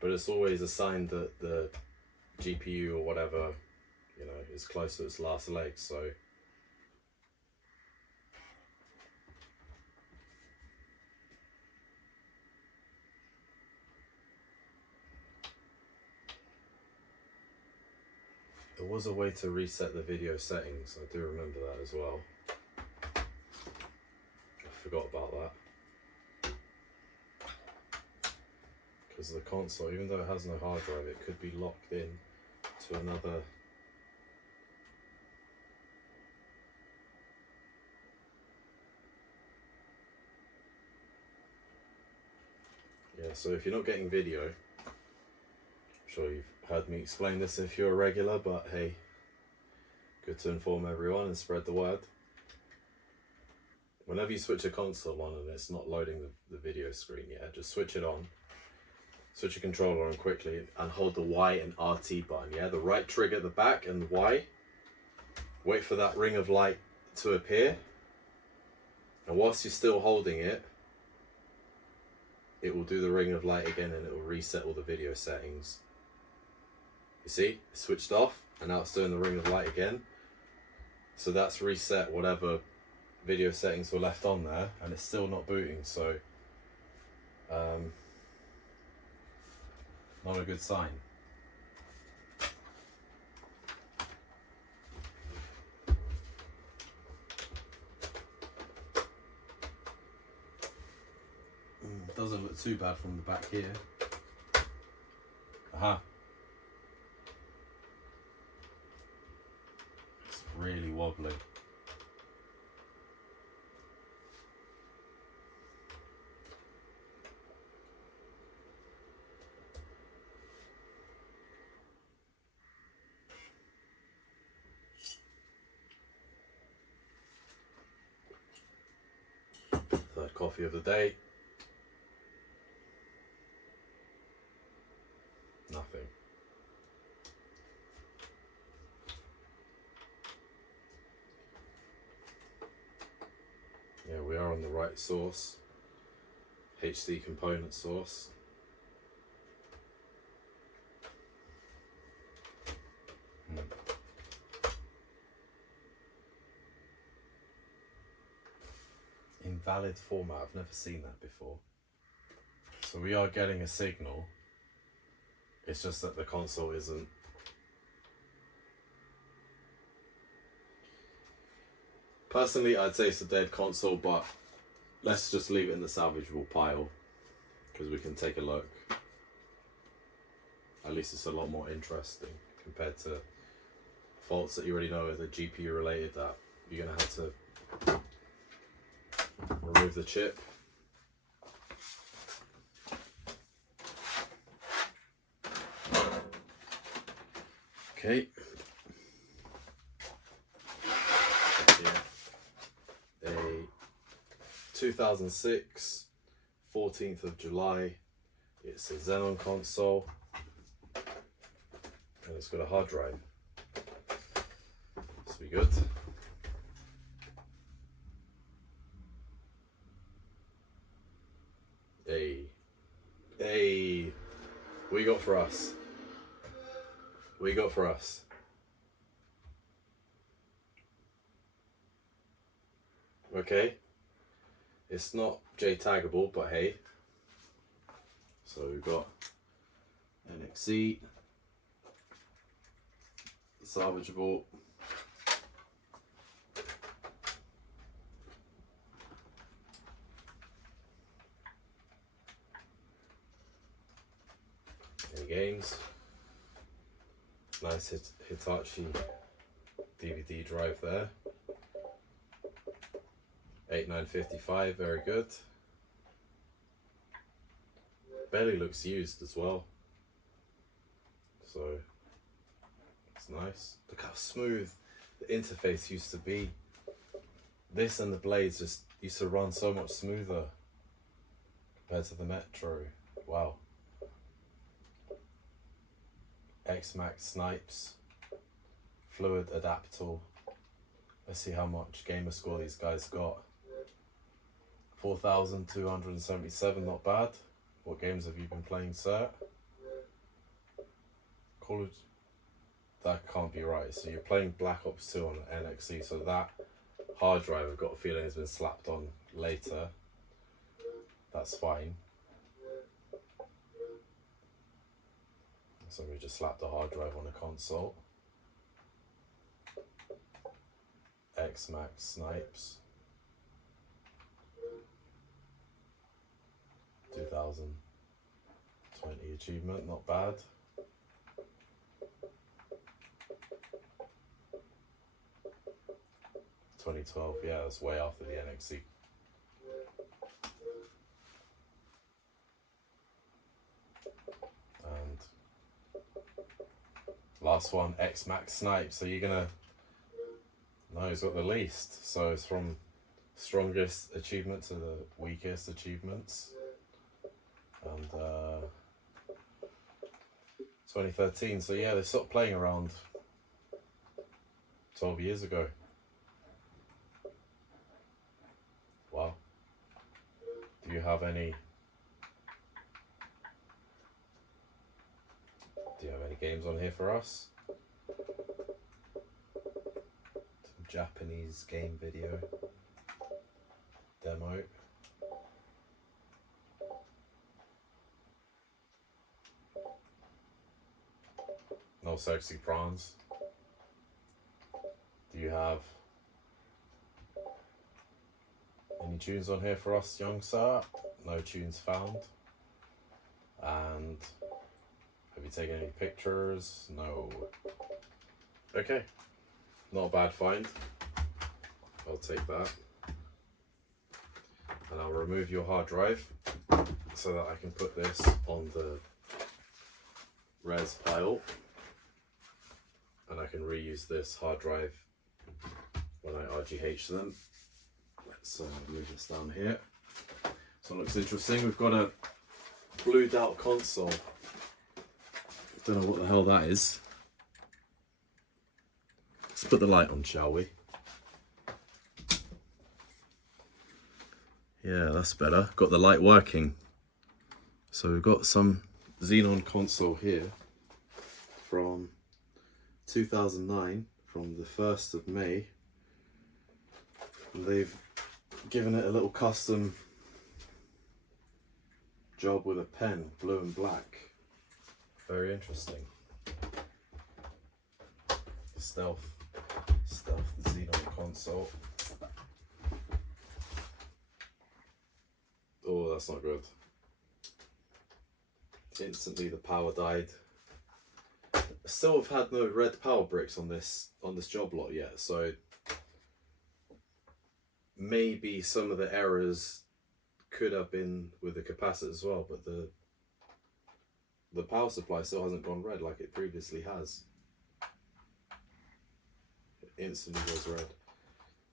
But it's always a sign that the GPU or whatever, you know, is close to its last leg, so There was a way to reset the video settings, I do remember that as well. I forgot about that. Because the console, even though it has no hard drive, it could be locked in to another. Yeah, so if you're not getting video, I'm sure you've heard me explain this if you're a regular, but hey, good to inform everyone and spread the word. Whenever you switch a console on and it's not loading the video screen yet, just switch it on. Switch your controller on quickly and hold the Y and RT button, yeah? The right trigger at the back and Y. Wait for that ring of light to appear. And whilst you're still holding it, it will do the ring of light again and it will reset all the video settings. You see, it switched off and now it's doing the ring of light again. So that's reset whatever video settings were left on there, and it's still not booting, so not a good sign. Doesn't look too bad from the back here. Aha. It's really wobbly. Third coffee of the day. Nothing. Yeah, we are on the right source. HD component source. Invalid format, I've never seen that before. So we are getting a signal. It's just that the console isn't. Personally, I'd say it's a dead console, but let's just leave it in the salvageable pile because we can take a look. At least it's a lot more interesting compared to faults that you already know are the GPU related, that you're going to have to remove the chip. Okay. A 2006, 14th of July. It's a Xenon console. And it's got a hard drive. This will be good. Hey, what you got for us? What you got for us? Okay, it's not JTAGable, but hey. So we've got NXC, salvageable. Any games? Nice Hitachi DVD drive there. 8955, very good. Barely looks used as well. So it's nice. Look how smooth the interface used to be. This and the blades just used to run so much smoother compared to the Metro. Wow. X-Max snipes, fluid adaptal. Let's see how much gamer score these guys got. 4,277, not bad. What games have you been playing, sir? Call of... That can't be right. So you're playing Black Ops 2 on NXC, so that hard drive, I've got a feeling, has been slapped on later. That's fine. So we just slapped the hard drive on a console. X-Max Snipes. 2020 achievement, not bad. $2012, yeah, that's way after the NXC. And last one, X-Max Snipe. So you're gonna, no, he's got the least. So it's from strongest achievement to the weakest achievements. And 2013, so yeah, they stopped playing around 12 years ago. Wow. Do you have any games on here for us? Some Japanese game video demo. No sexy prawns. Do you have any tunes on here for us, young sir? No tunes found. And have you taken any pictures? No. Okay. Not a bad find. I'll take that. And I'll remove your hard drive so that I can put this on the res pile. And I can reuse this hard drive when I RGH them. Let's move this down here. So it looks interesting. We've got a blued out console. Don't know what the hell that is. Let's put the light on, shall we? Yeah, that's better. Got the light working. So we've got some Xenon console here from 2009, from the 1st of May. And they've given it a little custom job with a pen, blue and black. Very interesting. Stealth Xenon console. Oh, that's not good. Instantly the power died. Still have had no red power bricks on this job lot yet, so maybe some of the errors could have been with the capacitor as well, but the power supply still hasn't gone red like it previously has. It instantly goes red.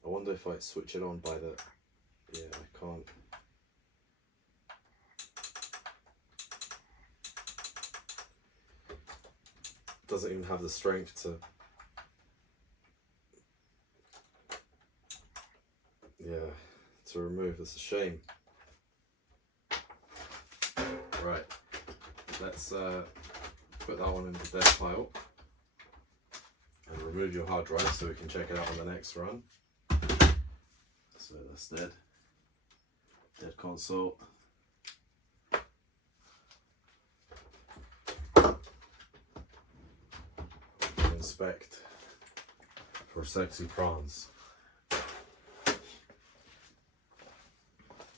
I wonder if I switch it on by the... Yeah, I can't. Doesn't even have the strength to... Yeah, to remove. It's a shame. Right, let's put that one in the dead pile and remove your hard drive so we can check it out on the next run. So that's dead. Dead console. Inspect for sexy prawns.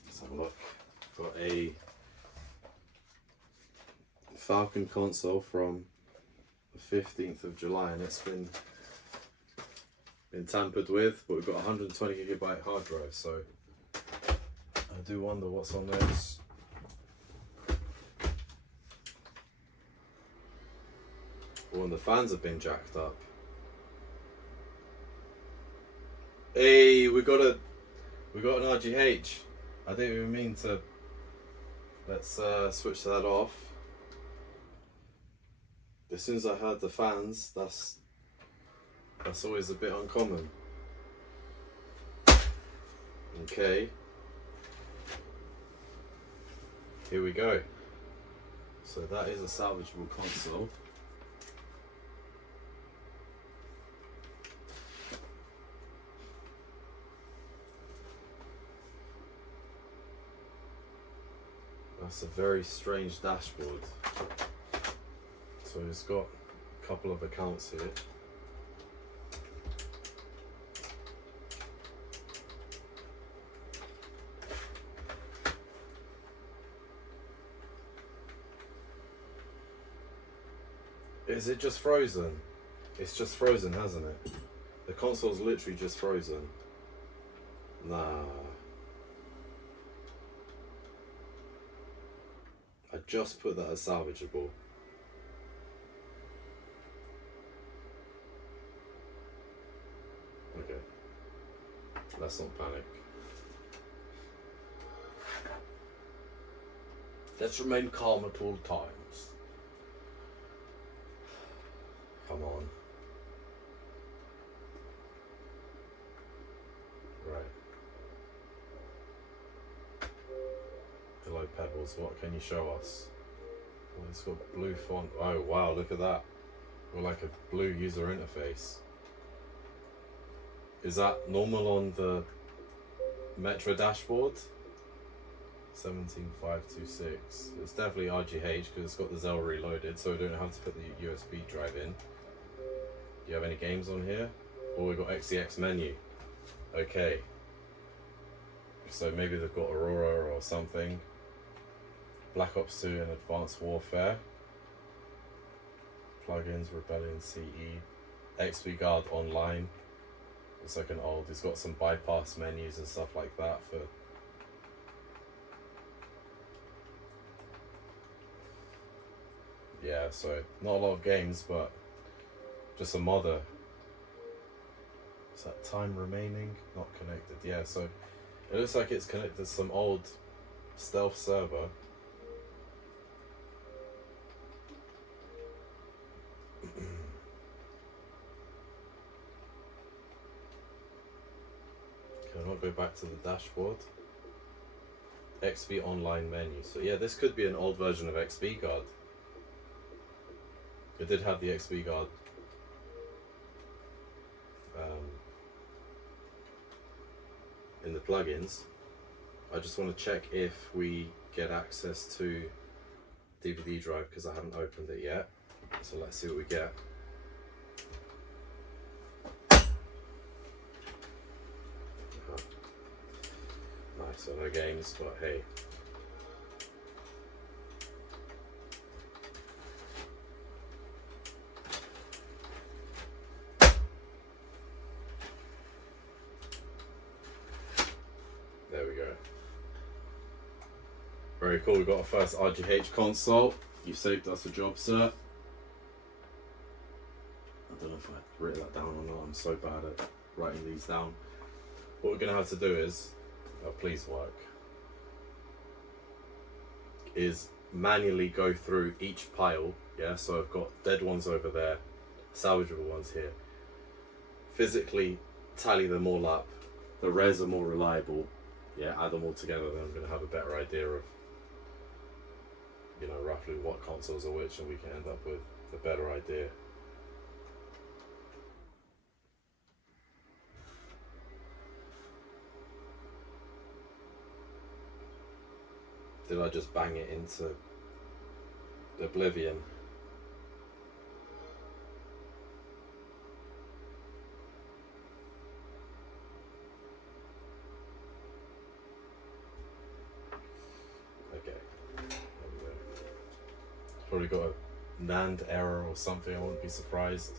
Let's have a look. Got a Falcon console from the 15th of July, and it's been tampered with, but we've got a 120 gigabyte hard drive, so I do wonder what's on this. Oh, and the fans have been jacked up. Hey, we got an RGH. I didn't even mean to. Let's switch that off. As soon as I heard the fans, that's always a bit uncommon. Okay. Here we go. So that is a salvageable console. That's a very strange dashboard. So it's got a couple of accounts here. Is it just frozen? It's just frozen, hasn't it? The console's literally just frozen. Nah. I just put that as salvageable. Okay. Let's not panic. Let's remain calm at all times. Come on. Right. Hello Pebbles, what can you show us? Well, it's got blue font. Oh wow, look at that. Or like a blue user interface. Is that normal on the Metro dashboard? 17526. It's definitely RGH because it's got the Zell reloaded, so we don't have to put the USB drive in. Do you have any games on here? Oh, we've got XEX menu. Okay. So maybe they've got Aurora or something. Black Ops 2 and Advanced Warfare. Plugins, Rebellion CE. XP Guard Online. It's like an old, it's got some bypass menus and stuff like that for. Yeah, so not a lot of games, but just a modder. Is that time remaining? Not connected. Yeah, so it looks like it's connected to some old stealth server. Can I not go back to the dashboard? XP online menu. So yeah, this could be an old version of XP Guard. It did have the XP Guard in the plugins. I just want to check if we get access to DVD drive because I haven't opened it yet. So let's see what we get. Nice, so no games, but hey. There we go. Very cool, we got our first RGH console. You saved us a job, sir. I don't know if I wrote that down or not. I'm so bad at writing these down. What we're going to have to do is, oh, please work, is manually go through each pile. Yeah, so I've got dead ones over there, salvageable ones here. Physically tally them all up. The rares are more reliable. Yeah, add them all together, then I'm going to have a better idea of, you know, roughly what consoles are which, and we can end up with a better idea. Did I just bang it into oblivion? Okay. Probably got a NAND error or something, I wouldn't be surprised.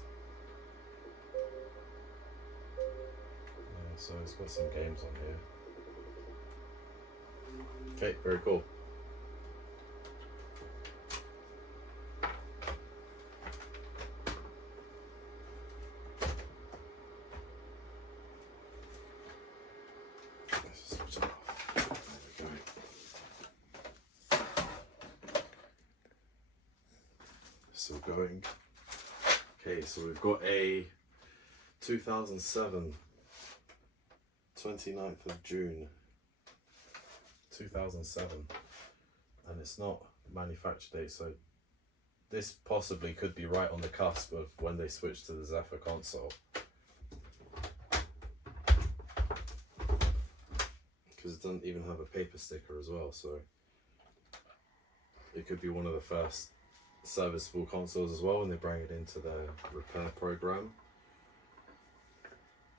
Yeah, so it's got some games on here. Okay, very cool. Still going. Okay, so we've got a 2007, 29th of June 2007, and it's not manufacture date, so this possibly could be right on the cusp of when they switch to the Zephyr console, because it doesn't even have a paper sticker as well, so it could be one of the first serviceable consoles as well when they bring it into their repair program.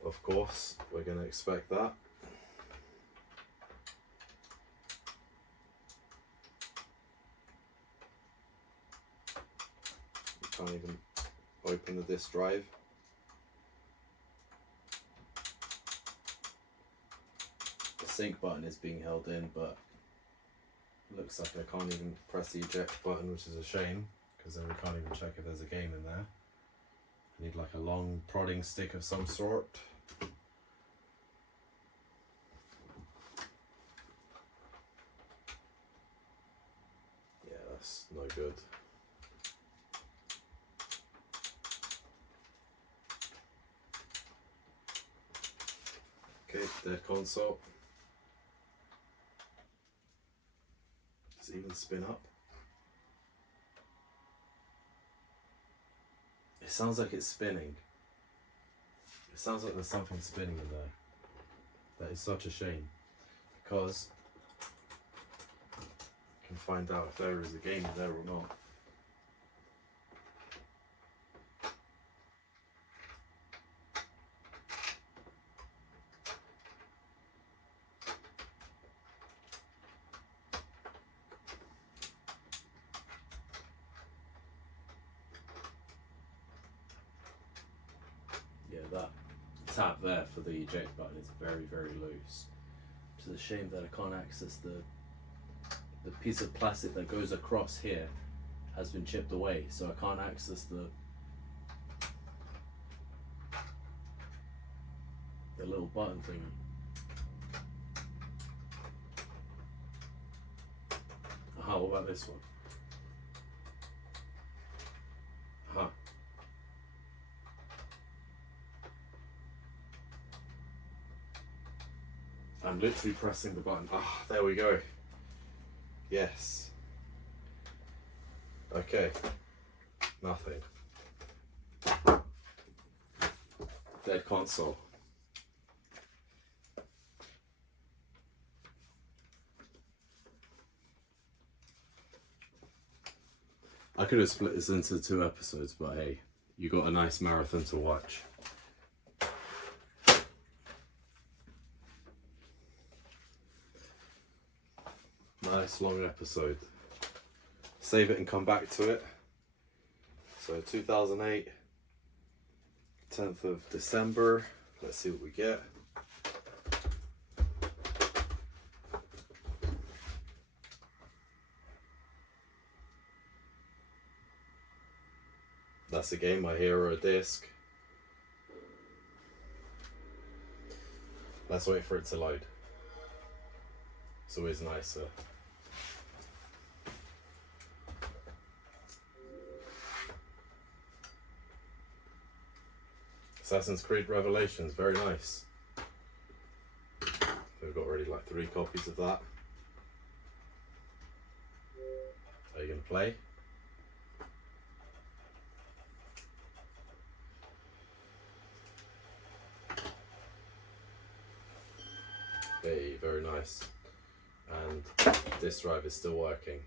Of course, we're going to expect that. can't even open the disk drive. The sync button is being held in, but it looks like I can't even press the eject button, which is a shame, because then we can't even check if there's a game in there. I need like a long prodding stick of some sort. Yeah, that's no good. Okay, dead console. Does it even spin up? It sounds like it's spinning. It sounds like there's something spinning in there. That is such a shame, because I can find out if there is a game there or not. Yeah, that tab there for the eject button is very, very loose. It's a shame that I can't access the piece of plastic that goes across here has been chipped away, so I can't access the little button thingy. Aha, what about this one? Aha. I'm literally pressing the button. Ah, there we go. Yes. Okay. Nothing. Dead console. I could have split this into 2 episodes, but hey, you got a nice marathon to watch. Nice long episode. Save it and come back to it. So 2008, 10th of December. Let's see what we get. That's a game, My Hero disc. Let's wait for it to load. It's always nicer. Assassin's Creed Revelations, very nice. We've got already like 3 copies of that. Are you going to play? Hey, very nice. And this drive is still working.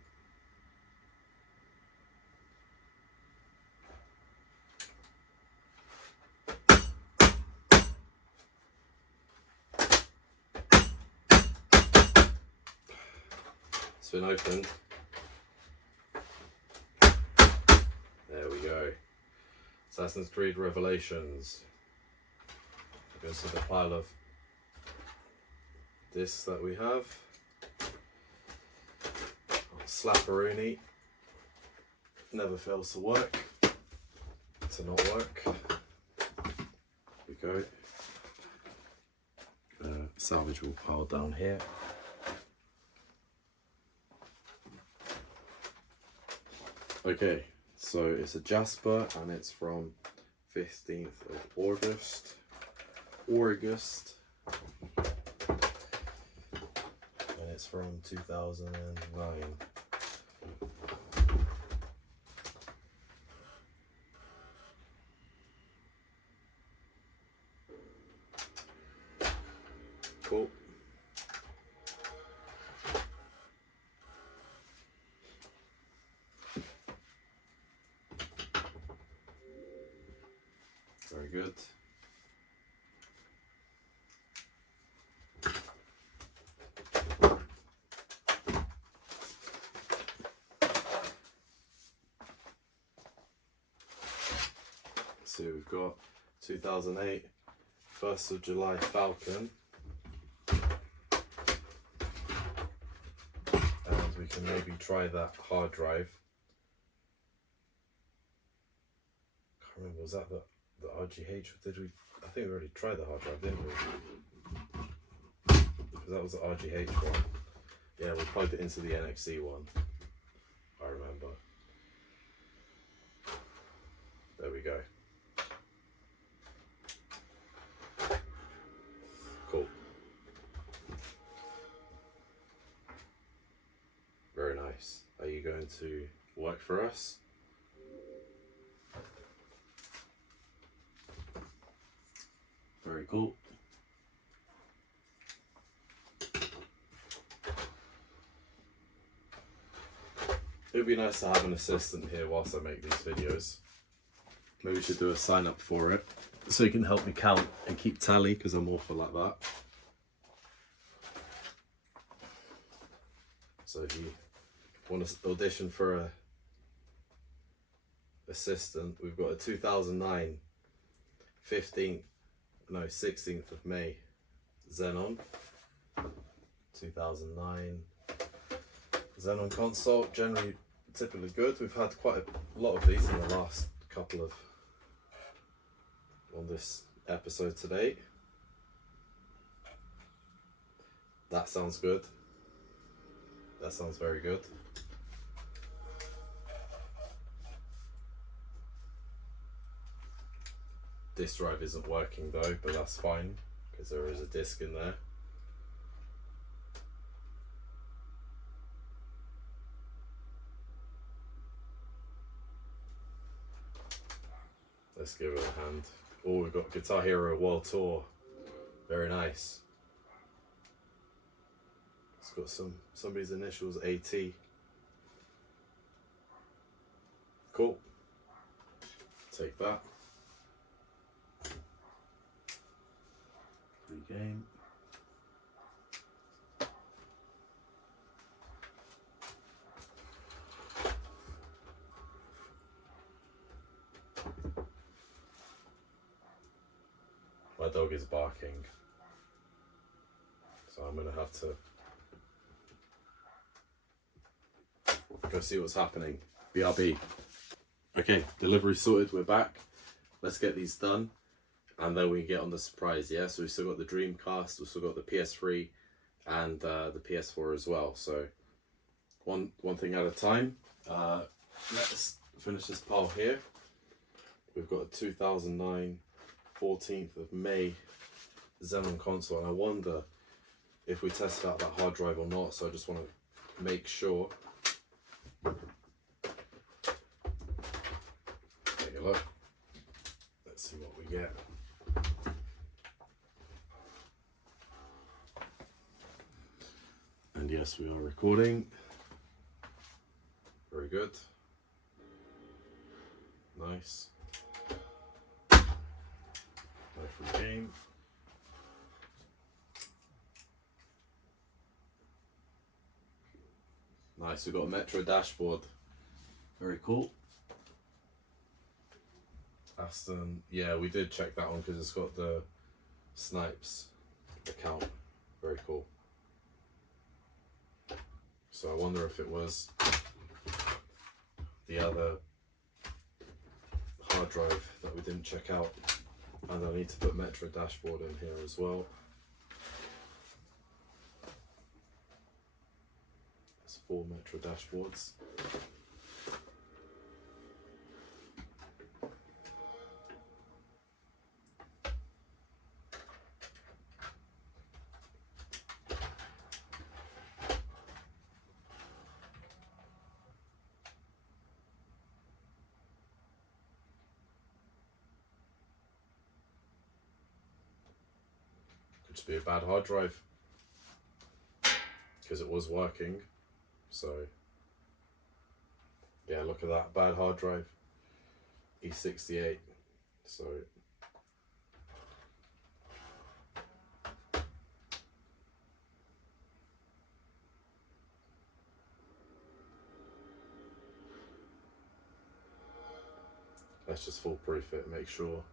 It's been opened. There we go. Assassin's Creed Revelations. It goes to the pile of discs that we have. Slapperoonie. Never fails to work. To not work. Here we go. Salvage will pile down here. Okay, so it's a Jasper and it's from 15th of August. And it's from 2009. Cool. Very good. see, we've got 2008 1st of July Falcon, and we can maybe try that hard drive. Can't remember, was that the RGH? Did we? I think we already tried the hard drive, didn't we? Because that was the RGH one. Yeah, we plugged it into the NXC one. I remember. There we go. Cool. Very nice. Are you going to work for us? Very cool. It would be nice to have an assistant here whilst I make these videos. Maybe we should do a sign up for it so you can help me count and keep tally, because I'm awful like that. So if you want to audition for a assistant, we've got a 2009 16th of May Xenon. 2009 Xenon console, generally typically good. We've had quite a lot of these in the last couple of on this episode today. That sounds good. That sounds very good. Disk drive isn't working though, but that's fine because there is a disk in there. Let's give it a hand. Oh, we've got Guitar Hero World Tour. Very nice. It's got somebody's initials, AT. Cool. Take that. Game. My dog is barking, so I'm gonna have to go see what's happening. BRB. Okay, delivery sorted, we're back. Let's get these done. And then we get on the surprise, yeah? So we've still got the Dreamcast, we've still got the PS3 and the PS4 as well. So one thing at a time. Let's finish this pile here. We've got a 2009 14th of May Xenon console, and I wonder if we tested out that hard drive or not, so I just want to make sure. Take a look. Let's see what we get. And yes, we are recording. Very good. Nice. Play for game. Nice, we've got a Metro dashboard. Very cool. Aston, yeah, we did check that one because it's got the Snipes account. Very cool. So I wonder if it was the other hard drive that we didn't check out. And I need to put Metro dashboard in here as well. There's 4 Metro dashboards. Could just be a bad hard drive because it was working. So yeah, look at that, bad hard drive, E68. So let's just foolproof it, make sure.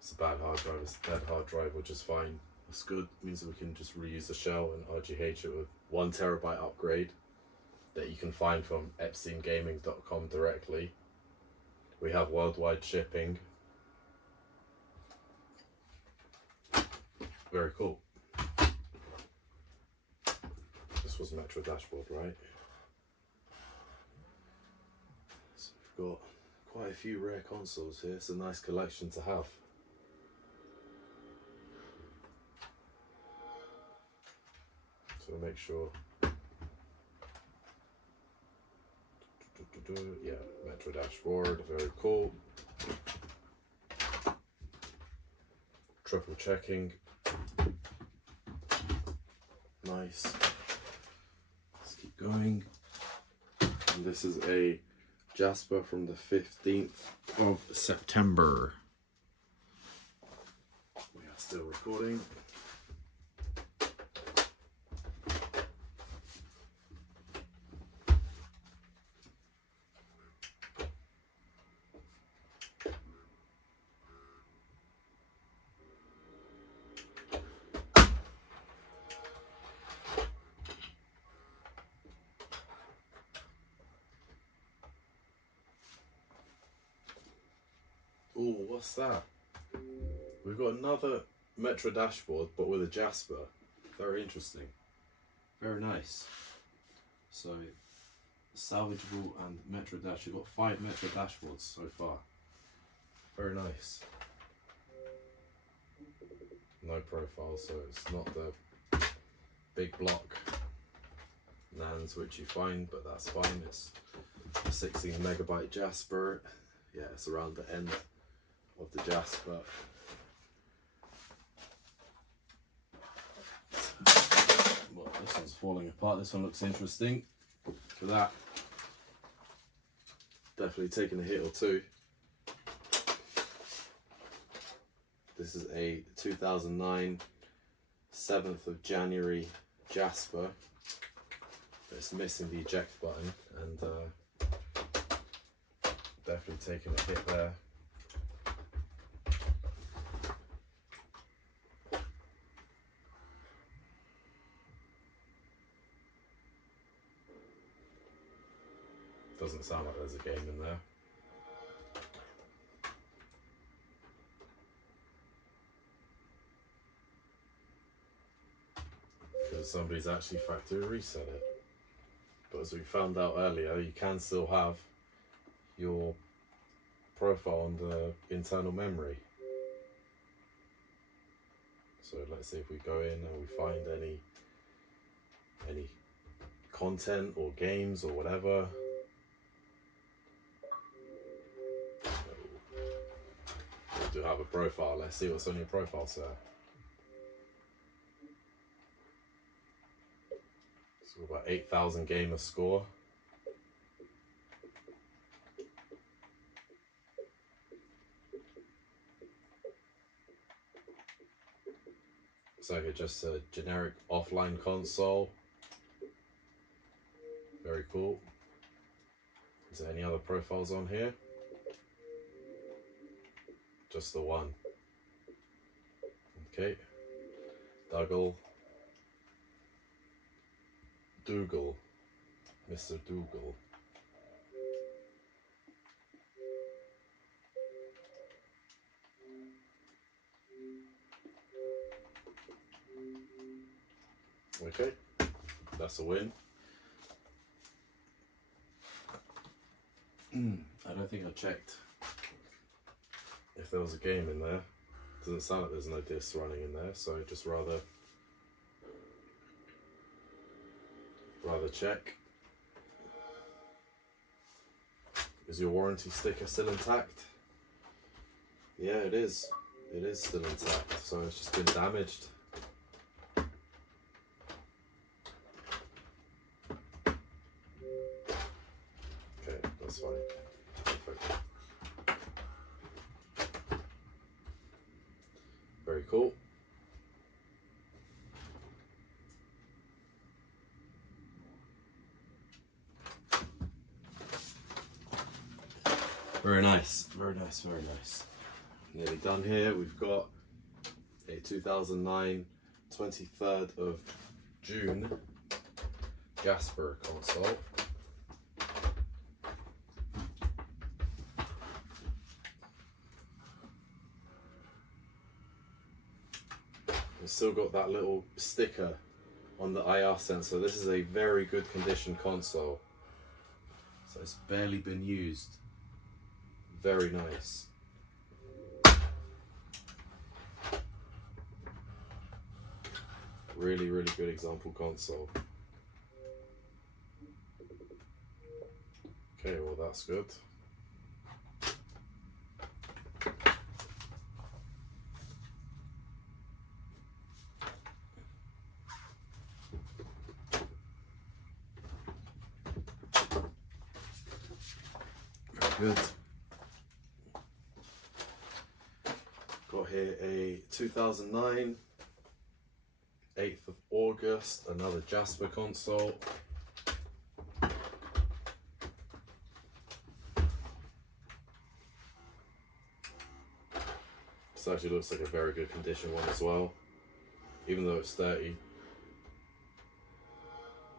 It's a bad hard drive, it's a dead hard drive, which is fine. That's good, it means that we can just reuse the shell and RGH it with 1 terabyte upgrade that you can find from epsteingaming.com directly. We have worldwide shipping. Very cool. This was Metro Dashboard, right? So we've got quite a few rare consoles here. It's a nice collection to have. So make sure. Yeah, Metro Dashboard, very cool. Triple checking. Nice. Let's keep going. And this is a Jasper from the 15th of September. We are still recording. Oh, what's that? We've got another Metro Dashboard, but with a Jasper. Very interesting. Very nice. So, salvageable and Metro Dash. You've got 5 Metro Dashboards so far. Very nice. No profile, so it's not the big block NANds which you find, but that's fine. It's a 16 megabyte Jasper. Yeah, it's around the end of the Jasper. Well, this one's falling apart. This one looks interesting. For that, definitely taking a hit or two. This is a 2009 7th of January Jasper. It's missing the eject button, and definitely taking a hit there. Doesn't sound like there's a game in there. Because somebody's actually factory reset it. But as we found out earlier, you can still have your profile on the internal memory. So let's see if we go in and we find any content or games or whatever. We do have a profile. Let's see what's on your profile, sir. So about 8,000 gamer score. So it's just a generic offline console. Very cool. Is there any other profiles on here? Just the one. Okay. Dougal. Dougal. Mr. Dougal. Okay, that's a win. I don't think I checked if there was a game in there. Doesn't sound like there's no discs running in there, so just rather check. Is your warranty sticker still intact? Yeah, it is. It is still intact, so it's just been damaged. Okay, that's fine. Perfect. Very cool. Very nice, very nice, very nice. Nearly done here. We've got a 2009 23rd of June Jasper console. We've still got that little sticker on the IR sensor. This is a very good condition console. So it's barely been used. Very nice. Really, really good example console. Okay, well that's good. Very good. Got here a 2009 8th of August, another Jasper console. This actually looks like a very good condition one as well. Even though it's dirty, it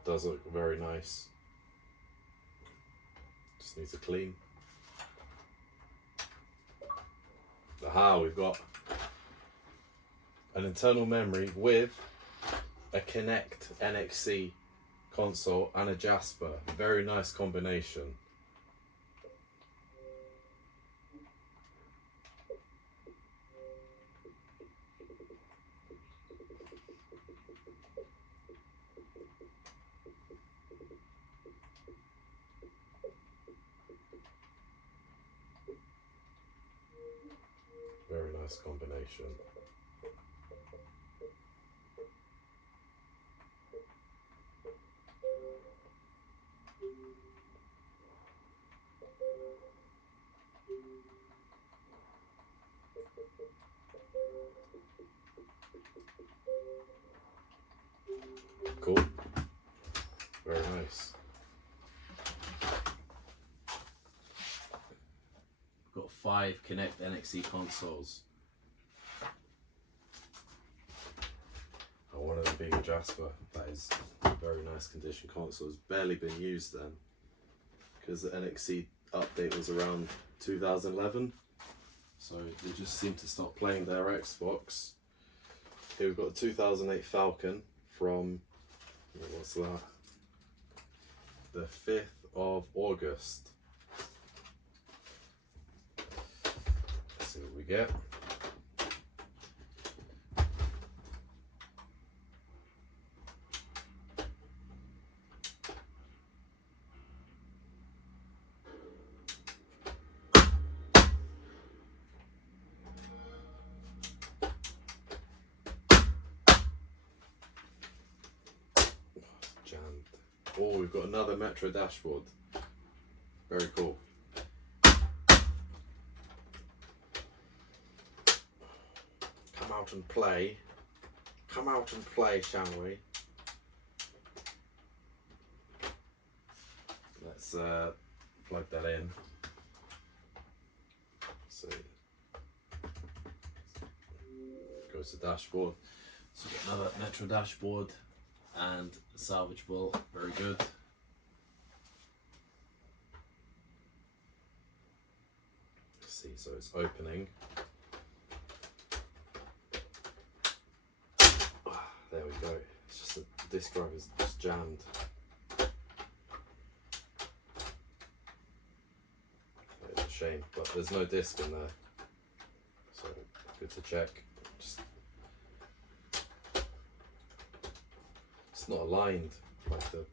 does look very nice. Just needs a clean. Aha, we've got an internal memory with a Kinect NXC console and a Jasper. Very nice combination. Very nice combination. Cool. Very nice. Got 5 Kinect NXC consoles. And one of them being a Jasper. That is a very nice condition console. It's barely been used then, because the NXC update was around 2011. So they just seem to stop playing their Xbox. Here we've got a 2008 Falcon from, what's that? The 5th of August. Let's see what we get. Oh, we've got another Metro dashboard. Very cool. Come out and play. Come out and play, shall we? Let's plug that in. So goes to dashboard. So we've got another Metro dashboard and Salvage ball. Very good. Let's see, so it's opening. There we go. It's just the disk drive is just jammed. It's a shame, but there's no disk in there, so good to check. Just, it's not aligned like the.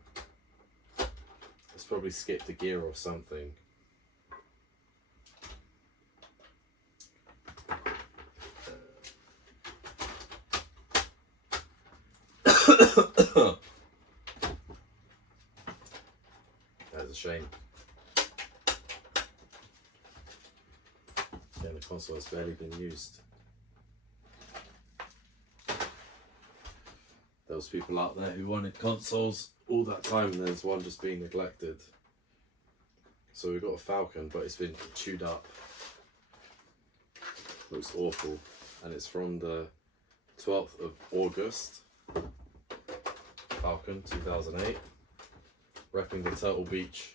It's probably skipped a gear or something. That's a shame. Yeah, the console has barely been used. There was people out there who wanted consoles all that time, and there's one just being neglected. So we've got a Falcon, but it's been chewed up. Looks awful. And it's from the 12th of August. Falcon 2008. Repping the Turtle Beach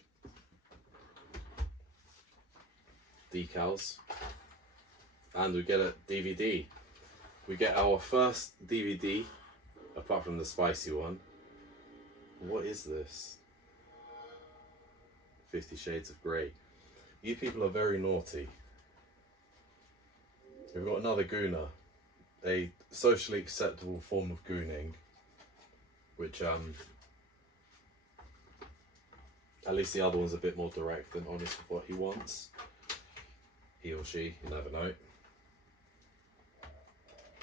decals. And we get a DVD. We get our first DVD, apart from the spicy one. What is this? 50 Shades of Grey. You people are very naughty. We've got another gooner. A socially acceptable form of gooning. Which, at least the other one's a bit more direct and honest with what he wants. He or she, you never know.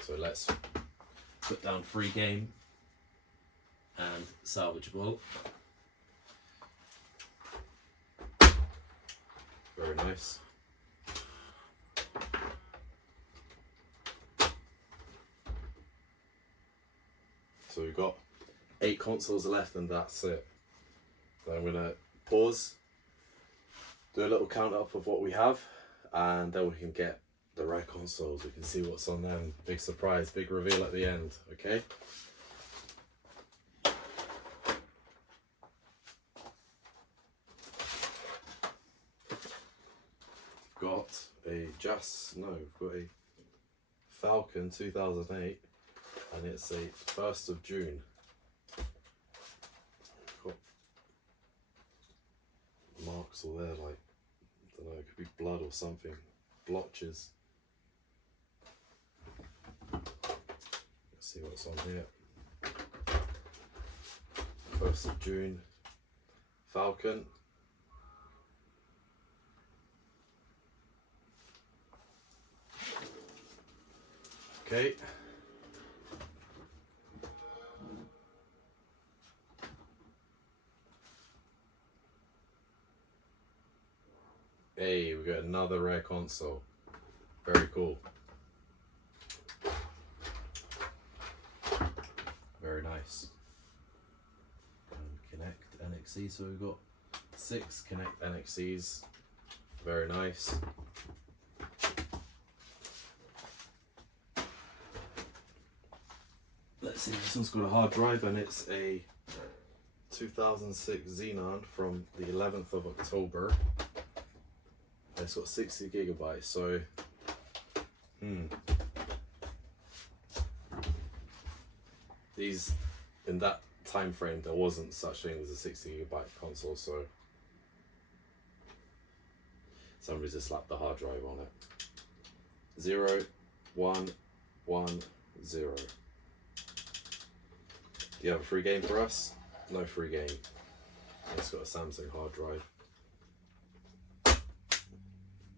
So let's put down free game and salvageable. Very nice. So we've got 8 consoles left and that's it. So I'm gonna pause, do a little count up of what we have, and then we can get the right consoles. We can see what's on them. Big surprise, big reveal at the end, okay? Got a we've got a Falcon 2008, and it's a 1st of June. Got marks all there, like, I don't know, it could be blood or something, blotches. Let's see what's on here. 1st of June, Falcon. Okay. Hey, we got another rare console. Very cool. Very nice. And Connect NXE, so we've got 6 Connect NXEs. Very nice. Let's see, this one's got a hard drive and it's a 2006 Xenon from the 11th of October. It's got 60 gigabytes, so these, in that time frame, there wasn't such thing as a 60 gigabyte console, so somebody's just slapped the hard drive on it. 0, 1, 1, 0. Do you have a free game for us? No free game. It's got a Samsung hard drive.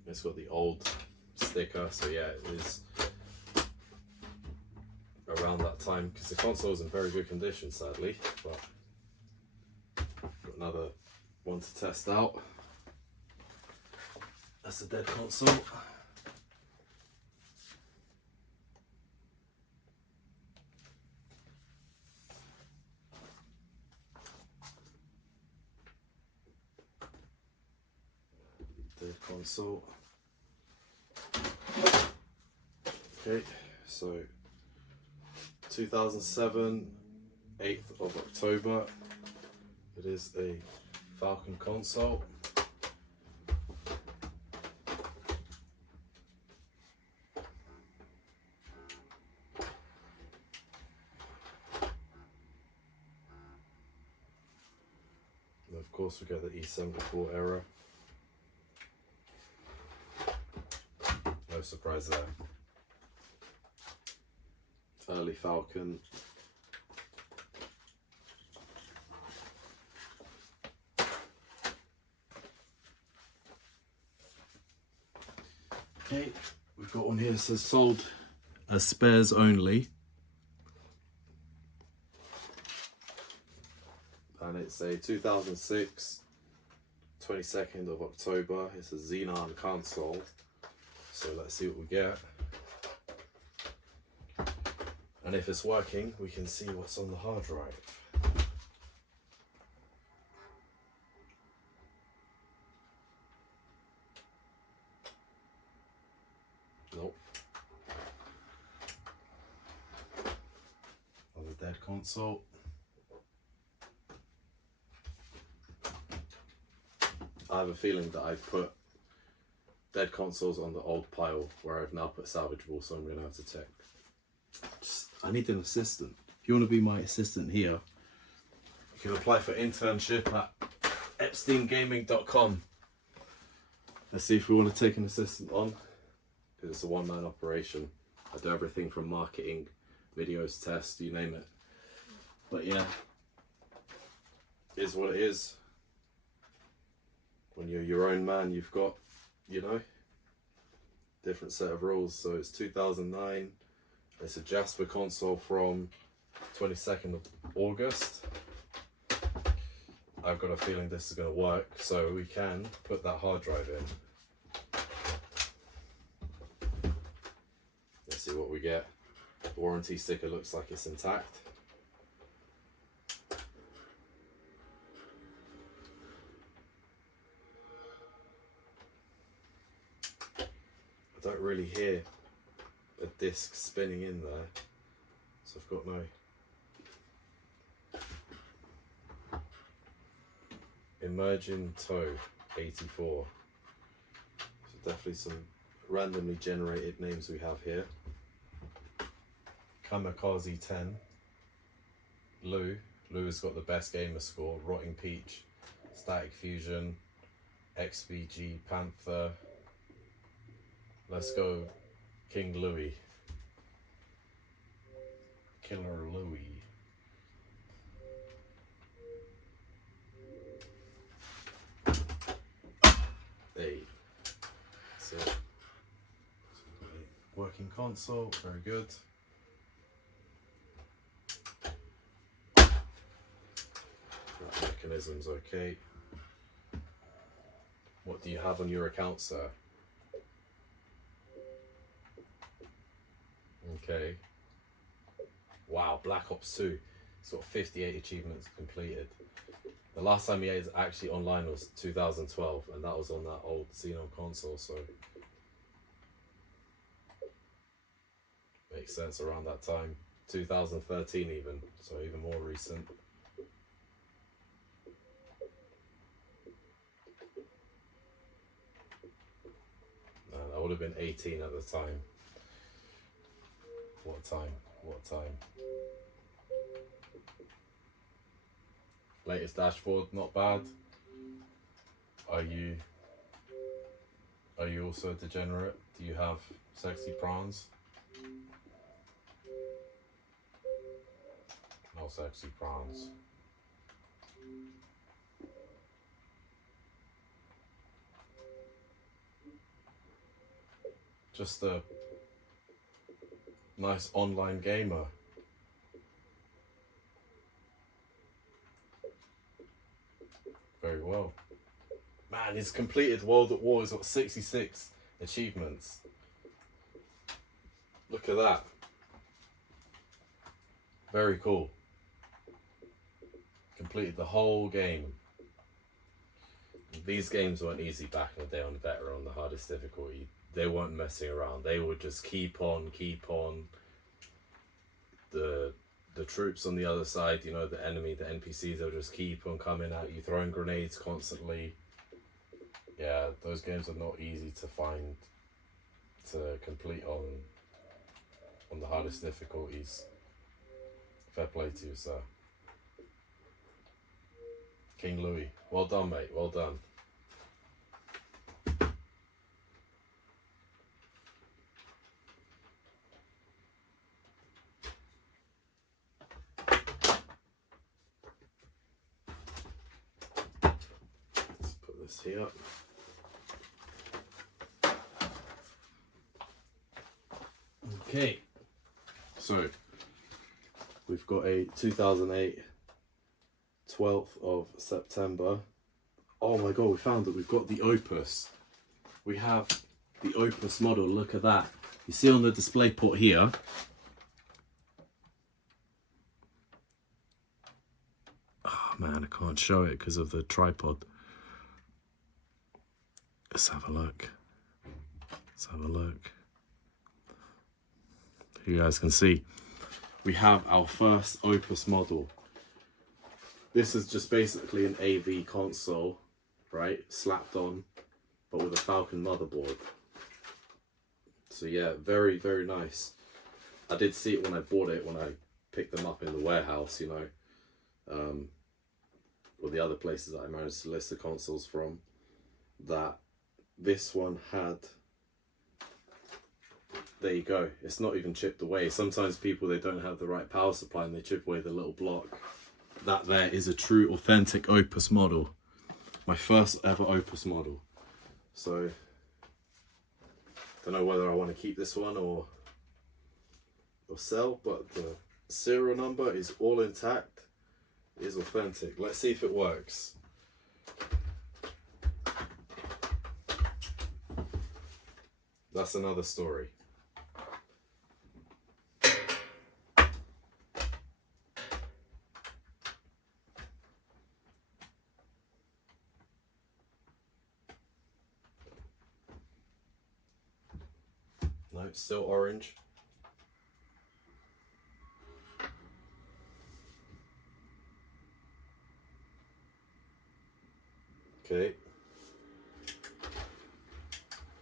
It's got the old sticker, so yeah, it is around that time, because the console's in very good condition, sadly, but got another one to test out. That's a dead console. Dead console. Okay, so 2007, 8th of October. It is a Falcon console. And of course we get the E74 error. No surprise there. Early Falcon. Okay, we've got one here that says sold as spares only. And it's a 2006, 22nd of October. It's a Xenon console. So let's see what we get. And if it's working, we can see what's on the hard drive. dead console. I have a feeling that I've put dead consoles on the old pile where I've now put salvageable, so I'm going to have to check. I need an assistant. If you want to be my assistant here, you can apply for internship at epsteingaming.com. Let's see if we want to take an assistant on, because it's a one-man operation. I do everything from marketing, videos, tests, you name it. But yeah, it is what it is. When you're your own man, you've got, you know, different set of rules. So it's 2009. It's a Jasper console from 22nd of August. I've got a feeling this is going to work, so we can put that hard drive in. Let's see what we get. The warranty sticker looks like it's intact. I don't really hear a disc spinning in there, so I've got no emerging toe 84. So definitely some randomly generated names we have here. Kamikaze 10. Lou has got the best gamer score. Rotting Peach, Static Fusion, XBG Panther. Let's go King Louis. Killer Louis. Hey. So, working console, very good. That mechanism's okay. What do you have on your account, sir? Okay. Wow, Black Ops 2. It's got 58 achievements completed. The last time he was actually online was 2012, and that was on that old Xenon console, so makes sense around that time. 2013 even, so even more recent. I would have been 18 at the time. What time? What time? Latest dashboard, not bad. Are you also a degenerate? Do you have sexy prawns? No sexy prawns. Just a nice online gamer. Very well. Man, he's completed World at War. He's got 66 achievements. Look at that. Very cool. Completed the whole game. These games weren't easy back in the day on the veteran, on the hardest difficulty. They weren't messing around. They would just keep on. The troops on the other side, you know, the enemy, the NPCs, they'll just keep on coming at you, throwing grenades constantly. Yeah, those games are not easy to find, to complete on the hardest difficulties. Fair play to you, sir. King Louis, well done, mate, well done. Here. Okay, so we've got a 2008 12th of September. Oh my god, we found it. We've got the Opus. We have the Opus model. Look at that. You see on the display port here. Oh man, I can't show it because of the tripod. Let's have a look. Let's have a look. You guys can see. we have our first Opus model. This is just basically an AV console, right, slapped on, but with a Falcon motherboard. So yeah, very, very nice. I did see it when I bought it, when I picked them up in the warehouse, you know, or the other places that I managed to list the consoles from, that this one had, there you go, it's not even chipped away. Sometimes people, they don't have the right power supply and they chip away the little block. That there is a true authentic Opus model. My first ever Opus model. So, don't know whether I want to keep this one or sell, but the serial number is all intact, it is authentic. Let's see if it works. That's another story. No, it's still orange. Okay.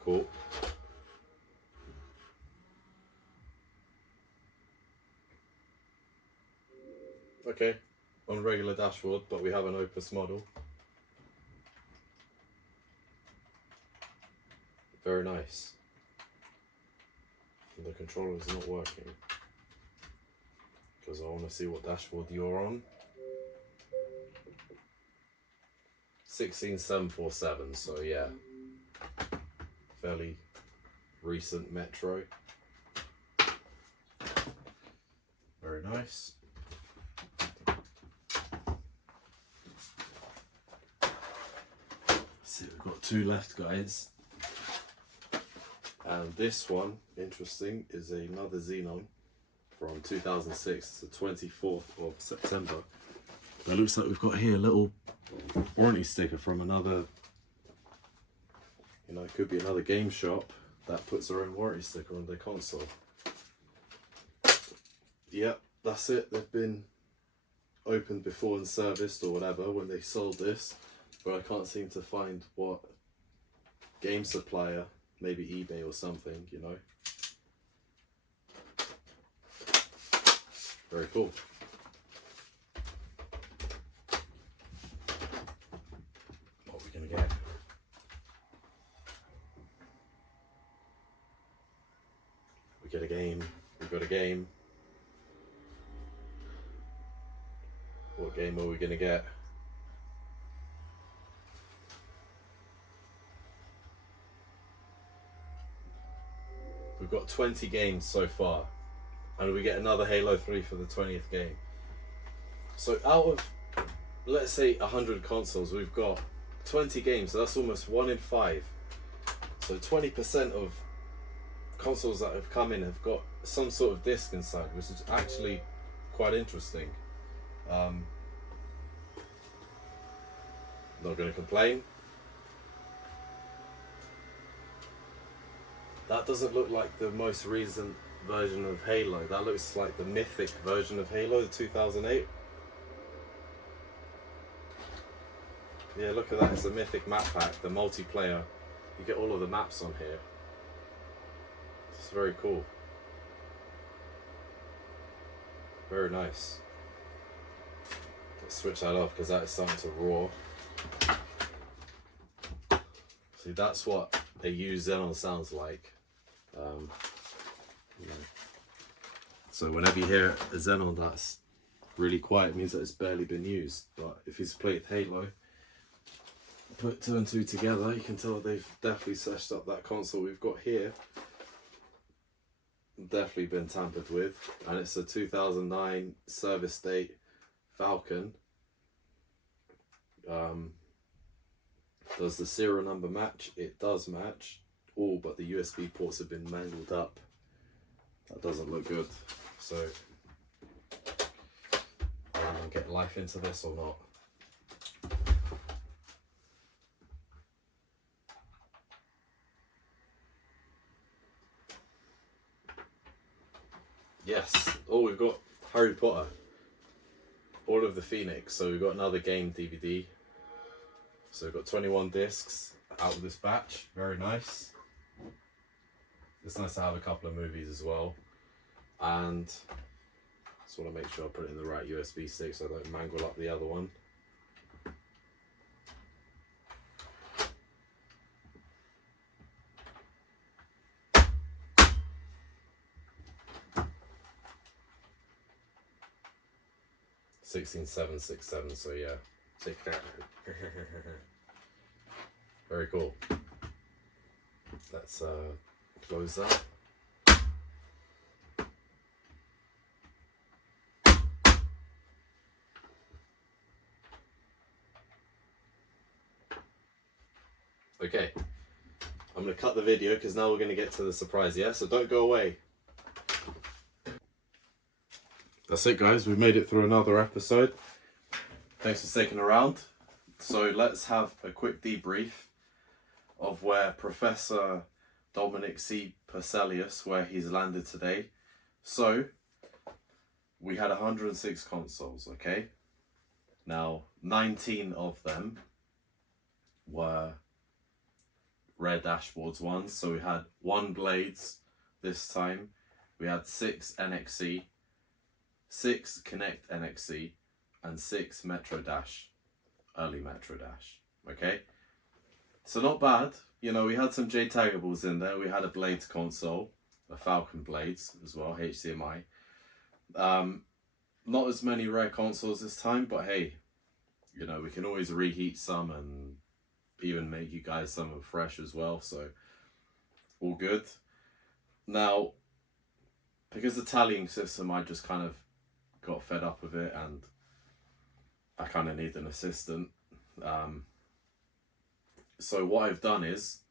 Cool. Okay, on regular dashboard, but we have an Opus model. Very nice. The controller is not working because I want to see what dashboard you're on. 16747, so yeah, fairly recent Metro. Very nice. See, we've got two left, guys. And this one, interesting, is another Xenon from 2006. It's the 24th of September. But it looks like we've got here a little warranty sticker from another, you know, it could be another game shop that puts their own warranty sticker on their console. Yep, that's it. They've been opened before and serviced or whatever when they sold this, but I can't seem to find what game supplier. Maybe eBay or something, you know. Very cool. What are we gonna get? We get a game. We got a game. What game are we gonna get? We've got 20 games so far, and we get another Halo 3 for the 20th game. So out of, let's say, 100 consoles, we've got 20 games, so that's almost 1 in 5. So 20% of consoles that have come in have got some sort of disc inside, which is actually quite interesting. Not going to complain. That doesn't look like the most recent version of Halo. That looks like the mythic version of Halo, the 2008. Yeah, look at that. It's a mythic map pack, the multiplayer. You get all of the maps on here. It's very cool. Very nice. Let's switch that off because that is starting to roar. See, that's what a used Xenon sounds like. You know. So whenever you hear a Xenon that's really quiet, it means that it's barely been used. But if you've played Halo, put 2 and 2 together, you can tell they've definitely slashed up that console we've got here. Definitely been tampered with, and it's a 2009 service date Falcon. Does the serial number match? It does match. All but the USB ports have been mangled up. That doesn't look good. So, get life into this or not? Yes. Oh, we've got Harry Potter. All of the Phoenix. So we've got another game DVD. So we've got 21 discs out of this batch. Very nice. It's nice to have a couple of movies as well. And just want to make sure I put it in the right USB stick so I don't mangle up the other one. $16,767, so yeah. Take that. Very cool. Let's close that. Okay, I'm going to cut the video because now we're going to get to the surprise, yeah? So don't go away. That's it, guys. We've made it through another episode. Thanks for sticking around. So let's have a quick debrief of where Professor Dominic C. Purcellius, where he's landed today. So we had 106 consoles, okay? Now, 19 of them were rare dashboards ones. So we had 1 Blades this time. We had 6 NXC, 6 Connect NXC, and 6 Metro Dash, early Metro Dash, okay? So not bad, you know, we had some J-Tagables in there, we had a Blades console, a Falcon Blades as well, HDMI. Not as many rare consoles this time, but hey, you know, we can always reheat some and even make you guys some fresh as well, so all good. Now, because the tallying system, I just kind of got fed up with it and I kind of need an assistant. So what I've done is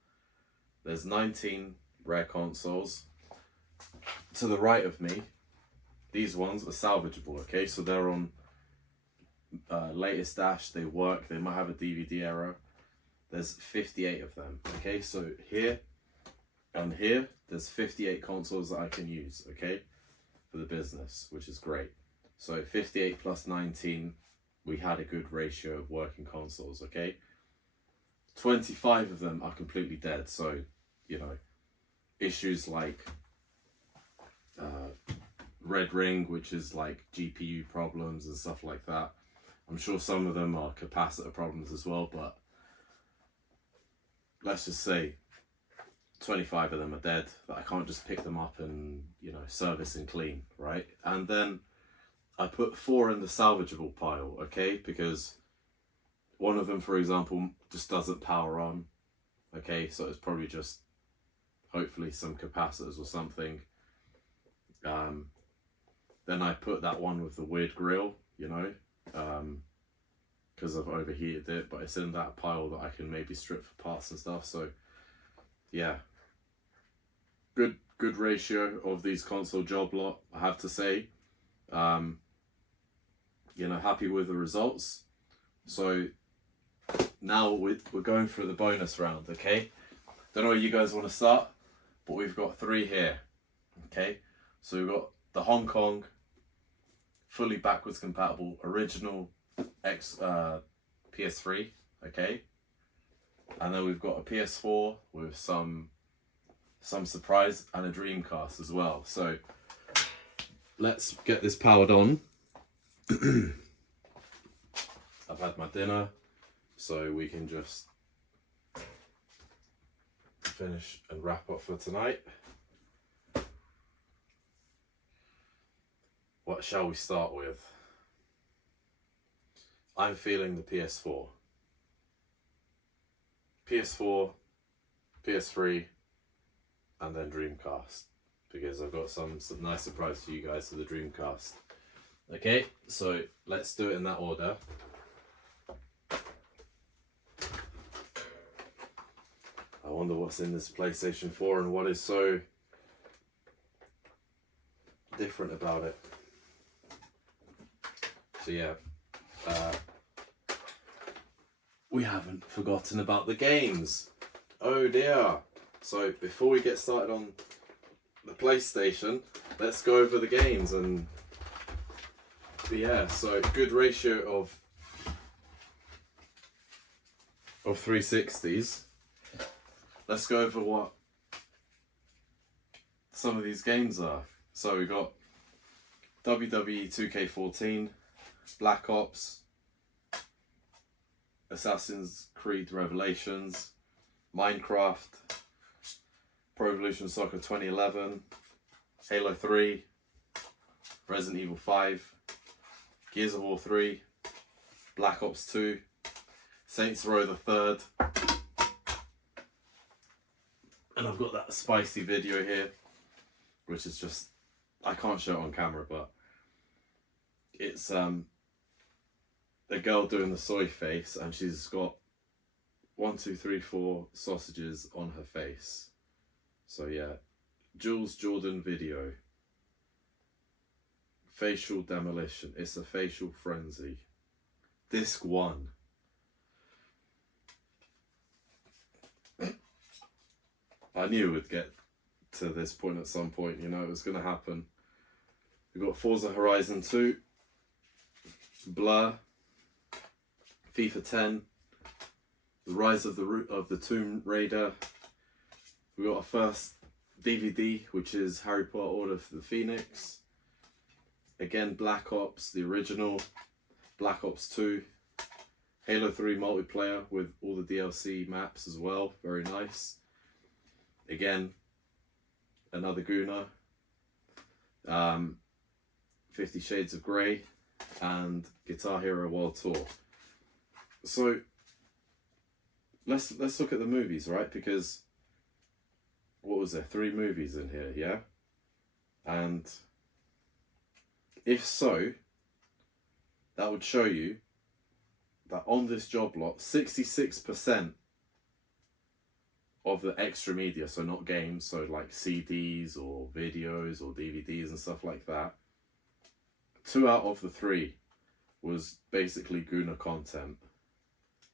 there's 19 rare consoles. To the right of me, these ones are salvageable, okay? So they're on latest dash, they work, they might have a DVD error. There's 58 of them, okay? So here and here, there's 58 consoles that I can use, okay? For the business, which is great. So 58 plus 19, we had a good ratio of working consoles, okay? 25 of them are completely dead. So, you know, issues like red ring, which is like GPU problems and stuff like that. I'm sure some of them are capacitor problems as well, but let's just say 25 of them are dead, that I can't just pick them up and, you know, service and clean, right? And then I put 4 in the salvageable pile, okay? Because one of them, for example, just doesn't power on, okay? So it's probably just, hopefully, some capacitors or something. Then I put that one with the weird grill, you know, because I've overheated it, but it's in that pile that I can maybe strip for parts and stuff. So yeah, good ratio of these console job lot, I have to say. You know, happy with the results. So now we're going for the bonus round, okay? Don't know where you guys want to start, but we've got 3 here, okay? So we've got the Hong Kong fully backwards compatible original PS3, okay? And then we've got a PS4 with some surprise and a Dreamcast as well. So let's get this powered on. I've had my dinner, so we can just finish and wrap up for tonight. What shall we start with? I'm feeling the PS4. PS4, PS3, and then Dreamcast, because I've got some nice surprise for you guys for the Dreamcast. Okay, so let's do it in that order. I wonder what's in this PlayStation 4 and what is so different about it. So yeah, we haven't forgotten about the games. Oh dear. So before we get started on the PlayStation, let's go over the games and But yeah, so good ratio of 360s. Let's go over what some of these games are. So we got WWE 2K14, Black Ops, Assassin's Creed Revelations, Minecraft, Pro Evolution Soccer 2011, Halo 3, Resident Evil 5, Gears of War 3, Black Ops 2, Saints Row the Third, and I've got that spicy video here, which is just, I can't show it on camera, but it's a girl doing the soy face, and she's got 1, 2, 3, 4 sausages on her face. So yeah, Jules Jordan video. Facial demolition. It's a facial frenzy. Disc 1. I knew it would get to this point at some point, you know, it was going to happen. We've got Forza Horizon 2, Blur, FIFA 10, The Rise of the Tomb Raider. We got our first DVD, which is Harry Potter Order of the Phoenix. Again, Black Ops, the original, Black Ops 2, Halo 3 multiplayer with all the DLC maps as well, very nice. Again, another Guna, 50 Shades of Grey, and Guitar Hero World Tour. So let's look at the movies, right? Because what was there? 3 movies in here, yeah? And if so, that would show you that on this job lot, 66% of the extra media, so not games, so like CDs or videos or DVDs and stuff like that, 2 out of the 3 was basically Guna content.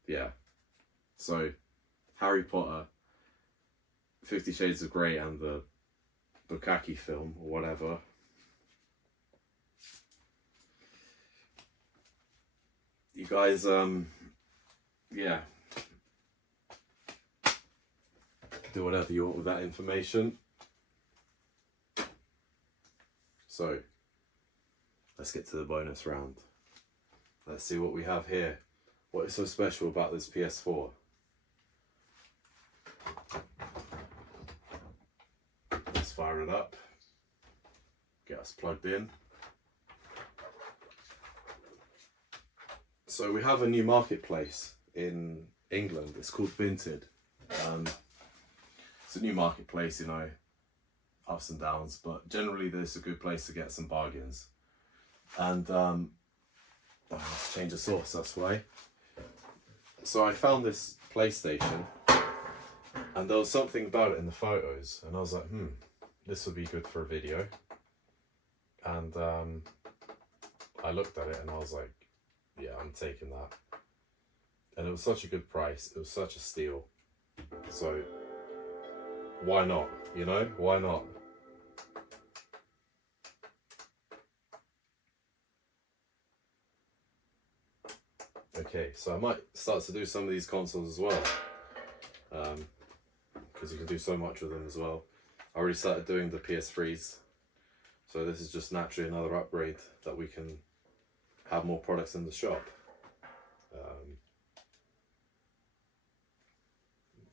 Yeah. So Harry Potter, 50 Shades of Grey, and the Bukkake film or whatever. You guys, yeah, do whatever you want with that information. So let's get to the bonus round. Let's see what we have here. What is so special about this PS4? Let's fire it up. Get us plugged in. So we have a new marketplace in England. It's called Vinted. It's a new marketplace, you know, ups and downs, but generally this is a good place to get some bargains. And let's change the source, that's why. So I found this PlayStation, and there was something about it in the photos, and I was like, this would be good for a video. And I looked at it and I was like, yeah, I'm taking that. And it was such a good price, it was such a steal. So why not, you know, why not? Okay, so I might start to do some of these consoles as well, because you can do so much with them as well. I already started doing the PS3s, so this is just naturally another upgrade that we can have more products in the shop.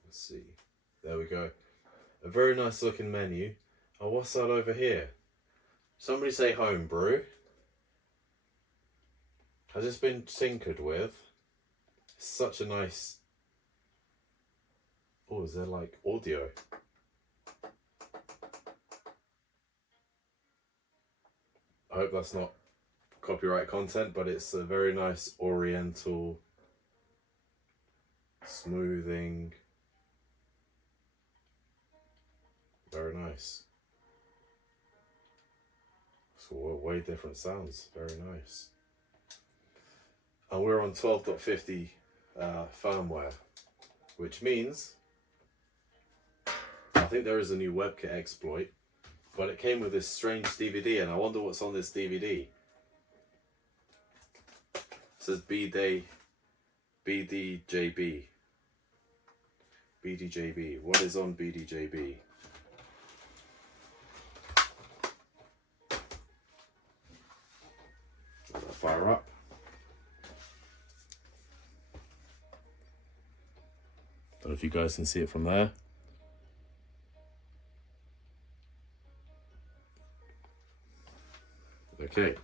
Let's see, there we go. A very nice looking menu. Oh, what's that over here? Somebody say homebrew. Has this been tinkered with? Such a nice... Oh, is there like audio? I hope that's not copyright content, but it's a very nice oriental smoothing. Very nice. So way different sounds. Very nice. And we're on 12.50 firmware, which means I think there is a new WebKit exploit, but it came with this strange DVD, and I wonder what's on this DVD. says BDJB. BDJB. What is on BDJB? Let that fire up. Don't know if you guys can see it from there. Okay,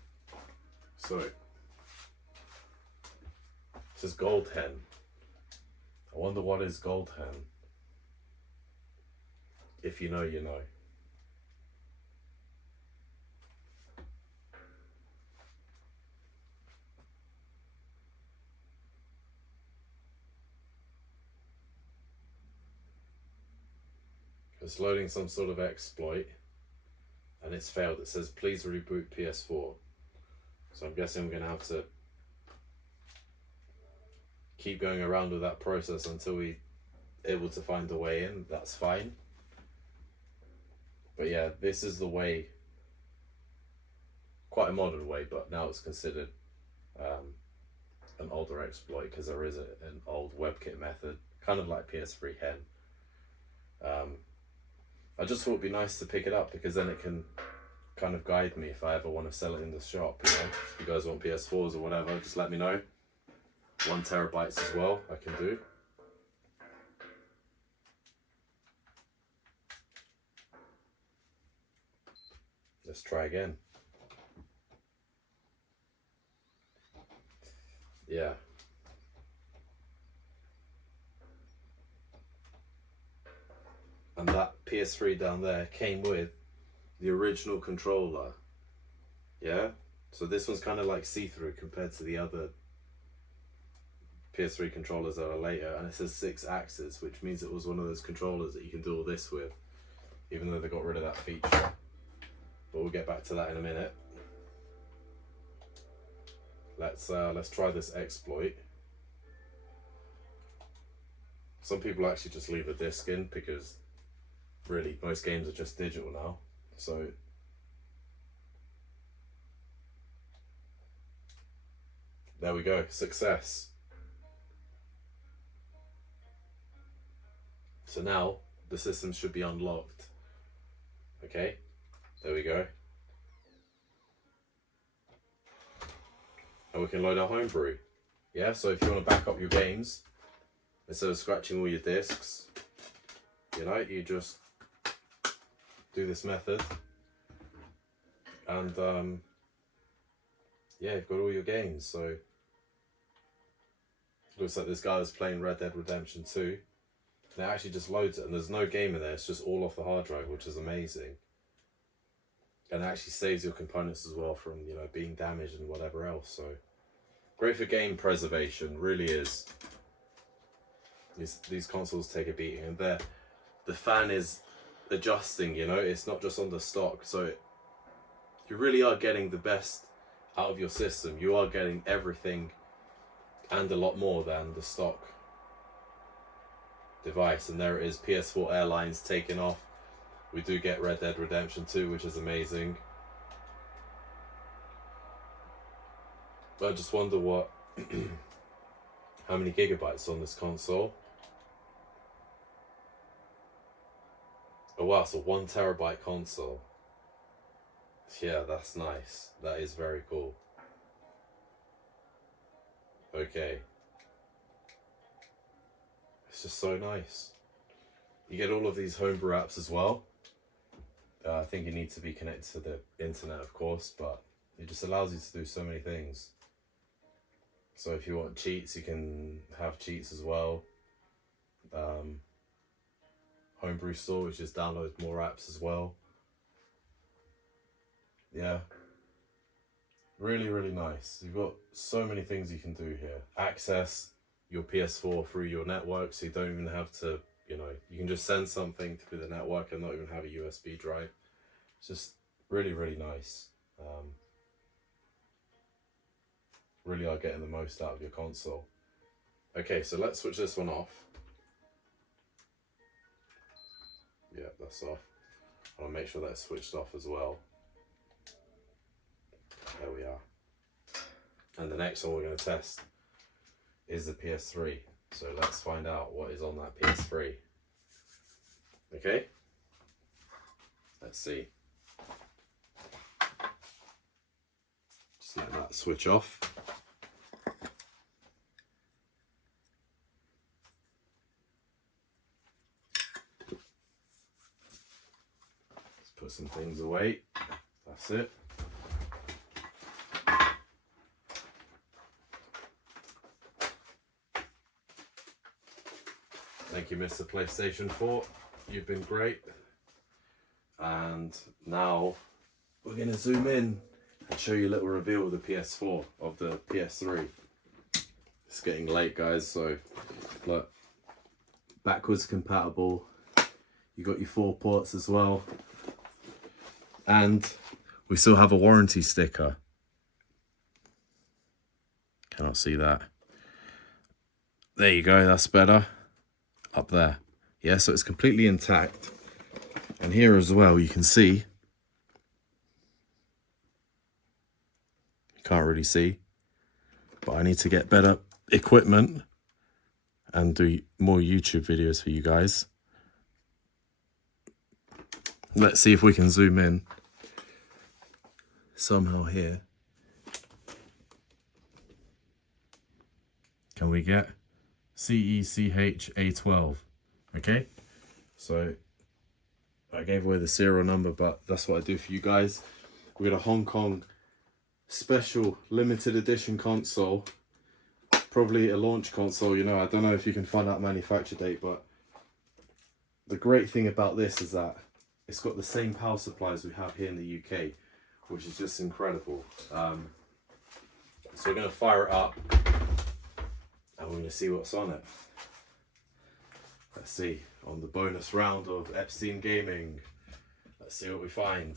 so it says gold hen. I wonder what is gold hen. If you know, you know. It's loading some sort of exploit and it's failed. It says please reboot PS4. So I'm guessing I'm going to have to keep going around with that process until we're able to find a way in. That's fine. But yeah, this is the way, quite a modern way, but now it's considered an older exploit because there is an old WebKit method, kind of like PS3 hen. I just thought it'd be nice to pick it up because then it can kind of guide me if I ever want to sell it in the shop, you know. If you guys want PS4s or whatever, just let me know. 1 TB as well, I can do. Let's try again. Yeah. And that PS3 down there came with the original controller. Yeah? So this one's kind of like see-through compared to the other PS3 controllers that are later. And it says 6 axes, which means it was one of those controllers that you can do all this with, even though they got rid of that feature. But we'll get back to that in a minute. Let's try this exploit. Some people actually just leave a disc in because really most games are just digital now. So there we go, success. So now the system should be unlocked. Okay, there we go. And we can load our homebrew. Yeah, so if you want to back up your games, instead of scratching all your discs, you know, you just do this method. And yeah, you've got all your games. So looks like this guy is playing Red Dead Redemption 2. And it actually just loads it, and there's no game in there, it's just all off the hard drive, which is amazing. And it actually saves your components as well from, you know, being damaged and whatever else. So great for game preservation, really is. These consoles take a beating, and the fan is adjusting, you know, it's not just on the stock. So you really are getting the best out of your system. You are getting everything and a lot more than the stock device. And there it is, PS4 Airlines taking off. We do get Red Dead Redemption 2, which is amazing. But I just wonder what how many gigabytes on this console. Oh wow, it's a 1 TB console. Yeah, that's nice. That is very cool. Okay. It's just so nice. You get all of these homebrew apps as well. I think you need to be connected to the internet, of course, but it just allows you to do so many things. So if you want cheats, you can have cheats as well. Homebrew store, which just downloads more apps as well. Yeah. Really, really nice. You've got so many things you can do here. Access your PS4 through your network, so you don't even have to, you know, you can just send something through the network and not even have a USB drive. It's just really, really nice. Really are getting the most out of your console. Okay, so let's switch this one off. Yeah, that's off. I'll make sure that's switched off as well. There we are. And the next one we're going to test is the PS3. So let's find out what is on that PS3. Okay? Let's see. Just let that switch off. Let's put some things away. That's it. Thank you, Mr. PlayStation 4. You've been great. And now we're going to zoom in and show you a little reveal of the PS4, of the PS3. It's getting late, guys, so look, backwards compatible. You got your 4 ports as well. And we still have a warranty sticker. Cannot see that. There you go, that's better. Up there. Yeah, so it's completely intact. And here as well, you can see. You can't really see. But I need to get better equipment and do more YouTube videos for you guys. Let's see if we can zoom in somehow here. Can we get CECH-A12? Okay, so I gave away the serial number, but that's what I do for you guys. We got a Hong Kong special limited edition console, probably a launch console. You know, I don't know if you can find out manufacture date, but the great thing about this is that it's got the same power supplies we have here in the UK, which is just incredible. So we're going to fire it up and we're going to see what's on it. Let's see, on the bonus round of Epstein Gaming, let's see what we find.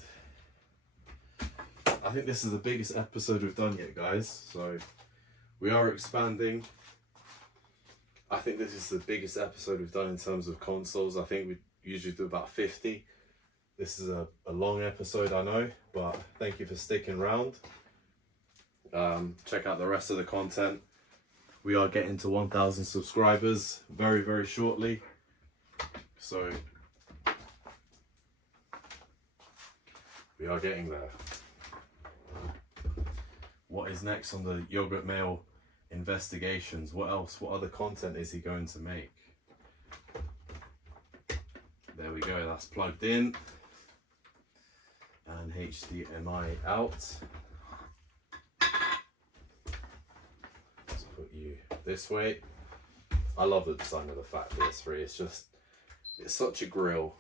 I think this is the biggest episode we've done yet, guys, so we are expanding. I think this is the biggest episode we've done in terms of consoles. I think we usually do about 50. This is a long episode, I know, but thank you for sticking around. Check out the rest of the content. We are getting to 1,000 subscribers very, very shortly. So we are getting there. What is next on the Yogurt Mail investigations? What else? What other content is he going to make? There we go, that's plugged in. And HDMI out. Let's put you this way. I love the design of the Fat PS3. It's such a grill.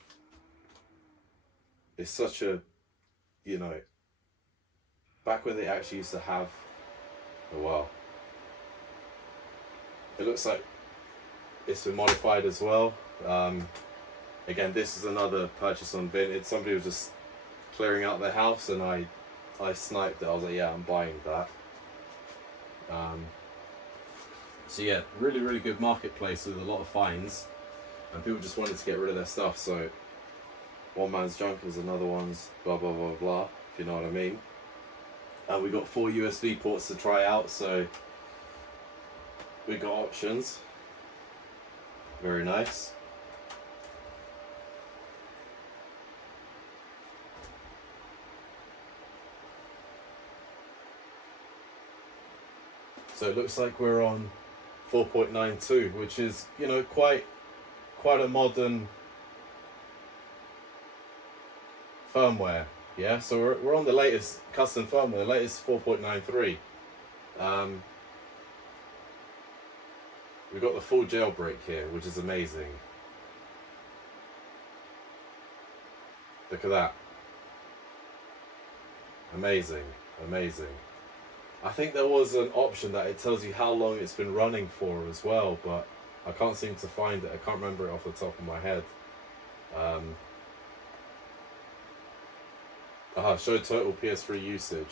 It's such a, you know, back when they actually used to have, oh wow. It looks like it's been modified as well. Again, this is another purchase on Vinted. Somebody was just clearing out their house and I sniped it. I was like, yeah, I'm buying that. So yeah, really, really good marketplace with a lot of finds. And people just wanted to get rid of their stuff. So one man's junk is another one's blah, blah, blah, blah, if you know what I mean. And we got 4 USB ports to try out. So we got options. Very nice. So it looks like we're on 4.92, which is, you know, quite a modern firmware. Yeah, so we're on the latest custom firmware, the latest 4.93. We've got the full jailbreak here, which is amazing. Look at that. Amazing, amazing. I think there was an option that it tells you how long it's been running for as well, but I can't seem to find it. I can't remember it off the top of my head. Show total PS3 usage.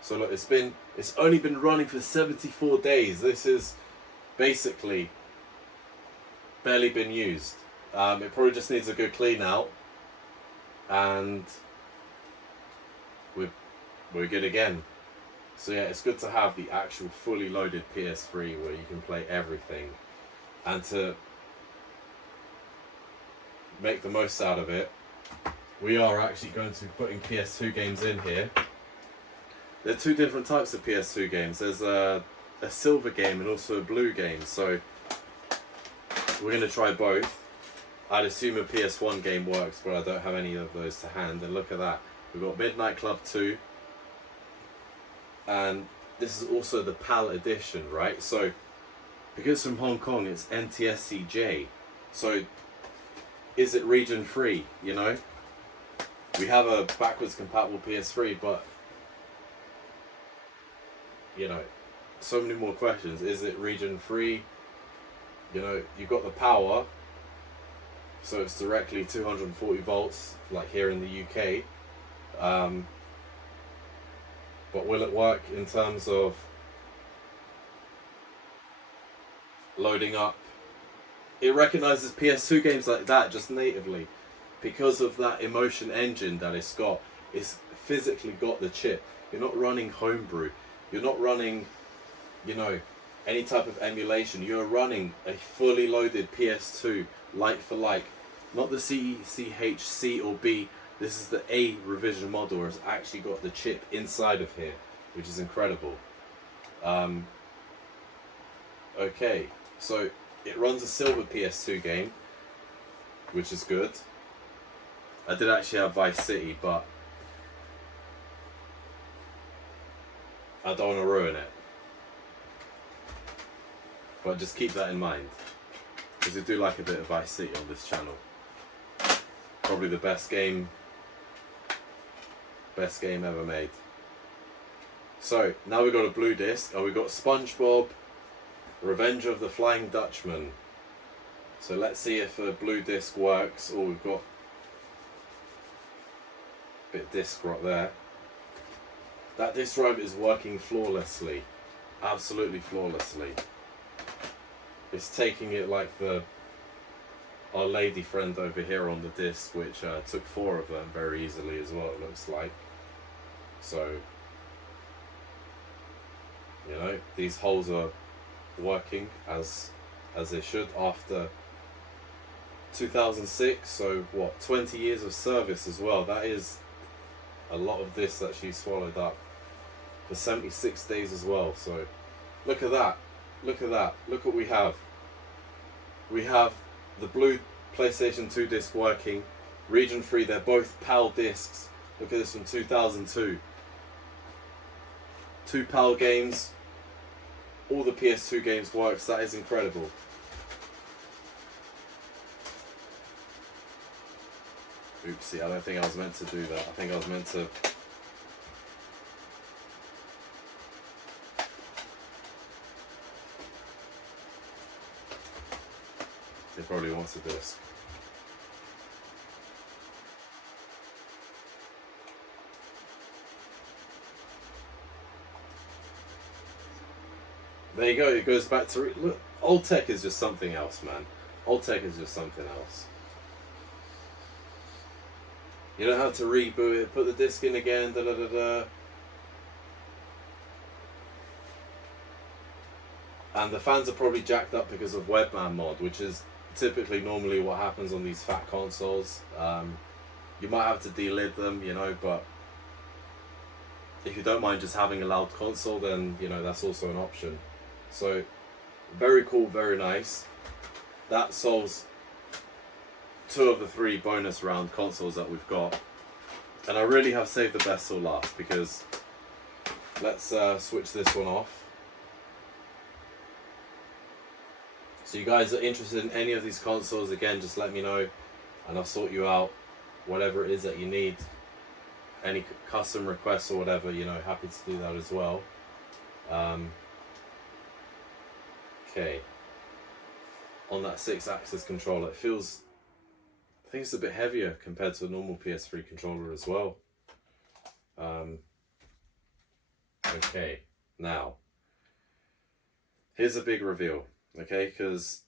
So look, it's only been running for 74 days. This is basically barely been used. It probably just needs a good clean out, and we're good again. So yeah, it's good to have the actual fully loaded PS3 where you can play everything, and to make the most out of it, we are actually going to be putting PS2 games in here. There are two different types of PS2 games. There's a silver game and also a blue game, so we're going to try both. I'd assume a PS1 game works, but I don't have any of those to hand. And look at that, we've got Midnight Club 2, and this is also the PAL edition, right? So because from Hong Kong it's NTSC-J, so is it region free, you know? We have a backwards compatible PS3, but you know, so many more questions. Is it region free? You know, you've got the power, so it's directly 240 volts like here in the UK, but will it work in terms of loading up? It recognizes PS2 games like that just natively because of that emotion engine that it's got. It's physically got the chip. You're not running homebrew, you're not running, you know, any type of emulation. You're running a fully loaded PS2 like for like, not the C or B. This is the A revision model where it's actually got the chip inside of here, which is incredible. Okay, so it runs a silver PS2 game, which is good. I did actually have Vice City, but I don't want to ruin it. But just keep that in mind, because we do like a bit of Vice City on this channel. Probably the best game ever made. So now we've got a blue disc, and we've got SpongeBob Revenge of the Flying Dutchman. So let's see if a blue disc works. Oh, we've got a bit of disc rot there. That disc drive is working flawlessly, absolutely flawlessly. It's taking it like our lady friend over here on the disc, which took 4 of them very easily as well, it looks like. So, you know, these holes are working as they should after 2006, so what, 20 years of service as well. That is a lot of this that she swallowed up for 76 days as well. So look at that, look at that, look what we have. We have the blue PlayStation 2 disc working, region free. They're both PAL discs. Look at this from 2002. 2 PAL games, all the PS2 games works. That is incredible. Oopsie, I don't think I was meant to do that. I think I was meant to... He probably wants a disc. There you go, it goes back to... Look, old tech is just something else, man. Old tech is just something else. You don't have to reboot it, put the disc in again, da da da da. And the fans are probably jacked up because of Webman mod, which is typically normally what happens on these fat consoles. You might have to delid them, you know, but if you don't mind just having a loud console, then, you know, that's also an option. So, very cool, very nice. That solves 2 of the 3 bonus round consoles that we've got. And I really have saved the best till last, because let's switch this one off. So you guys are interested in any of these consoles, again, just let me know and I'll sort you out whatever it is that you need. Any custom requests or whatever, you know, happy to do that as well. Okay. On that 6-axis controller, it feels... I think it's a bit heavier compared to a normal PS3 controller as well. Okay, now, here's a big reveal, okay? Because,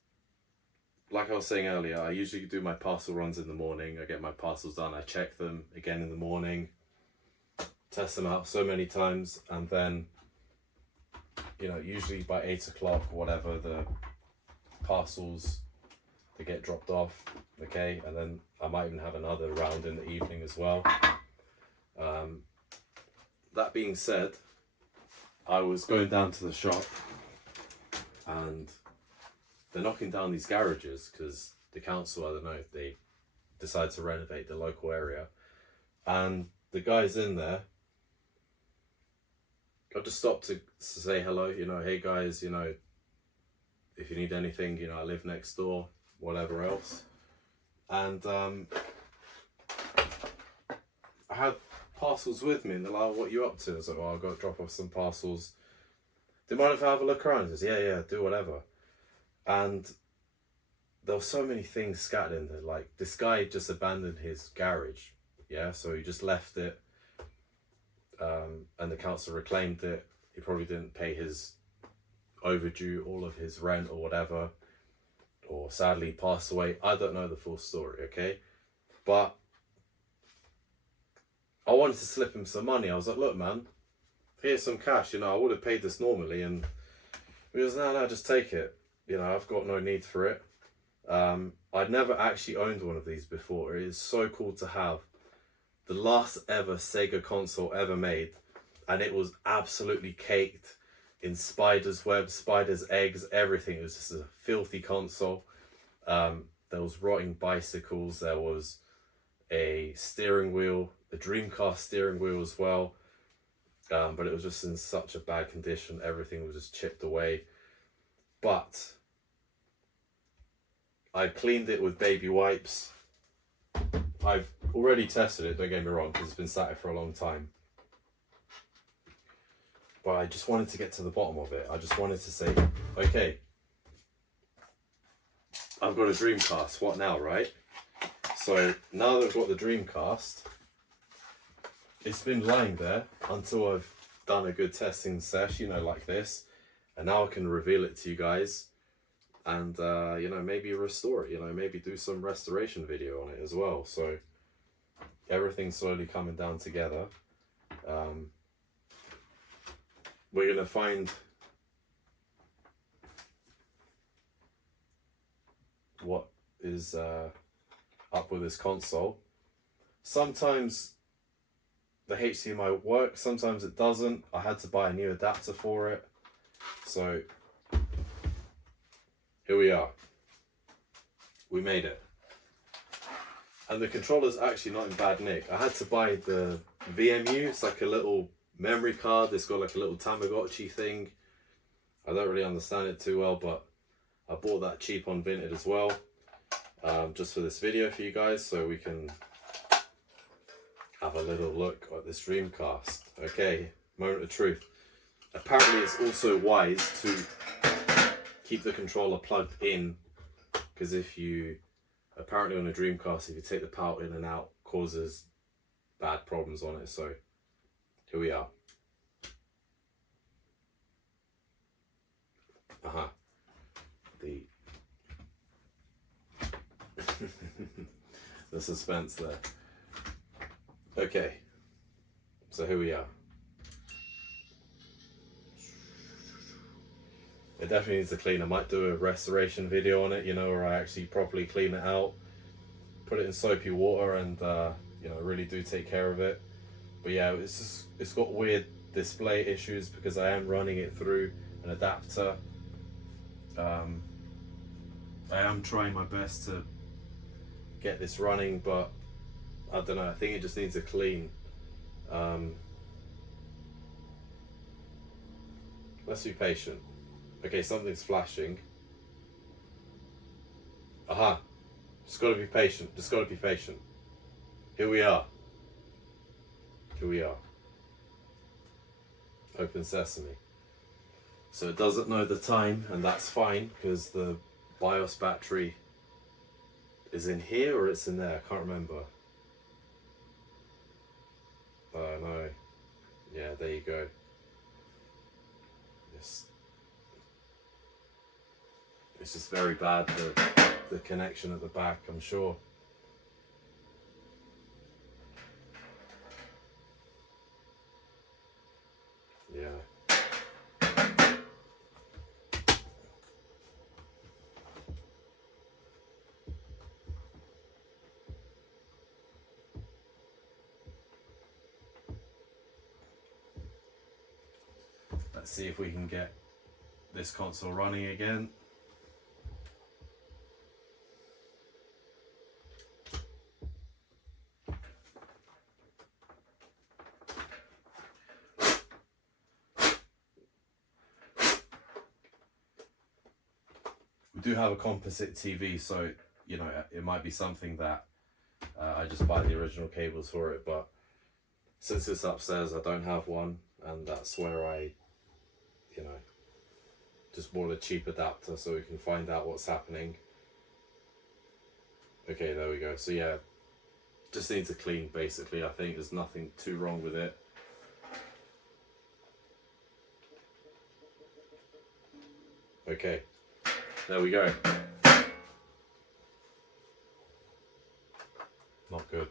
like I was saying earlier, I usually do my parcel runs in the morning. I get my parcels done, I check them again in the morning, test them out so many times, and then you know, usually by 8 o'clock or whatever, the parcels, they get dropped off, okay? And then I might even have another round in the evening as well. That being said, I was going down to the shop and they're knocking down these garages because the council, I don't know, if they decide to renovate the local area. And the guys in there, I just stopped to say hello, you know, hey guys, you know, if you need anything, you know, I live next door, whatever else. And I had parcels with me and they're like, oh, what are you up to? I was like, well, I've got to drop off some parcels. Do you mind if I have a look around? He says, yeah, do whatever. And there were so many things scattered in there. Like, this guy just abandoned his garage, yeah? So he just left it, and the council reclaimed it. He probably didn't pay his overdue, all of his rent or whatever, or sadly passed away. I don't know the full story, okay? But I wanted to slip him some money. I was like, look, man, here's some cash. You know, I would have paid this normally. And he was, no, just take it. You know, I've got no need for it. I'd never actually owned one of these before. It is so cool to have the last ever Sega console ever made. And it was absolutely caked in spider's webs, spider's eggs, everything. It was just a filthy console. There was rotting bicycles. There was a steering wheel, a Dreamcast steering wheel as well. But it was just in such a bad condition. Everything was just chipped away. But I cleaned it with baby wipes. I've already tested it, don't get me wrong, because it's been sat here for a long time. But I just wanted to get to the bottom of it. I just wanted to say, okay, I've got a Dreamcast, what now, right? So now that I've got the Dreamcast, it's been lying there until I've done a good testing sesh, you know, like this. And now I can reveal it to you guys and, you know, maybe restore it, you know, maybe do some restoration video on it as well. So everything's slowly coming down together. We're going to find what is up with this console. Sometimes the HDMI works, sometimes it doesn't. I had to buy a new adapter for it. So here we are. We made it. And the controller's actually not in bad nick. I had to buy the VMU. It's like a little memory card. It's got like a little Tamagotchi thing. I don't really understand it too well, but I bought that cheap on Vinted as well. Just for this video for you guys, so we can have a little look at this Dreamcast. Okay, moment of truth. Apparently it's also wise to keep the controller plugged in, because if you, apparently on a Dreamcast, if you take the power in and out, causes bad problems on it. So here we are. The suspense there. Okay, so here we are. It definitely needs a clean. I might do a restoration video on it, you know, where I actually properly clean it out, put it in soapy water, and you know, really do take care of it. But yeah, it's got weird display issues because I am running it through an adapter. I am trying my best to get this running, but I don't know, I think it just needs a clean. Let's be patient. Okay, something's flashing. Aha. Just gotta be patient. Just gotta be patient. Here we are. Here we are. Open sesame. So it doesn't know the time, and that's fine, because the BIOS battery is in here or it's in there. I can't remember. Oh no. Yeah, there you go. It's just very bad, the connection at the back, I'm sure. Yeah. Let's see if we can get this console running again. We do have a composite TV, so you know it might be something that I just buy the original cables for it, but since it's upstairs I don't have one, and that's where I, you know, just bought a cheap adapter so we can find out what's happening. Okay, there we go. So yeah, just needs a clean basically. I think there's nothing too wrong with it. Okay, there we go. Not good.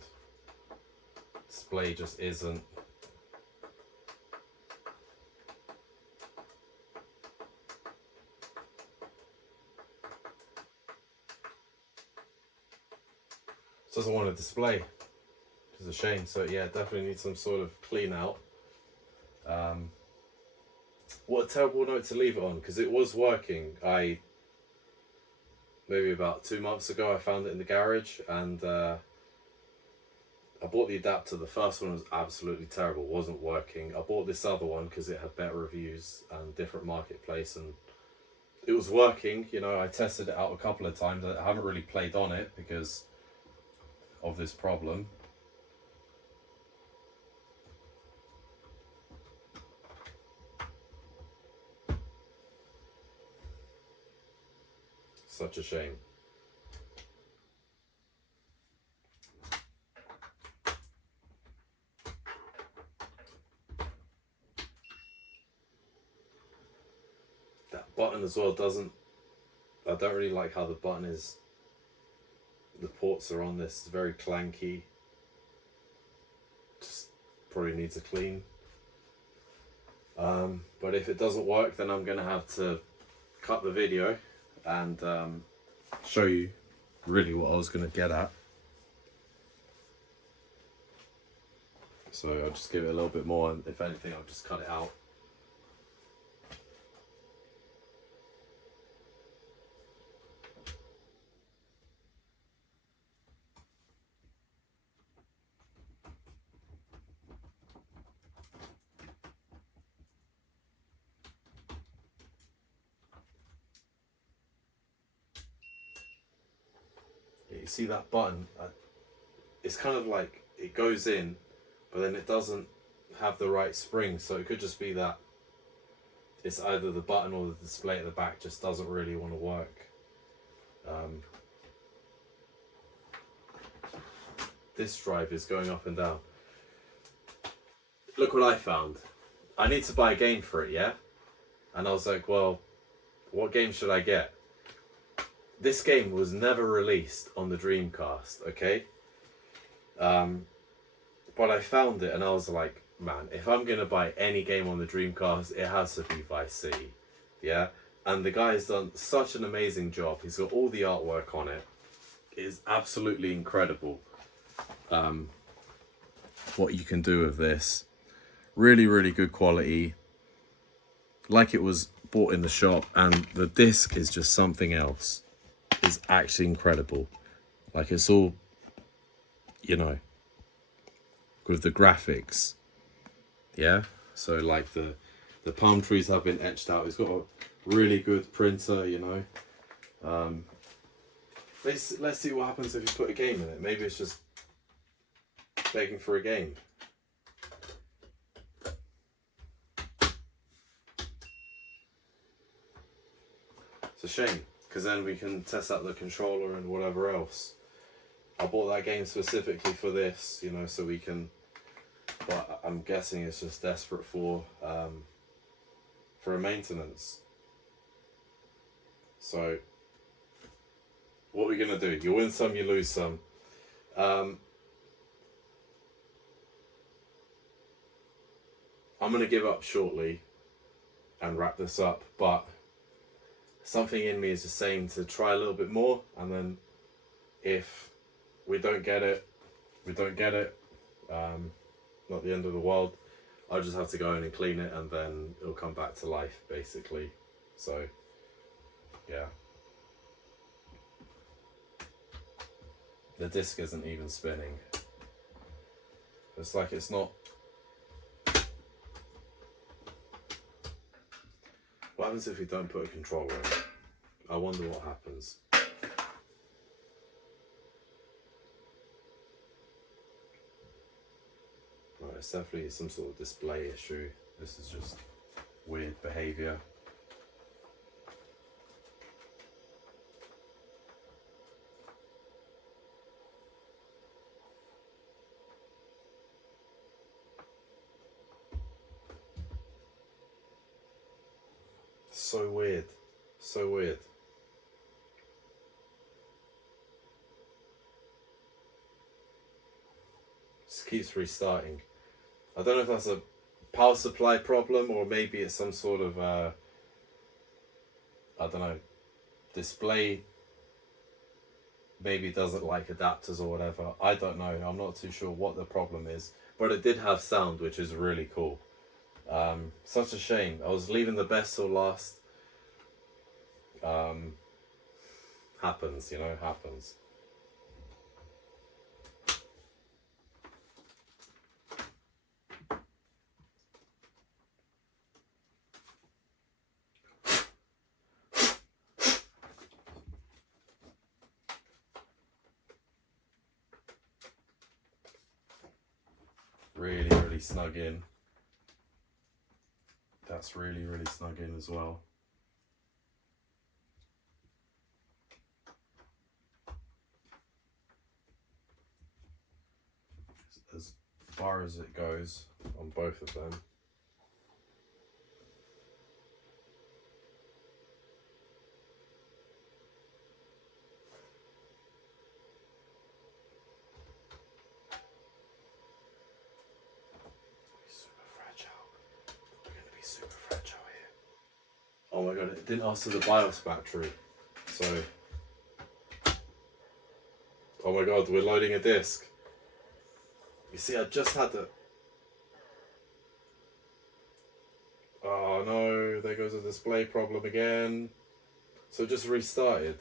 Display just isn't. Doesn't want to display, which is a shame. So yeah, definitely needs some sort of clean out. What a terrible note to leave it on, because it was working. Maybe about 2 months ago I found it in the garage, and I bought the adapter. The first one was absolutely terrible, wasn't working. I bought this other one because it had better reviews and different marketplace, and it was working. You know, I tested it out a couple of times. I haven't really played on it because of this problem. Such a shame. That button as well doesn't, I don't really like how the button is, the ports are on this, it's very clanky. Just probably needs a clean. But if it doesn't work, then I'm gonna have to cut the video and show you really what I was gonna get at. So I'll just give it a little bit more, and if anything I'll just cut it out. You see that button, it's kind of like it goes in, but then it doesn't have the right spring, so it could just be that it's either the button or the display at the back just doesn't really want to work. This drive is going up and down. Look what I found. I need to buy a game for it, yeah? And I was like, well, what game should I get? This game was never released on the Dreamcast, okay? But I found it and I was like, man, if I'm gonna buy any game on the Dreamcast, it has to be Vice City, yeah? And the guy's done such an amazing job. He's got all the artwork on it. It is absolutely incredible what you can do with this. Really, really good quality. Like it was bought in the shop, and the disc is just something else. It's actually incredible. Like it's all, you know, with the graphics. Yeah, so like the palm trees have been etched out. It's got a really good printer, you know. Let's see what happens if you put a game in it. Maybe it's just begging for a game. It's a shame, because then we can test out the controller and whatever else. I bought that game specifically for this, you know, so we can, but I'm guessing it's just desperate for a maintenance. So what we're gonna do, you win some, you lose some. I'm gonna give up shortly and wrap this up, but something in me is just saying to try a little bit more, and then if we don't get it, we don't get it. Not the end of the world. I'll just have to go in and clean it, and then it'll come back to life, basically. So, yeah. The disc isn't even spinning. It's like it's not. What happens if we don't put a controller in it? I wonder what happens. Right, it's definitely some sort of display issue. This is just weird behaviour. So weird. So weird. Just keeps restarting. I don't know if that's a power supply problem or maybe it's some sort of I don't know, display maybe doesn't like adapters or whatever. I don't know. I'm not too sure what the problem is, but it did have sound, which is really cool. Such a shame. I was leaving the best till last. Happens, you know, happens. Really, really snug in. That's really, really snug in as well. As far as it goes on both of them. Oh my god, it didn't ask for the BIOS battery. So, oh my god, we're loading a disc. You see, I just had to. Oh no, there goes a display problem again. So it just restarted.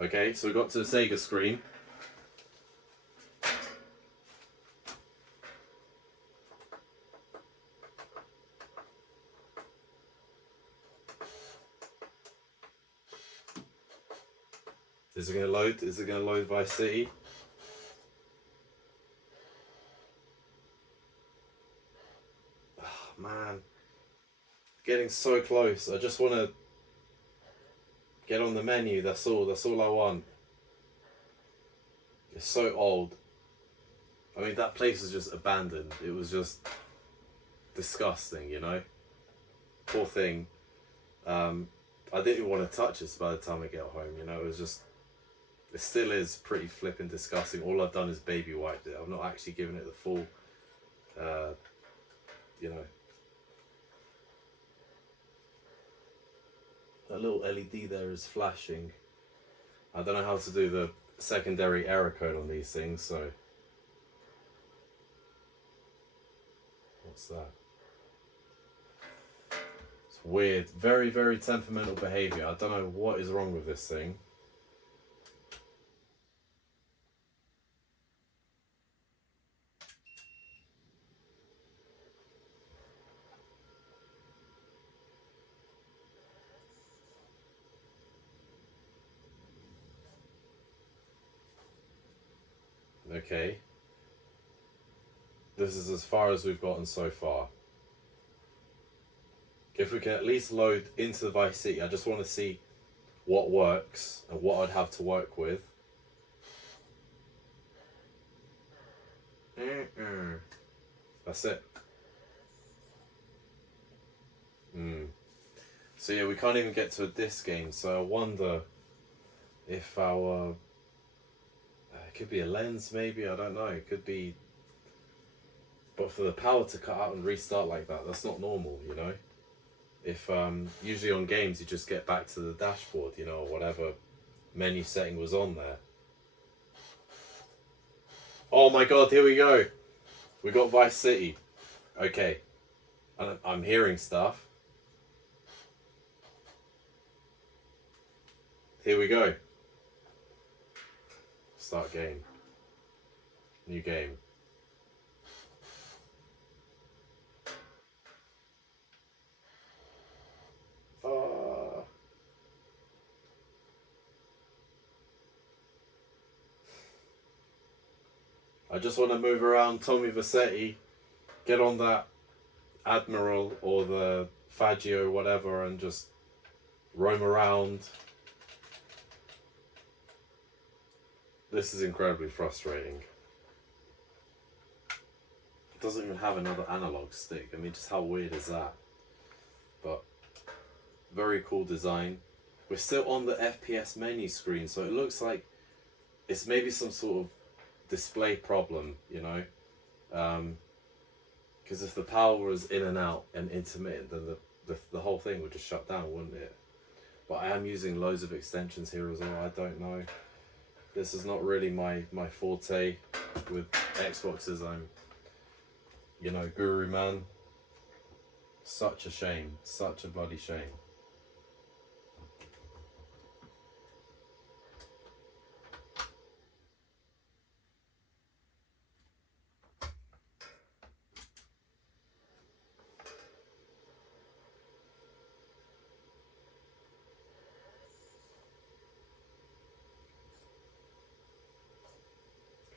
Okay, so we got to the Sega screen. Is it going to load? Is it going to load Vice City? Oh, man. Getting so close. I just want to get on the menu. That's all I want. It's so old. I mean, that place was just abandoned. It was just disgusting, you know? Poor thing. I didn't even want to touch this by the time I get home, you know? It was just... It still is pretty flipping disgusting. All I've done is baby wiped it. I've not actually given it the full, you know. That little LED there is flashing. I don't know how to do the secondary error code on these things, so. What's that? It's weird. Very, very temperamental behavior. I don't know what is wrong with this thing. Okay. This is as far as we've gotten so far. If we can at least load into the Vice City, I just want to see what works and what I'd have to work with. That's it. So yeah, we can't even get to a disc game, so I wonder if our... it could be a lens maybe, I don't know, it could be... But for the power to cut out and restart like that, that's not normal, you know? If usually on games you just get back to the dashboard, you know, or whatever menu setting was on there. Oh my god, here we go. We got Vice City. Okay. I'm hearing stuff. Here we go. Start game. New game. I just want to move around Tommy Vercetti, get on that Admiral or the Faggio, whatever, and just roam around. This is incredibly frustrating. It doesn't even have another analog stick. I mean, just how weird is that? But very cool design. We're still on the FPS menu screen, so it looks like it's maybe some sort of display problem, you know, because if the power was in and out and intermittent, then the whole thing would just shut down, wouldn't it? But I am using loads of extensions here as well. I don't know, this is not really my forte with Xboxes. I'm, you know, guru man. Such a shame, such a bloody shame.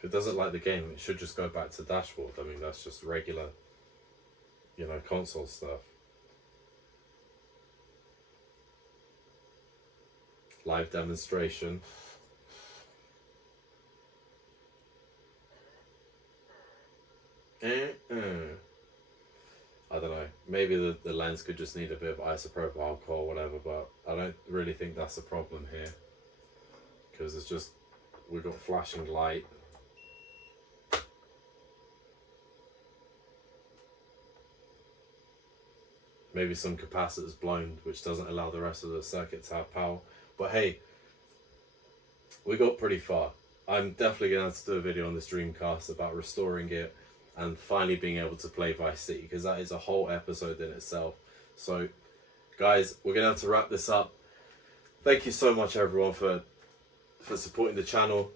If it doesn't like the game, it should just go back to dashboard. I mean, that's just regular, you know, console stuff. Live demonstration. I don't know. Maybe the lens could just need a bit of isopropyl alcohol or whatever, but I don't really think that's a problem here. Because it's just, we've got flashing light. Maybe some capacitors blown, which doesn't allow the rest of the circuit to have power. But hey, we got pretty far. I'm definitely going to have to do a video on this Dreamcast about restoring it and finally being able to play Vice City, because that is a whole episode in itself. So, guys, we're going to have to wrap this up. Thank you so much, everyone, for supporting the channel.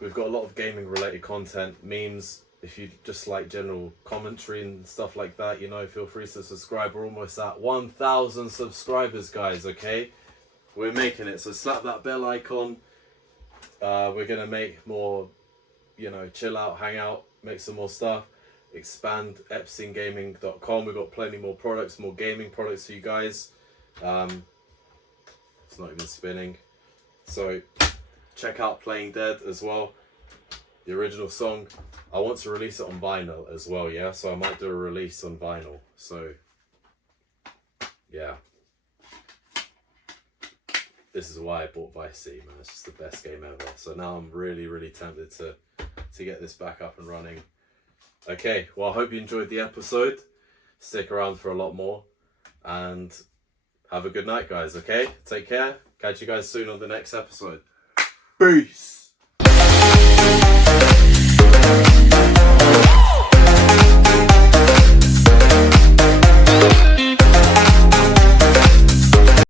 We've got a lot of gaming related content, memes. If you just like general commentary and stuff like that, you know, feel free to subscribe. We're almost at 1,000 subscribers, guys, okay? We're making it, so slap that bell icon. We're going to make more, you know, chill out, hang out, make some more stuff. Expand EpsteinGaming.com. We've got plenty more products, more gaming products for you guys. It's not even spinning. So check out Playing Dead as well. The original song. I want to release it on vinyl as well, yeah? So I might do a release on vinyl. So, yeah. This is why I bought Vice City, man. It's just the best game ever. So now I'm really, really tempted to get this back up and running. Okay, well, I hope you enjoyed the episode. Stick around for a lot more. And have a good night, guys, okay? Take care. Catch you guys soon on the next episode. Peace!